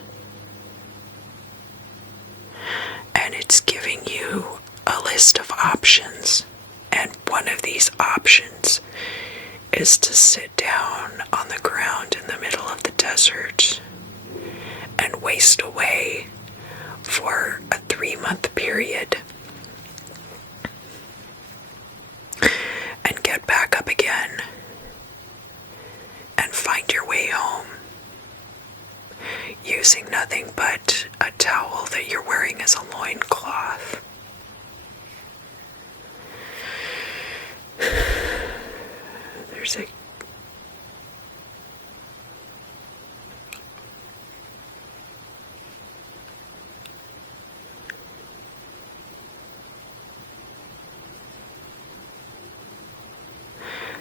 And it's giving you a list of options, and one of these options is to sit down on the ground in the middle of the desert and waste away for a 3-month period and get back up again and find your way home using nothing but a towel that you're wearing as a loincloth.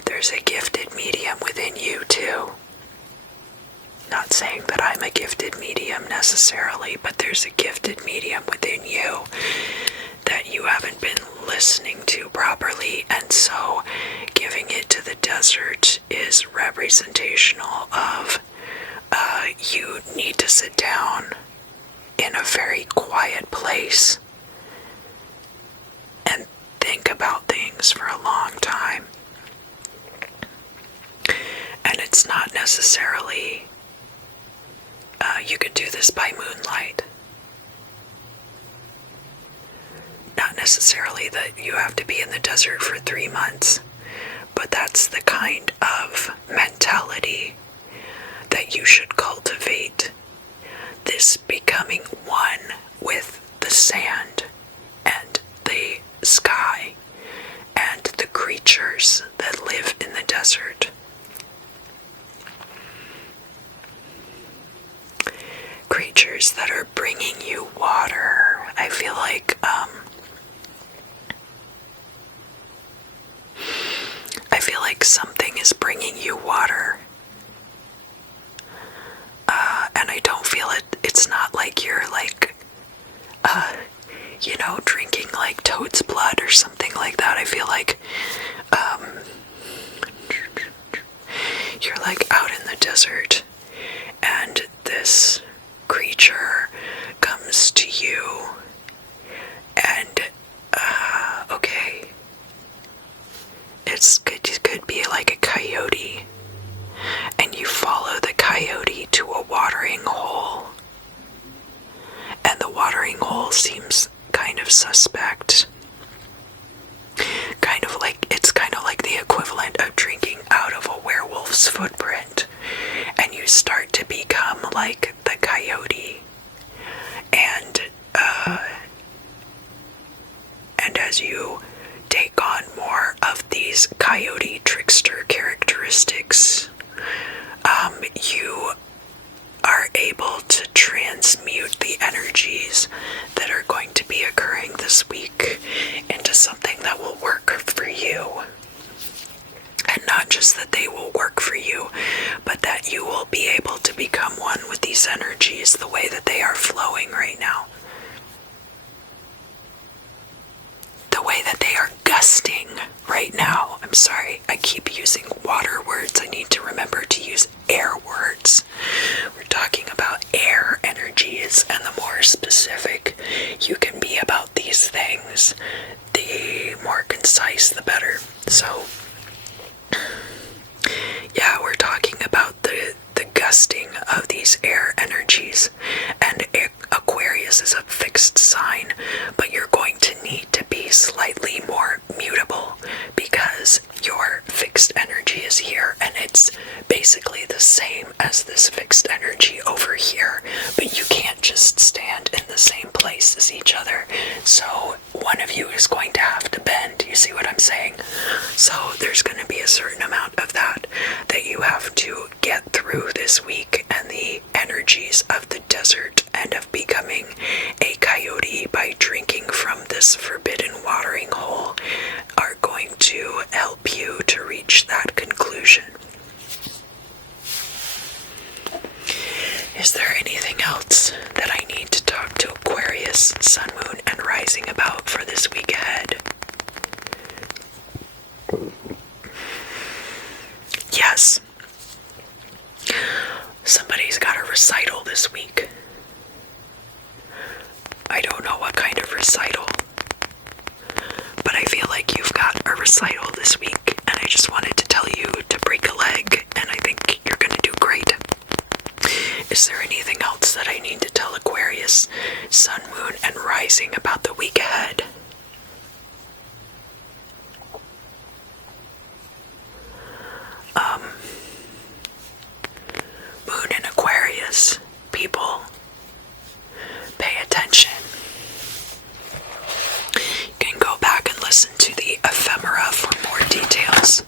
There's a gifted medium within you too. Not saying that I'm a gifted medium necessarily, but there's a gifted medium within you that you haven't been listening to properly, and so giving it to the desert is representational of you need to sit down in a very quiet place and think about things for a long time. And it's not necessarily you could do this by moonlight. Not necessarily that you have to be in the desert for 3 months, but that's the kind of mentality that you should cultivate. This becoming one with the sand and the sky and the creatures that live in the desert. Creatures that are bringing you water. I feel like something is bringing you water, and I don't feel it. It's not like you're like drinking like toad's blood or something like that. I feel like you're like out in the desert and this creature comes to you and okay, it could be like a coyote, and you follow the coyote to a watering hole, and the watering hole seems kind of suspect, it's kind of like the equivalent of drinking out of a werewolf's footprint, and you start to become like the coyote, and as you take on more of these coyote trickster characteristics, you are able to transmute the energies that are going to be occurring this week into something that will work for you. And not just that they will work for you, but that you will be able to become one with these energies the way that they are flowing right now. The way that they are gusting right now. I'm sorry, I keep using water words. I need to remember to use air words. We're talking about air energies, and the more specific you can be about these things, the more concise, the better. So, yeah, we're talking about the gusting of these air energies, and Aquarius is a fixed sign, but you're going to need to be slightly more mutable because your fixed energy is here, and it's basically the same as this fixed energy over here, but you can't just stand in the same place as each other, so one of you is going to have to bend. You see what I'm saying? So there's going to be a certain amount of that you have to get through this week, and the energies of the desert and of becoming a coyote by drinking from this forbidden watering hole reach that conclusion. Is there anything else that I need to talk to Aquarius, Sun, Moon, and Rising about for this week ahead? Yes. Somebody's got a recital this week. I don't know what kind of recital, but I feel like you've got a recital this week, and I just wanted to tell you to break a leg, and I think you're gonna do great. Is there anything else that I need to tell Aquarius, Sun, Moon, and Rising about the week ahead? Moon in Aquarius, people, pay attention. You can go back and listen to the ephemera for more details,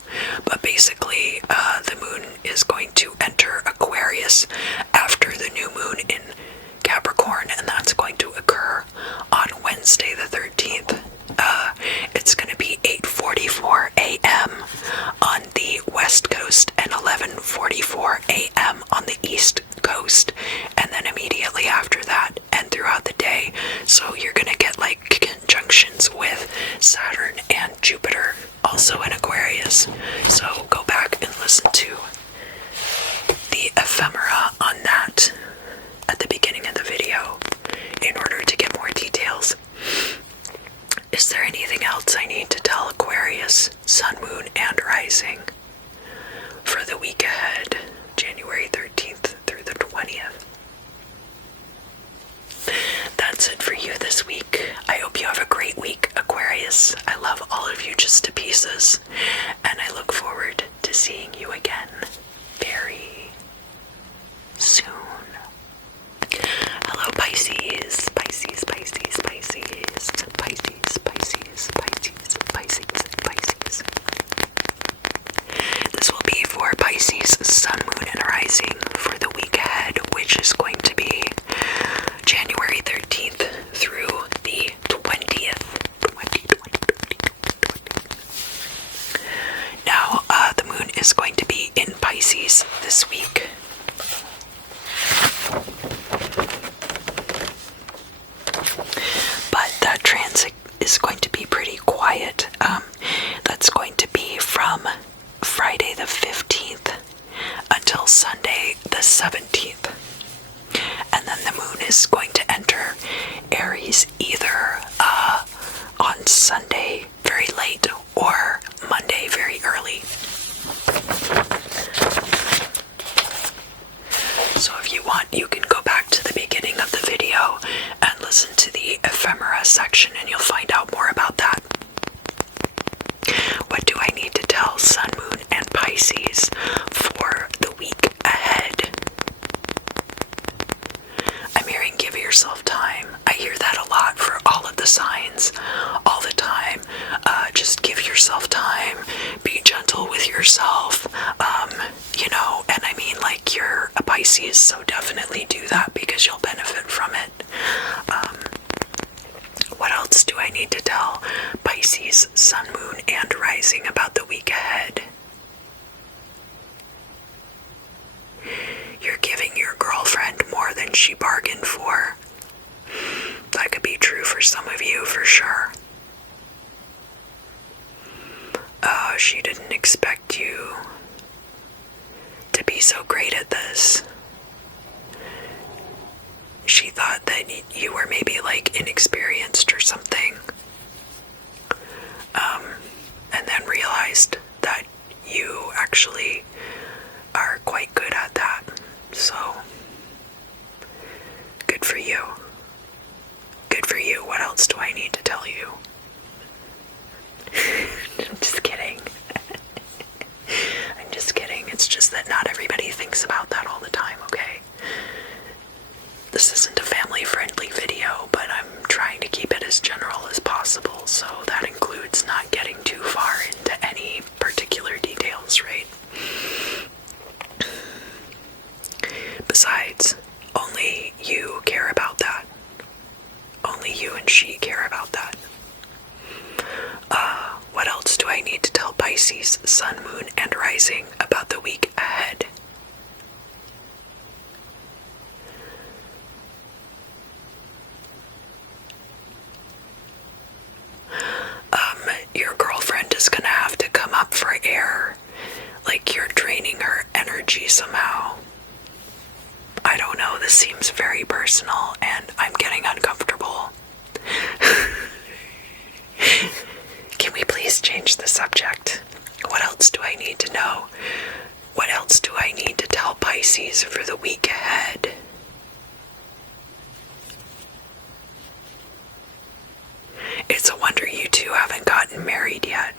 but basically the moon is going to enter Aquarius after the new moon in Capricorn, and that's going to occur on Wednesday the 13th. It's going to be 8:44 a.m. on the west coast and 11:44 a.m. on the east coast, and then immediately after that and throughout the day. So you're going to get like conjunctions with Saturn and Jupiter also in Aquarius. So go back and listen to the ephemera on that at the beginning of the video in order to get more details. Is there anything else I need to tell Aquarius, Sun, Moon, and Rising for the week ahead, January 13th through the 20th? That's it for you this week. I hope you have a great week, Aquarius. I love all of you just to pieces, and I look forward to seeing you again very soon. Hello, Pisces. Pisces, Pisces, Pisces, Pisces, Pisces, Pisces, Pisces, Pisces. This will be for Pisces, Sun, Moon, and Rising for the week ahead, which is going to be January 13th through the 20th. Now, the moon is going to be in Pisces this week. But that transit is going to be pretty quiet. That's going to be from Friday the 15th until Sunday the 17th. And then the moon is going to enter Aries either on Sunday very late or Monday very early. So if you want, you can go back to the beginning of the video and listen to the ephemera section, and you'll find out more about that. What do I need to tell Sun, Moon, and Pisces for the week ahead? I'm hearing give yourself time. I hear that a lot for all of the signs, all the time. Just give yourself time. Be gentle with yourself. And I mean, like, you're a Pisces, so definitely do that because you'll benefit from it. What else do I need to tell Pisces, Sun, Moon, and Rising about the week ahead? You're giving your girlfriend more than she bargained for. That could be true for some of you, for sure. She didn't expect you to be so great at this. She thought that you were maybe like inexperienced or something. And then realized that you actually are quite good at that. So, good for you. Good for you. What else do I need to tell you? I'm just kidding. I'm just kidding. It's just that not everybody thinks about that all the time, okay? This isn't a family-friendly video, but I'm trying to keep it as general as possible, so that includes not getting too far into any particular details, right? Besides, only you care about that. Only you and she care about that. What else do I need to tell Pisces? Pisces, sun, moon, and rising about the week ahead. Your girlfriend is gonna have to come up for air, like you're draining her energy somehow. I don't know, this seems very personal and I'm getting uncomfortable. Can we please change the subject? What else do I need to know? What else do I need to tell Pisces for the week ahead? It's a wonder you two haven't gotten married yet.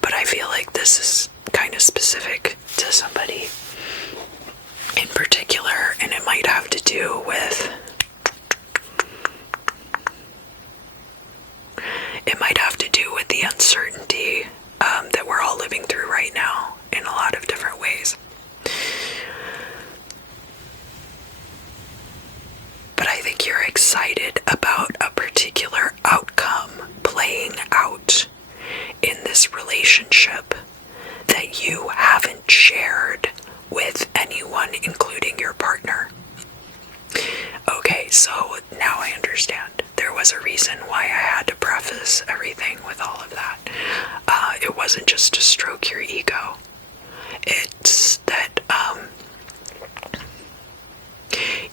But I feel like this is kind of specific to somebody in particular, and it might have to do with the uncertainty that we're all living through right now in a lot of different ways. But I think you're excited about a particular outcome playing out in this relationship that you haven't shared with anyone, including your partner. Okay, so now I understand. There was a reason why I had to preface everything with all of that. It wasn't just to stroke your ego. It's that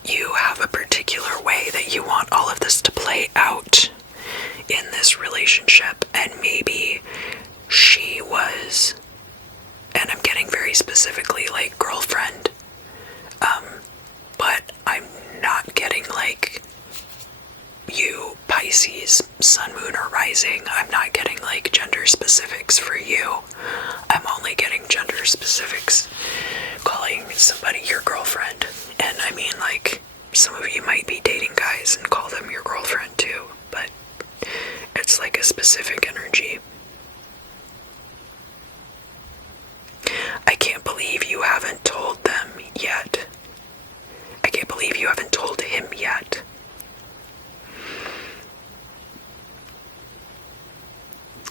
you have a particular way that you want all of this to play out in this relationship, and maybe she was, and I'm getting very specifically like girlfriend, but I'm not getting like you, Pisces, sun, moon, or rising. I'm not getting like gender specifics for you. I'm only getting gender specifics calling somebody your girlfriend. And I mean, like, some of you might be dating guys and call them your girlfriend too, but it's like a specific energy. I can't believe you haven't told them yet. I can't believe you haven't told him yet.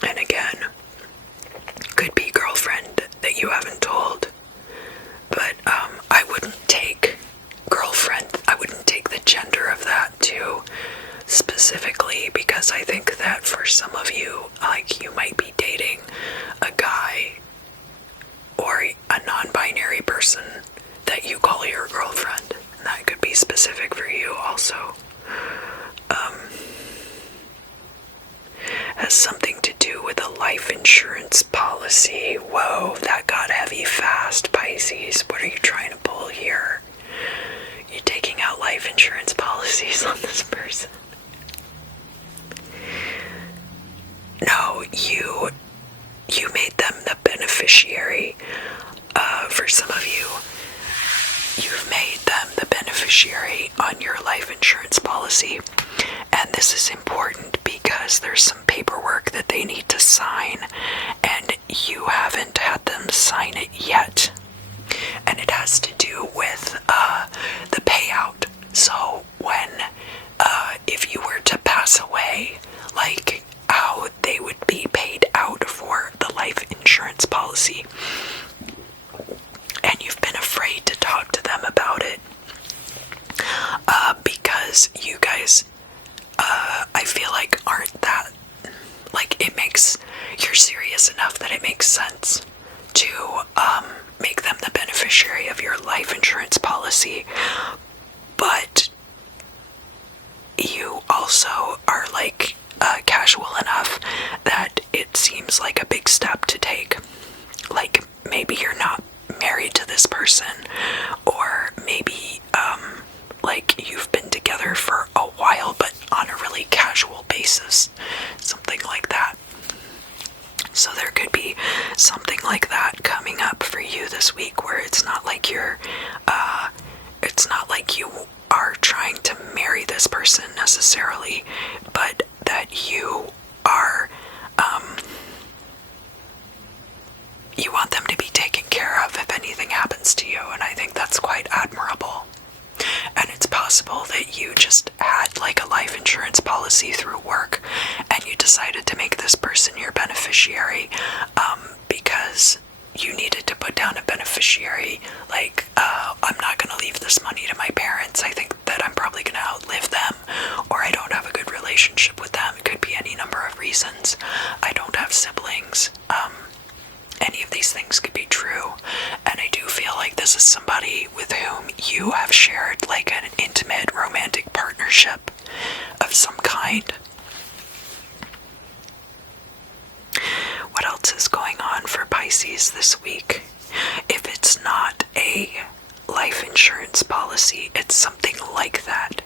And again, could be girlfriend that you haven't told, but I wouldn't take girlfriend, I wouldn't take the gender of that too specifically, because I think that for some of you, like, you might be dating a guy or a non-binary person that you call your girlfriend, and that could be specific for you also. Has something to do with a life insurance policy. Whoa, that got heavy fast, Pisces. What are you trying to pull here? You're taking out life insurance policies on this person. No, you made them the beneficiary. For some of you, you've made them the beneficiary on your life insurance policy. And this is important because there's some paperwork that they need to sign, and you haven't had them sign it yet. And it has to do with the payout. So when, if you were to pass away, like how they would be paid out for the life insurance policy. And you've been afraid to talk to them about it because you guys, I feel like aren't that, like, you're serious enough that it makes sense to make them the beneficiary of your life insurance policy, but you also are like casual enough that it seems like a big step to take. Like, maybe you're not married to this person, or maybe like you've been together for a while but on a really casual basis, something like that. So there could be something like that coming up for you this week, where it's not like you are trying to marry this person necessarily, but that you are, you want them to be taken care of if anything happens to you, and I think that's quite admirable. And it's possible that you just had like a life insurance policy through work, and you decided to make this person your beneficiary because you needed to put down a beneficiary, like, I'm not going to leave this money to my parents. I think that I'm probably going to outlive them, or I don't have a good relationship with them. It could be any number of reasons. I don't have siblings. Any of these things could be true, and I do feel like this is somebody with whom you have shared like an intimate romantic partnership of some kind. What else is going on for Pisces this week? If it's not a life insurance policy, it's something like that.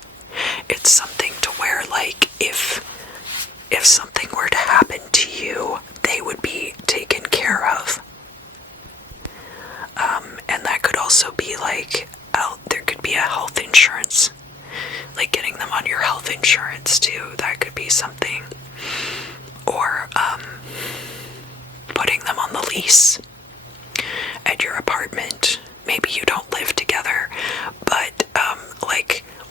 It's something to where, like, if something were to happen to you, they would be taken care of. And that could also be like, there could be a health insurance, like getting them on your health insurance too. That could be something. Or putting them on the lease at your apartment. Maybe you don't live together, but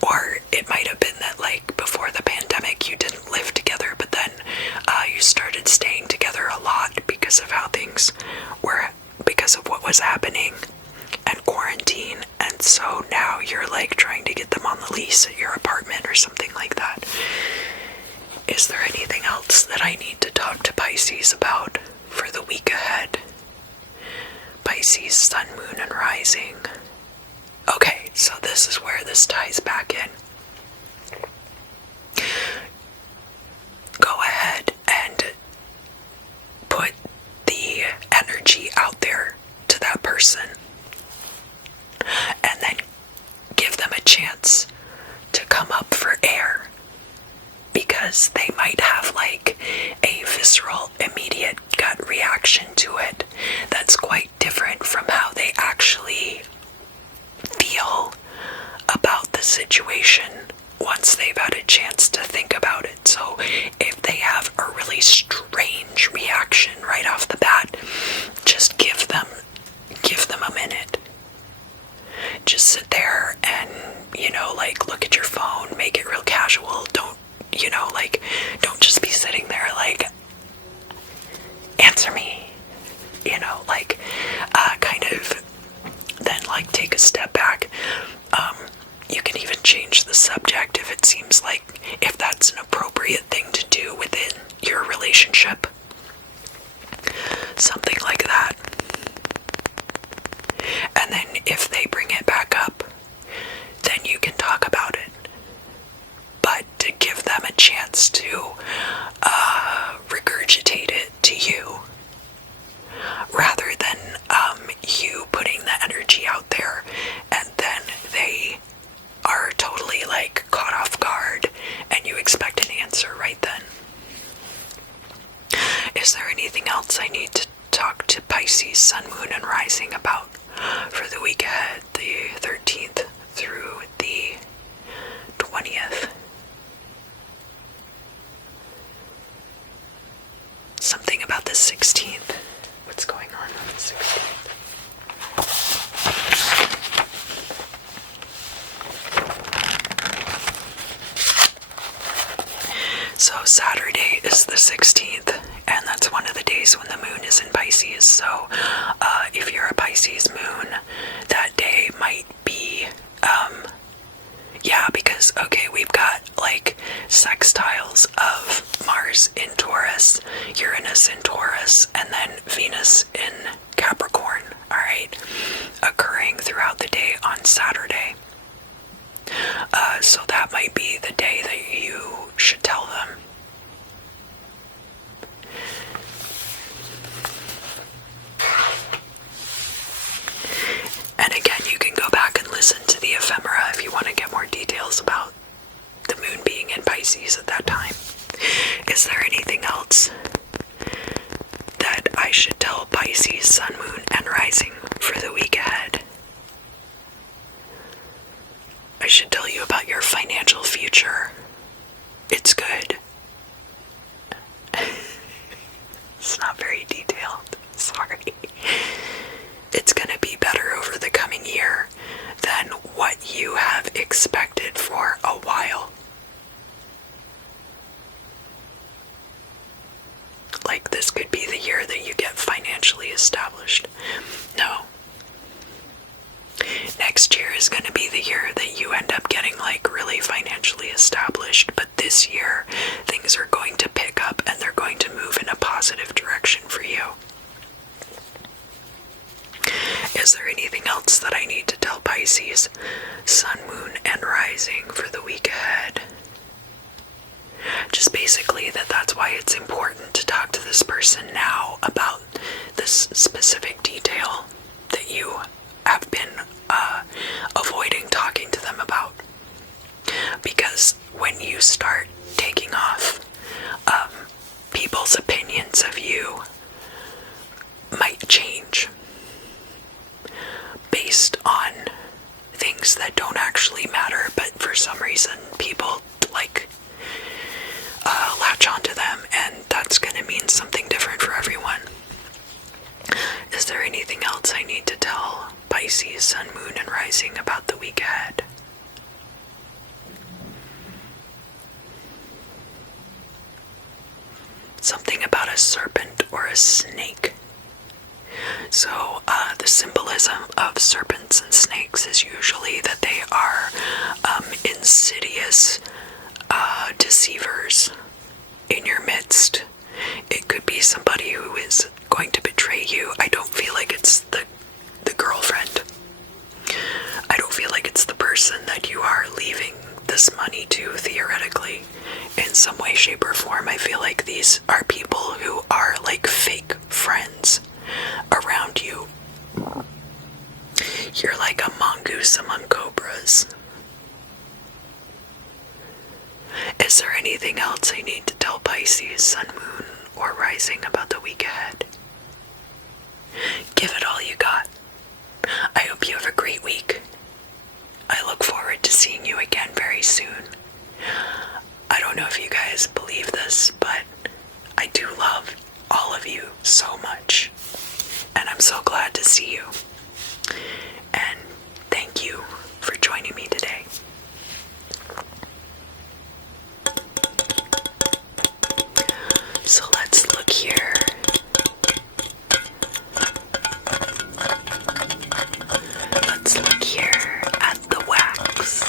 or it might have been that, like, before the pandemic you didn't live together, but then you started staying together a lot because of how things were, because of what was happening and quarantine, and so now you're like trying to get them on the lease at your apartment or something like that. Is there anything else that I need to talk to Pisces about for the week ahead? Pisces, sun, moon, and rising. Okay, so this is where this ties back in. Go ahead and put the energy out there to that person, and then give them a chance to come up for air, because they might have like a visceral, immediate gut reaction to it that's quite different from how they actually feel about the situation once they've had a chance to think about it. So if they have a really strange reaction right off the bat, just give them a minute. Just sit there and, like, look at your phone, make it real casual. Don't just be sitting there like, answer me, kind of then like take a step back. You can even change the subject if it seems like, if that's an appropriate thing to do within your relationship. Something like that. And then if they bring it back up, then you can talk about it. But to give them a chance to regurgitate it to you, rather than you putting the energy out there and then they are totally like caught off guard and you expect an answer right then. Is there anything else I need to talk to Pisces, sun, moon, and rising about for the week ahead, the 13th through the 20th? Something about the 16th. What's going on the 16th? So Saturday is the 16th, and that's one of the days when the moon is in Pisces. So if you're a Pisces moon, that day might be, because, okay, we've got like sextiles of Mars in Taurus, Uranus in Taurus, and then Venus in Capricorn, alright, occurring throughout the day on Saturday. So that might be the day that you should tell them. And again, you can go back and listen to the ephemera if you want to get more details about the moon being in Pisces at that time. Is there anything else that I should tell Pisces, sun, moon, and rising for the week ahead? I should tell you about your financial future. It's good. It's not very detailed. Sorry. It's going to be better over the coming year than what you have expected for a while. is going to be the year that you end up getting like really financially established, but this year things are going to pick up and they're going to move in a positive direction for you. Is there anything else that I need to tell Pisces, Sun, Moon, and Rising for the week ahead? Just basically that's why it's important to talk to this person now about this specific detail that you have been avoiding talking to them about. Because when you start taking off, people's opinions of you might change based on things that don't actually matter, but for some reason people latch onto them, and that's going to mean something different for everyone. Is there anything else I need to tell Pisces, Sun, Moon, and Rising about the week ahead? Something about a serpent or a snake. So, the symbolism of serpents and snakes is usually that they are insidious deceivers in your midst. It could be somebody who is going to betray you. I don't feel like it's the girlfriend. I don't feel like it's the person that you are leaving this money to, theoretically, in some way, shape, or form. I feel like these are people who are like fake friends around you. You're like a mongoose among cobras. Is there anything else I need to tell Pisces, Sun, Moon, or Rising about the week ahead? Give it all you got. I hope you have a great week. I look forward to seeing you again very soon. I don't know if you guys believe this, but I do love all of you so much. And I'm so glad to see you. And thank you for joining me today. So let's look here. Let's look here at the wax.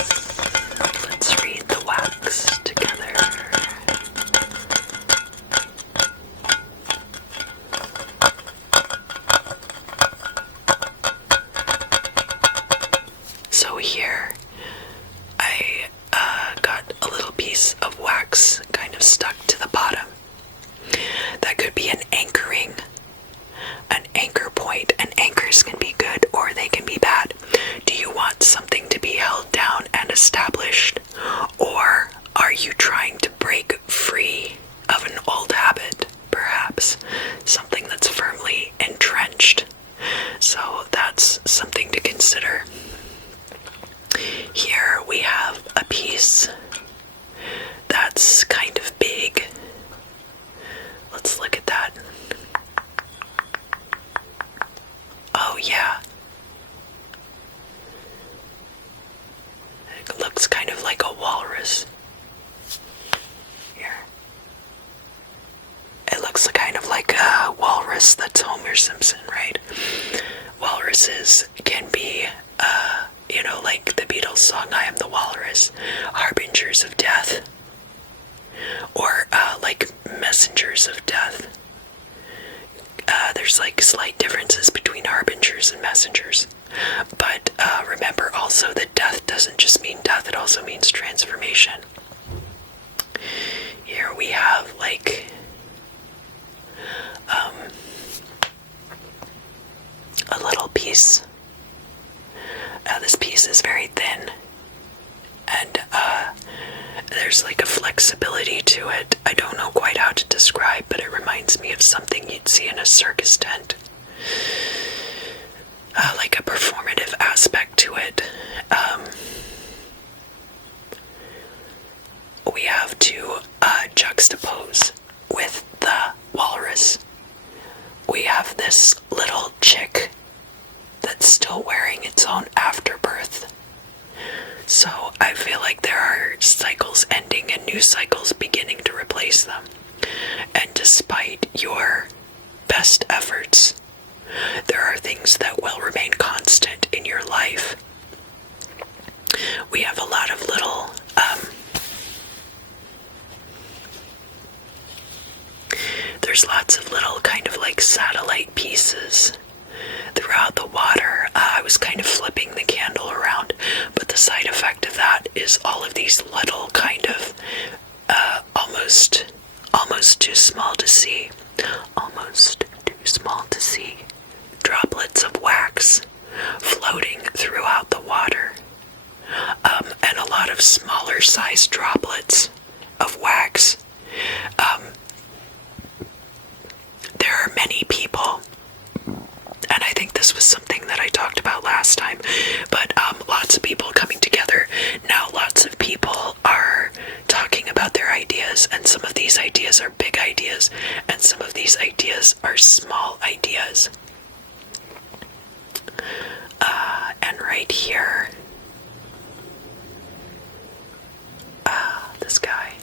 Let's read the wax together. So here, I got a little piece of wax kind of stuck to the bottom. That could be an anchoring, an anchor point, and anchors can be good or they can be bad. Do you want something to be held down and established, or are you trying to break free of an old habit, perhaps something that's firmly entrenched? So that's something to consider. Here we have a piece that's kind of big. Let's look at that. Oh yeah. It looks kind of like a walrus. Here. It looks kind of like a walrus that's Homer Simpson, right? Walruses can be, like the Beatles song, I Am the Walrus, harbingers of death. Or, like messengers of death. There's like slight differences between harbingers and messengers. But remember also that death doesn't just mean death, it also means transformation. Here we have like a little piece. This piece is very thin, and there's like a flexibility to it. I don't know quite how to describe, but it reminds me of something you'd see in a circus tent. Like a performative aspect to it. We have to juxtapose with the walrus. We have this little chick that's still wearing its own afterbirth. So I feel like there are cycles ending and new cycles beginning to replace them. And despite your best efforts, there are things that will remain constant in your life. we have a lot of little there's lots of little kind of like satellite pieces throughout the water. I was kind of flipping the candle around, but the side effect of that is all of these little kind of almost too small to see, droplets of wax floating throughout the water, and a lot of smaller sized droplets of wax. There are many people, and I think this was something that I talked about last time, but lots of people coming together. Now lots of people are talking about their ideas, and some of these ideas are big ideas, and some of these ideas are small ideas. And right here, this guy.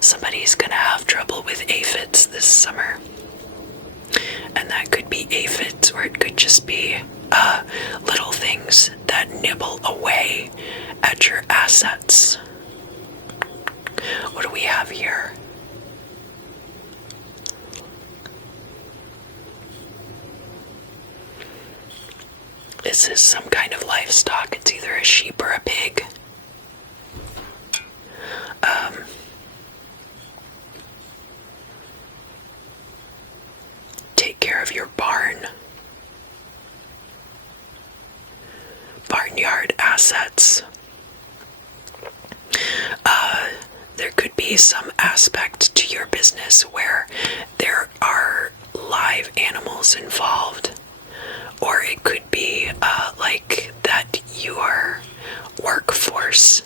Somebody's gonna have trouble with aphids this summer. And that could be aphids, or it could just be little things that nibble away at your assets. What do we have here? This is some kind of livestock. It's either a sheep or a pig. Take care of your barnyard assets. There could be some aspect to your business where there are live animals involved, or it could be like that your workforce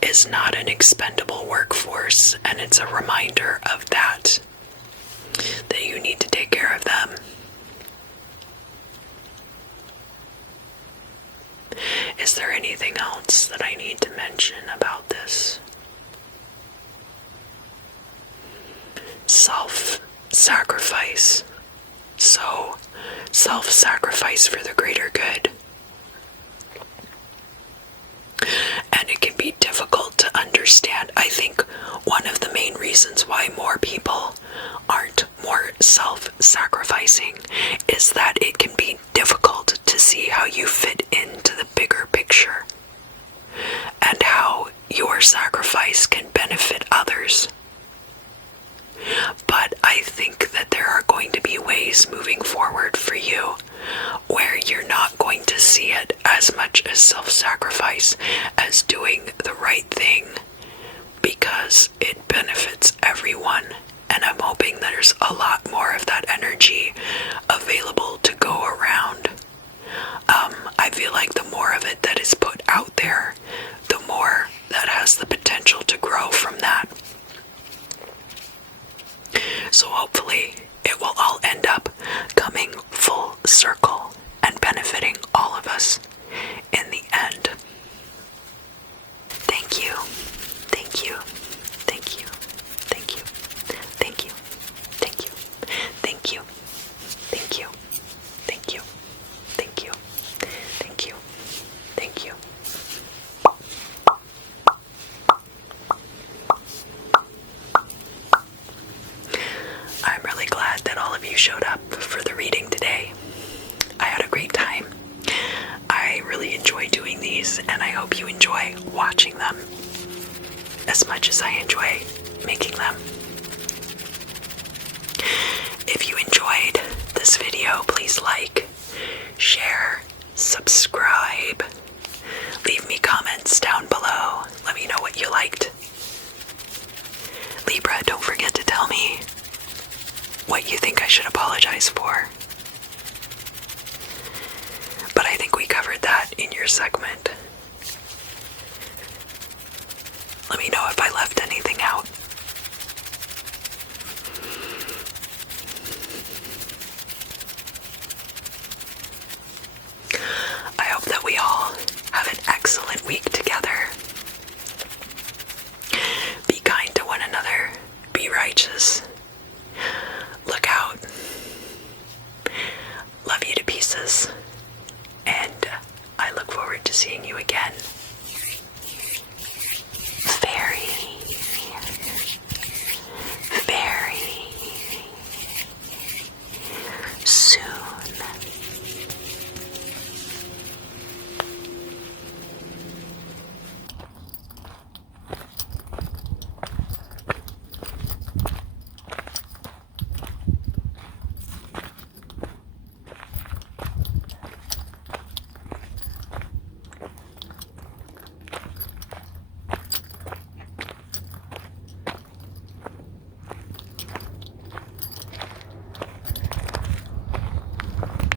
is not an expendable workforce, and it's a reminder of that you need to take care of them. Is there anything else that I need to mention about this? Self-sacrifice. So, self-sacrifice for the greater good. And it can be difficult to understand. I think one of the main reasons why more people aren't more self-sacrificing is that it can be difficult to see how you fit into the bigger picture and how your sacrifice can benefit others. But I think that there are going to be ways moving forward for you where you're not going to see it as much as self-sacrifice as doing the right thing, because it benefits everyone. And I'm hoping that there's a lot more of that energy available to go around. I feel like the more of it that is put out there, the more that has the potential to grow from that. So hopefully it will all end up coming full circle and benefiting all of us in the end. Thank you. Thank you. Thank you. Thank you. Thank you. Thank you. Thank you. Thank you. Thank you. Thank you. Thank you. Thank you. I'm really glad that all of you showed up for the reading today. I had a great time. I really enjoy doing these, and I hope you enjoy watching them as much as I enjoy making them. If you enjoyed this video, please like, share, subscribe, leave me comments down below. Let me know what you liked. Libra, don't forget to tell me what you think I should apologize for. But I think we covered that in your segment. Let me know if I left anything out. I hope that we all have an excellent week together. Be kind to one another. Be righteous. Look out. Love you to pieces. forward to seeing you again